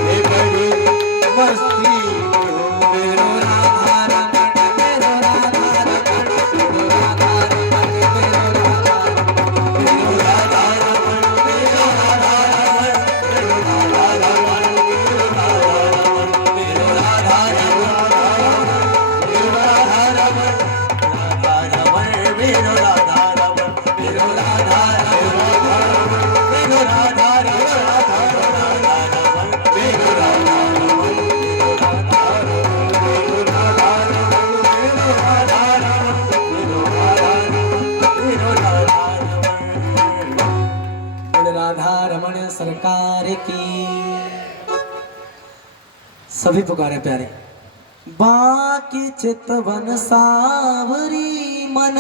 मैं बड़ी मस्ती में हूँ। मेरो राधा रमण, मेरो राधा रमण, मेरो राधा रमण, मेरो राधा रमण, मेरो राधा रमण, मेरो राधा रमण, मेरो राधा रमण, मेरो राधा रमण, राधा रमण सरकार की। सभी पुकारे प्यारे। बाकी चितवन सावरी मन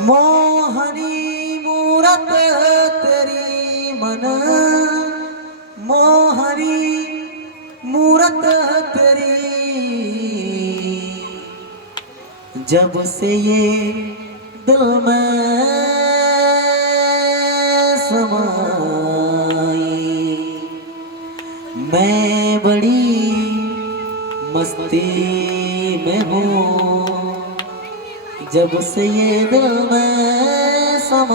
मोहनी मूरत तेरी, मन मोहनी मूरत तेरी। जब से ये दिल में समाई, मैं बड़ी मस्ती में हूँ, जब से ये दिल में समाई।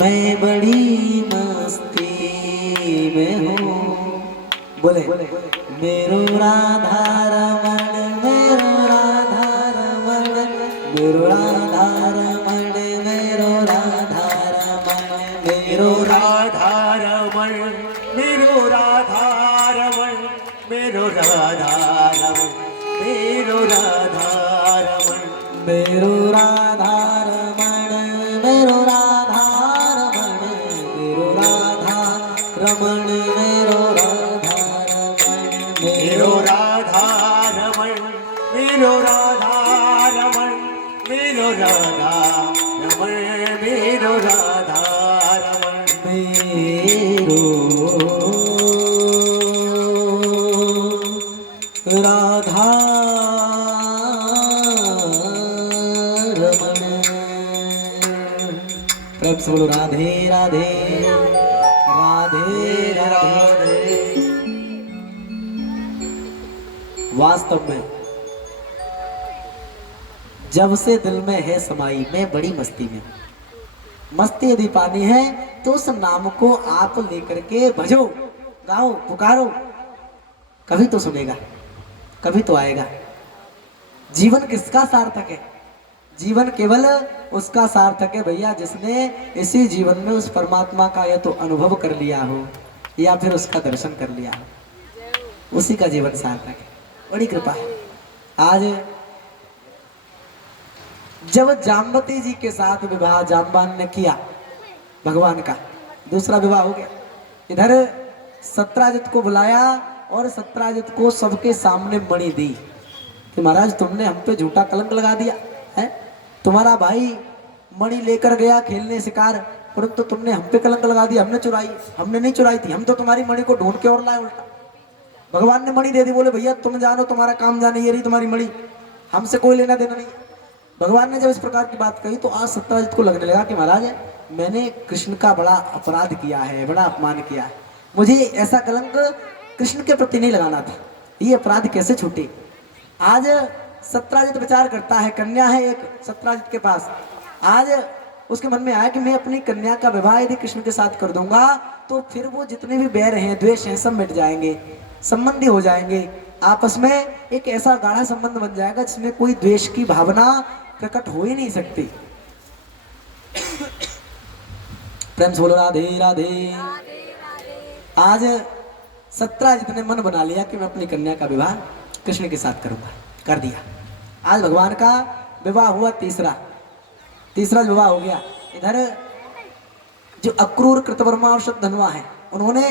मैं बड़ी मस्ती में हूँ, बोले मेरो राधा रमण, मेरो राधा रमण, मेरो राधा रमण, मेरो राधा रमण, मेरो राधा रमण, मेरो राधा रमण, मेरो राधा रमण, मेरो राधा रमण, मेरो राधा रमण, मेरो राधा रमण, मेरो राधा रमण, मेरो राधा रमण, मेरो राधा रमण, मेरो राधा रमण, मेरो राधा रमण, मेरो राधा रमण, मेरो राधा रमण। प्रेम से बोलो राधे राधे राधे राधे। वास्तव में जब से दिल में है समाई, मैं बड़ी मस्ती में। मस्ती यदि पानी है तो उस नाम को आप लेकर के भजो, गाओ, पुकारो, कभी तो सुनेगा, कभी तो आएगा। जीवन किसका सार्थक है? जीवन केवल उसका सार्थक है भैया जिसने इसी जीवन में उस परमात्मा का या तो अनुभव कर लिया हो या फिर उसका दर्शन कर लिया हो, उसी का जीवन सार्थक है। बड़ी कृपा है। आज जब जाम्बती जी के साथ विवाह जाम्बान ने किया, भगवान का दूसरा विवाह हो गया। इधर सत्राजित को बुलाया और सत्राजित को सबके सामने मणि दी कि महाराज तुमने हम पे झूठा कलंक लगा दिया है। तुम्हारा भाई मणि लेकर गया खेलने शिकार, परंतु तुमने हम पे कलंक लगा दिया। हमने चुराई? हमने नहीं चुराई थी, हम तो तुम्हारी मणि को ढूंढ के और लाए उल्टा। भगवान ने मणि दे दी, बोले भैया तुम जानो, तुम्हारा काम जाने, ये रही तुम्हारी मणि, हमसे कोई लेना देना नहीं। भगवान ने जब इस प्रकार की बात कही तो आज सत्राजित को लगने लगा कि महाराज मैंने कृष्ण का बड़ा अपराध किया है, बड़ा अपमान किया है, मुझे ऐसा कलंक कृष्ण के प्रति नहीं लगाना था, ये अपराध कैसे छूटे। आज सत्राजित विचार करता है, कन्या है एक सत्राजित के पास। आज उसके मन में आया कि मैं अपनी कन्या का विवाह यदि कृष्ण के साथ कर दूंगा तो फिर वो जितने भी बैर हैं, द्वेष हैं, सब मिट जाएंगे, संबंधी हो जाएंगे, आपस में एक ऐसा गाढ़ा संबंध बन जाएगा जिसमें कोई द्वेष की भावना प्रकट हो ही नहीं सकती। प्रेम से बोलो राधे राधे। आज सत्राजित ने मन बना लिया कि मैं अपनी कन्या का विवाह कृष्ण के साथ करूंगा, कर दिया। आज भगवान का विवाह हुआ, तीसरा विवाह हो गया। इधर जो अक्रूर, कृतवर्मा और शतधन्वा है, उन्होंने,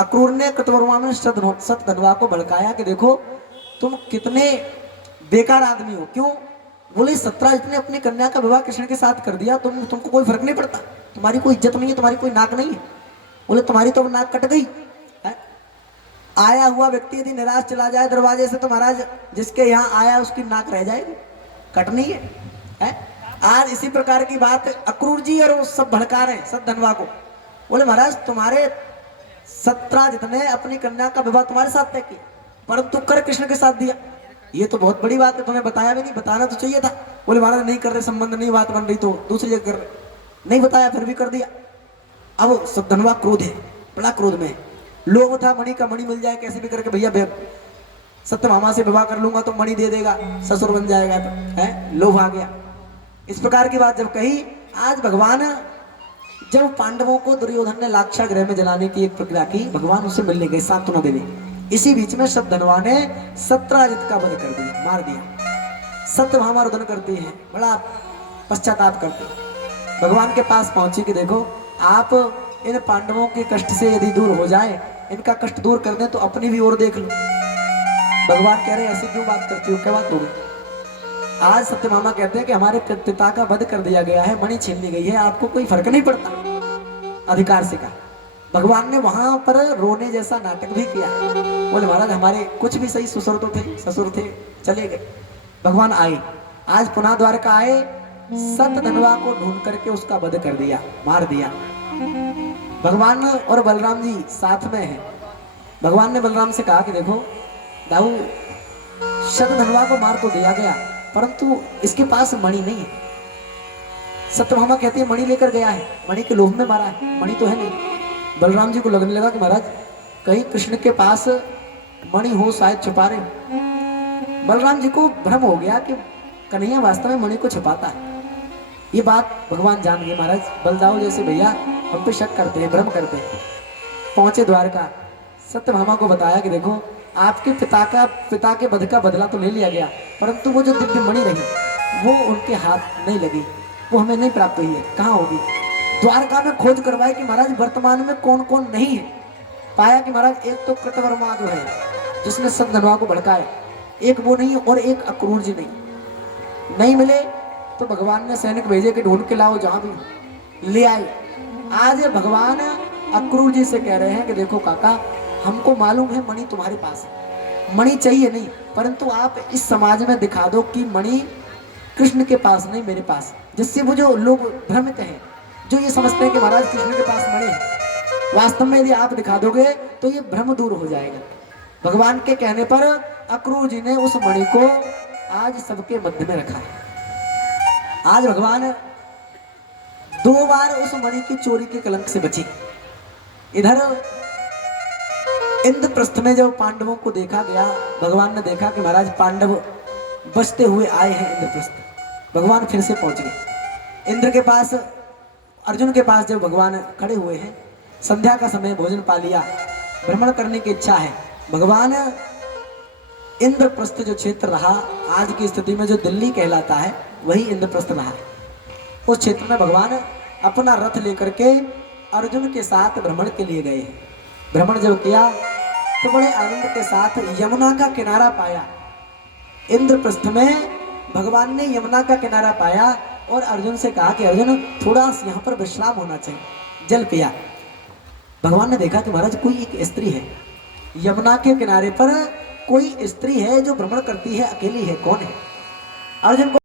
अक्रूर ने कृतवर्मा में शतधन्वा को भड़काया कि देखो तुम कितने बेकार आदमी हो। क्यों? बोले सत्राजित ने अपनी कन्या का विवाह कृष्ण के साथ कर दिया, तुमको कोई फर्क नहीं पड़ता, तुम्हारी कोई इज्जत नहीं है, तुम्हारी कोई नाक नहीं है। बोले तुम्हारी तो नाक कट गई है। आया हुआ व्यक्ति यदि निराश चला जाए दरवाजे से तो महाराज जिसके यहाँ आया उसकी नाक रह जाएगी, कटनी है। आज इसी प्रकार की बात अक्रूर जी और वो सब भड़का रहे हैं शतधन्वा को। बोले महाराज तुम्हारे सत्राजित ने अपनी कन्या का विवाह तुम्हारे साथ तय किया, परंतु कर कृष्ण के साथ दिया, ये तो बहुत बड़ी बात है, तुम्हें बताया भी नहीं, बताना तो चाहिए था। बोले महाराज नहीं कर रहे, संबंध नहीं, बात बन रही तो दूसरी जगह कर रहे, नहीं बताया फिर भी कर दिया। अब शतधन्वा क्रोध है, बड़ा क्रोध में। लोभ था, मणि का, मणि मिल जाए कैसे भी करके भैया सत्यभामा से विवाह कर लूंगा तो मणि दे देगा, ससुर बन जाएगा, तो है लोभ आ गया। इस प्रकार की बात जब कही, आज भगवान जब पांडवों को दुर्योधन ने लाक्षा गृह में जलाने की एक प्रक्रिया की, भगवान उसे मिलने गए सांत्वना देने। इसी बीच में शतधन्वा ने सत्राजित का वध कर दिया, मार दिया। सत्यभामा रुदन करती है, बड़ा पश्चाताप करती है, भगवान के पास पहुंची कि देखो आप इन पांडवों के कष्ट से यदि दूर हो जाए, इनका कष्ट दूर कर दें तो अपनी भी ओर देख लो। भगवान कह रहे ऐसी क्यों बात करती हो, क्या बात हो गई। आज सत्यभामा कहते हैं कि हमारे पिता का वध कर दिया गया है, मणि छीन ली गई है, आपको कोई फर्क नहीं पड़ता, अधिकार से कहा। भगवान ने वहां पर रोने जैसा नाटक भी किया। बोले महाराज हमारे कुछ भी सही ससुर तो थे, ससुर थे, चले गए। भगवान आए, आज पुनः द्वारका आए, शतधन्वा को ढूंढ करके उसका वध कर दिया, मार दिया। भगवान और बलराम जी साथ में हैं। भगवान ने बलराम से कहा कि देखो दाऊ, शतधन्वा को मार तो दिया गया, परंतु इसके पास मणि नहीं है। सत्यभामा कहती है मणि लेकर गया है, मणि के लोभ में मारा है, मणि तो है नहीं। बलराम जी को लगने लगा कि महाराज कहीं कृष्ण के पास मणि हो, शायद छुपा रहे हो। बलराम जी को भ्रम हो गया कि कन्हैया वास्तव में मणि को छुपाता है। ये बात भगवान जान गए। महाराज बलदाऊ जैसे भैया हम पे शक करते हैं, भ्रम करते हैं। पहुंचे द्वारका, सत्यभामा को बताया कि देखो आपके पिता के वध का बदला तो ले लिया गया, परंतु वो जो दिव्य मणि रही वो उनके हाथ नहीं लगी, वो हमें नहीं प्राप्त हुई है, कहाँ होगी। द्वारका में खोज करवाए कि महाराज वर्तमान में कौन कौन नहीं है। पाया कि महाराज एक तो कृतवर्मा जो है जिसने शतधन्वा को भड़काया, एक वो नहीं और एक अक्रूर जी नहीं मिले। तो भगवान ने सैनिक भेजे कि ढूंढ के लाओ, जहां भी ले आए। आज भगवान अक्रूर जी से कह रहे हैं कि देखो काका, हमको मालूम है मणि तुम्हारे पास है, मणि चाहिए नहीं, परंतु आप इस समाज में दिखा दो कि मणि कृष्ण के पास नहीं मेरे पास, जिससे वो जो लोग भ्रमित हैं, जो ये समझते हैं कि महाराज कृष्ण के पास मणि है, वास्तव में यदि आप दिखा दोगे तो ये भ्रम दूर हो जाएगा। भगवान के कहने पर अक्रूर जी ने उस मणि को आज सबके मध्य में रखा है। आज भगवान 2 बार उस मणि की चोरी के कलंक से बची। इधर इंद्रप्रस्थ में जब पांडवों को देखा गया, भगवान ने देखा कि महाराज पांडव बचते हुए आए हैं इंद्रप्रस्थ। भगवान फिर से पहुंच गए इंद्र के पास, अर्जुन के पास। जब भगवान खड़े हुए हैं, संध्या का समय, भोजन पा लिया, भ्रमण करने की इच्छा है। भगवान इंद्रप्रस्थ जो क्षेत्र रहा, आज की स्थिति में जो दिल्ली कहलाता है वही इंद्रप्रस्थ रहा है। उस क्षेत्र में भगवान अपना रथ लेकर के अर्जुन के साथ भ्रमण के लिए गए। भ्रमण जब किया तो बड़े आनंद के साथ यमुना का किनारा पाया। इंद्रप्रस्थ में भगवान ने यमुना का किनारा पाया और अर्जुन से कहा कि अर्जुन थोड़ा यहाँ पर विश्राम होना चाहिए, जल पिया। भगवान ने देखा कि महाराज कोई एक स्त्री है यमुना के किनारे पर, कोई स्त्री है जो भ्रमण करती है, अकेली है, कौन है। अर्जुन को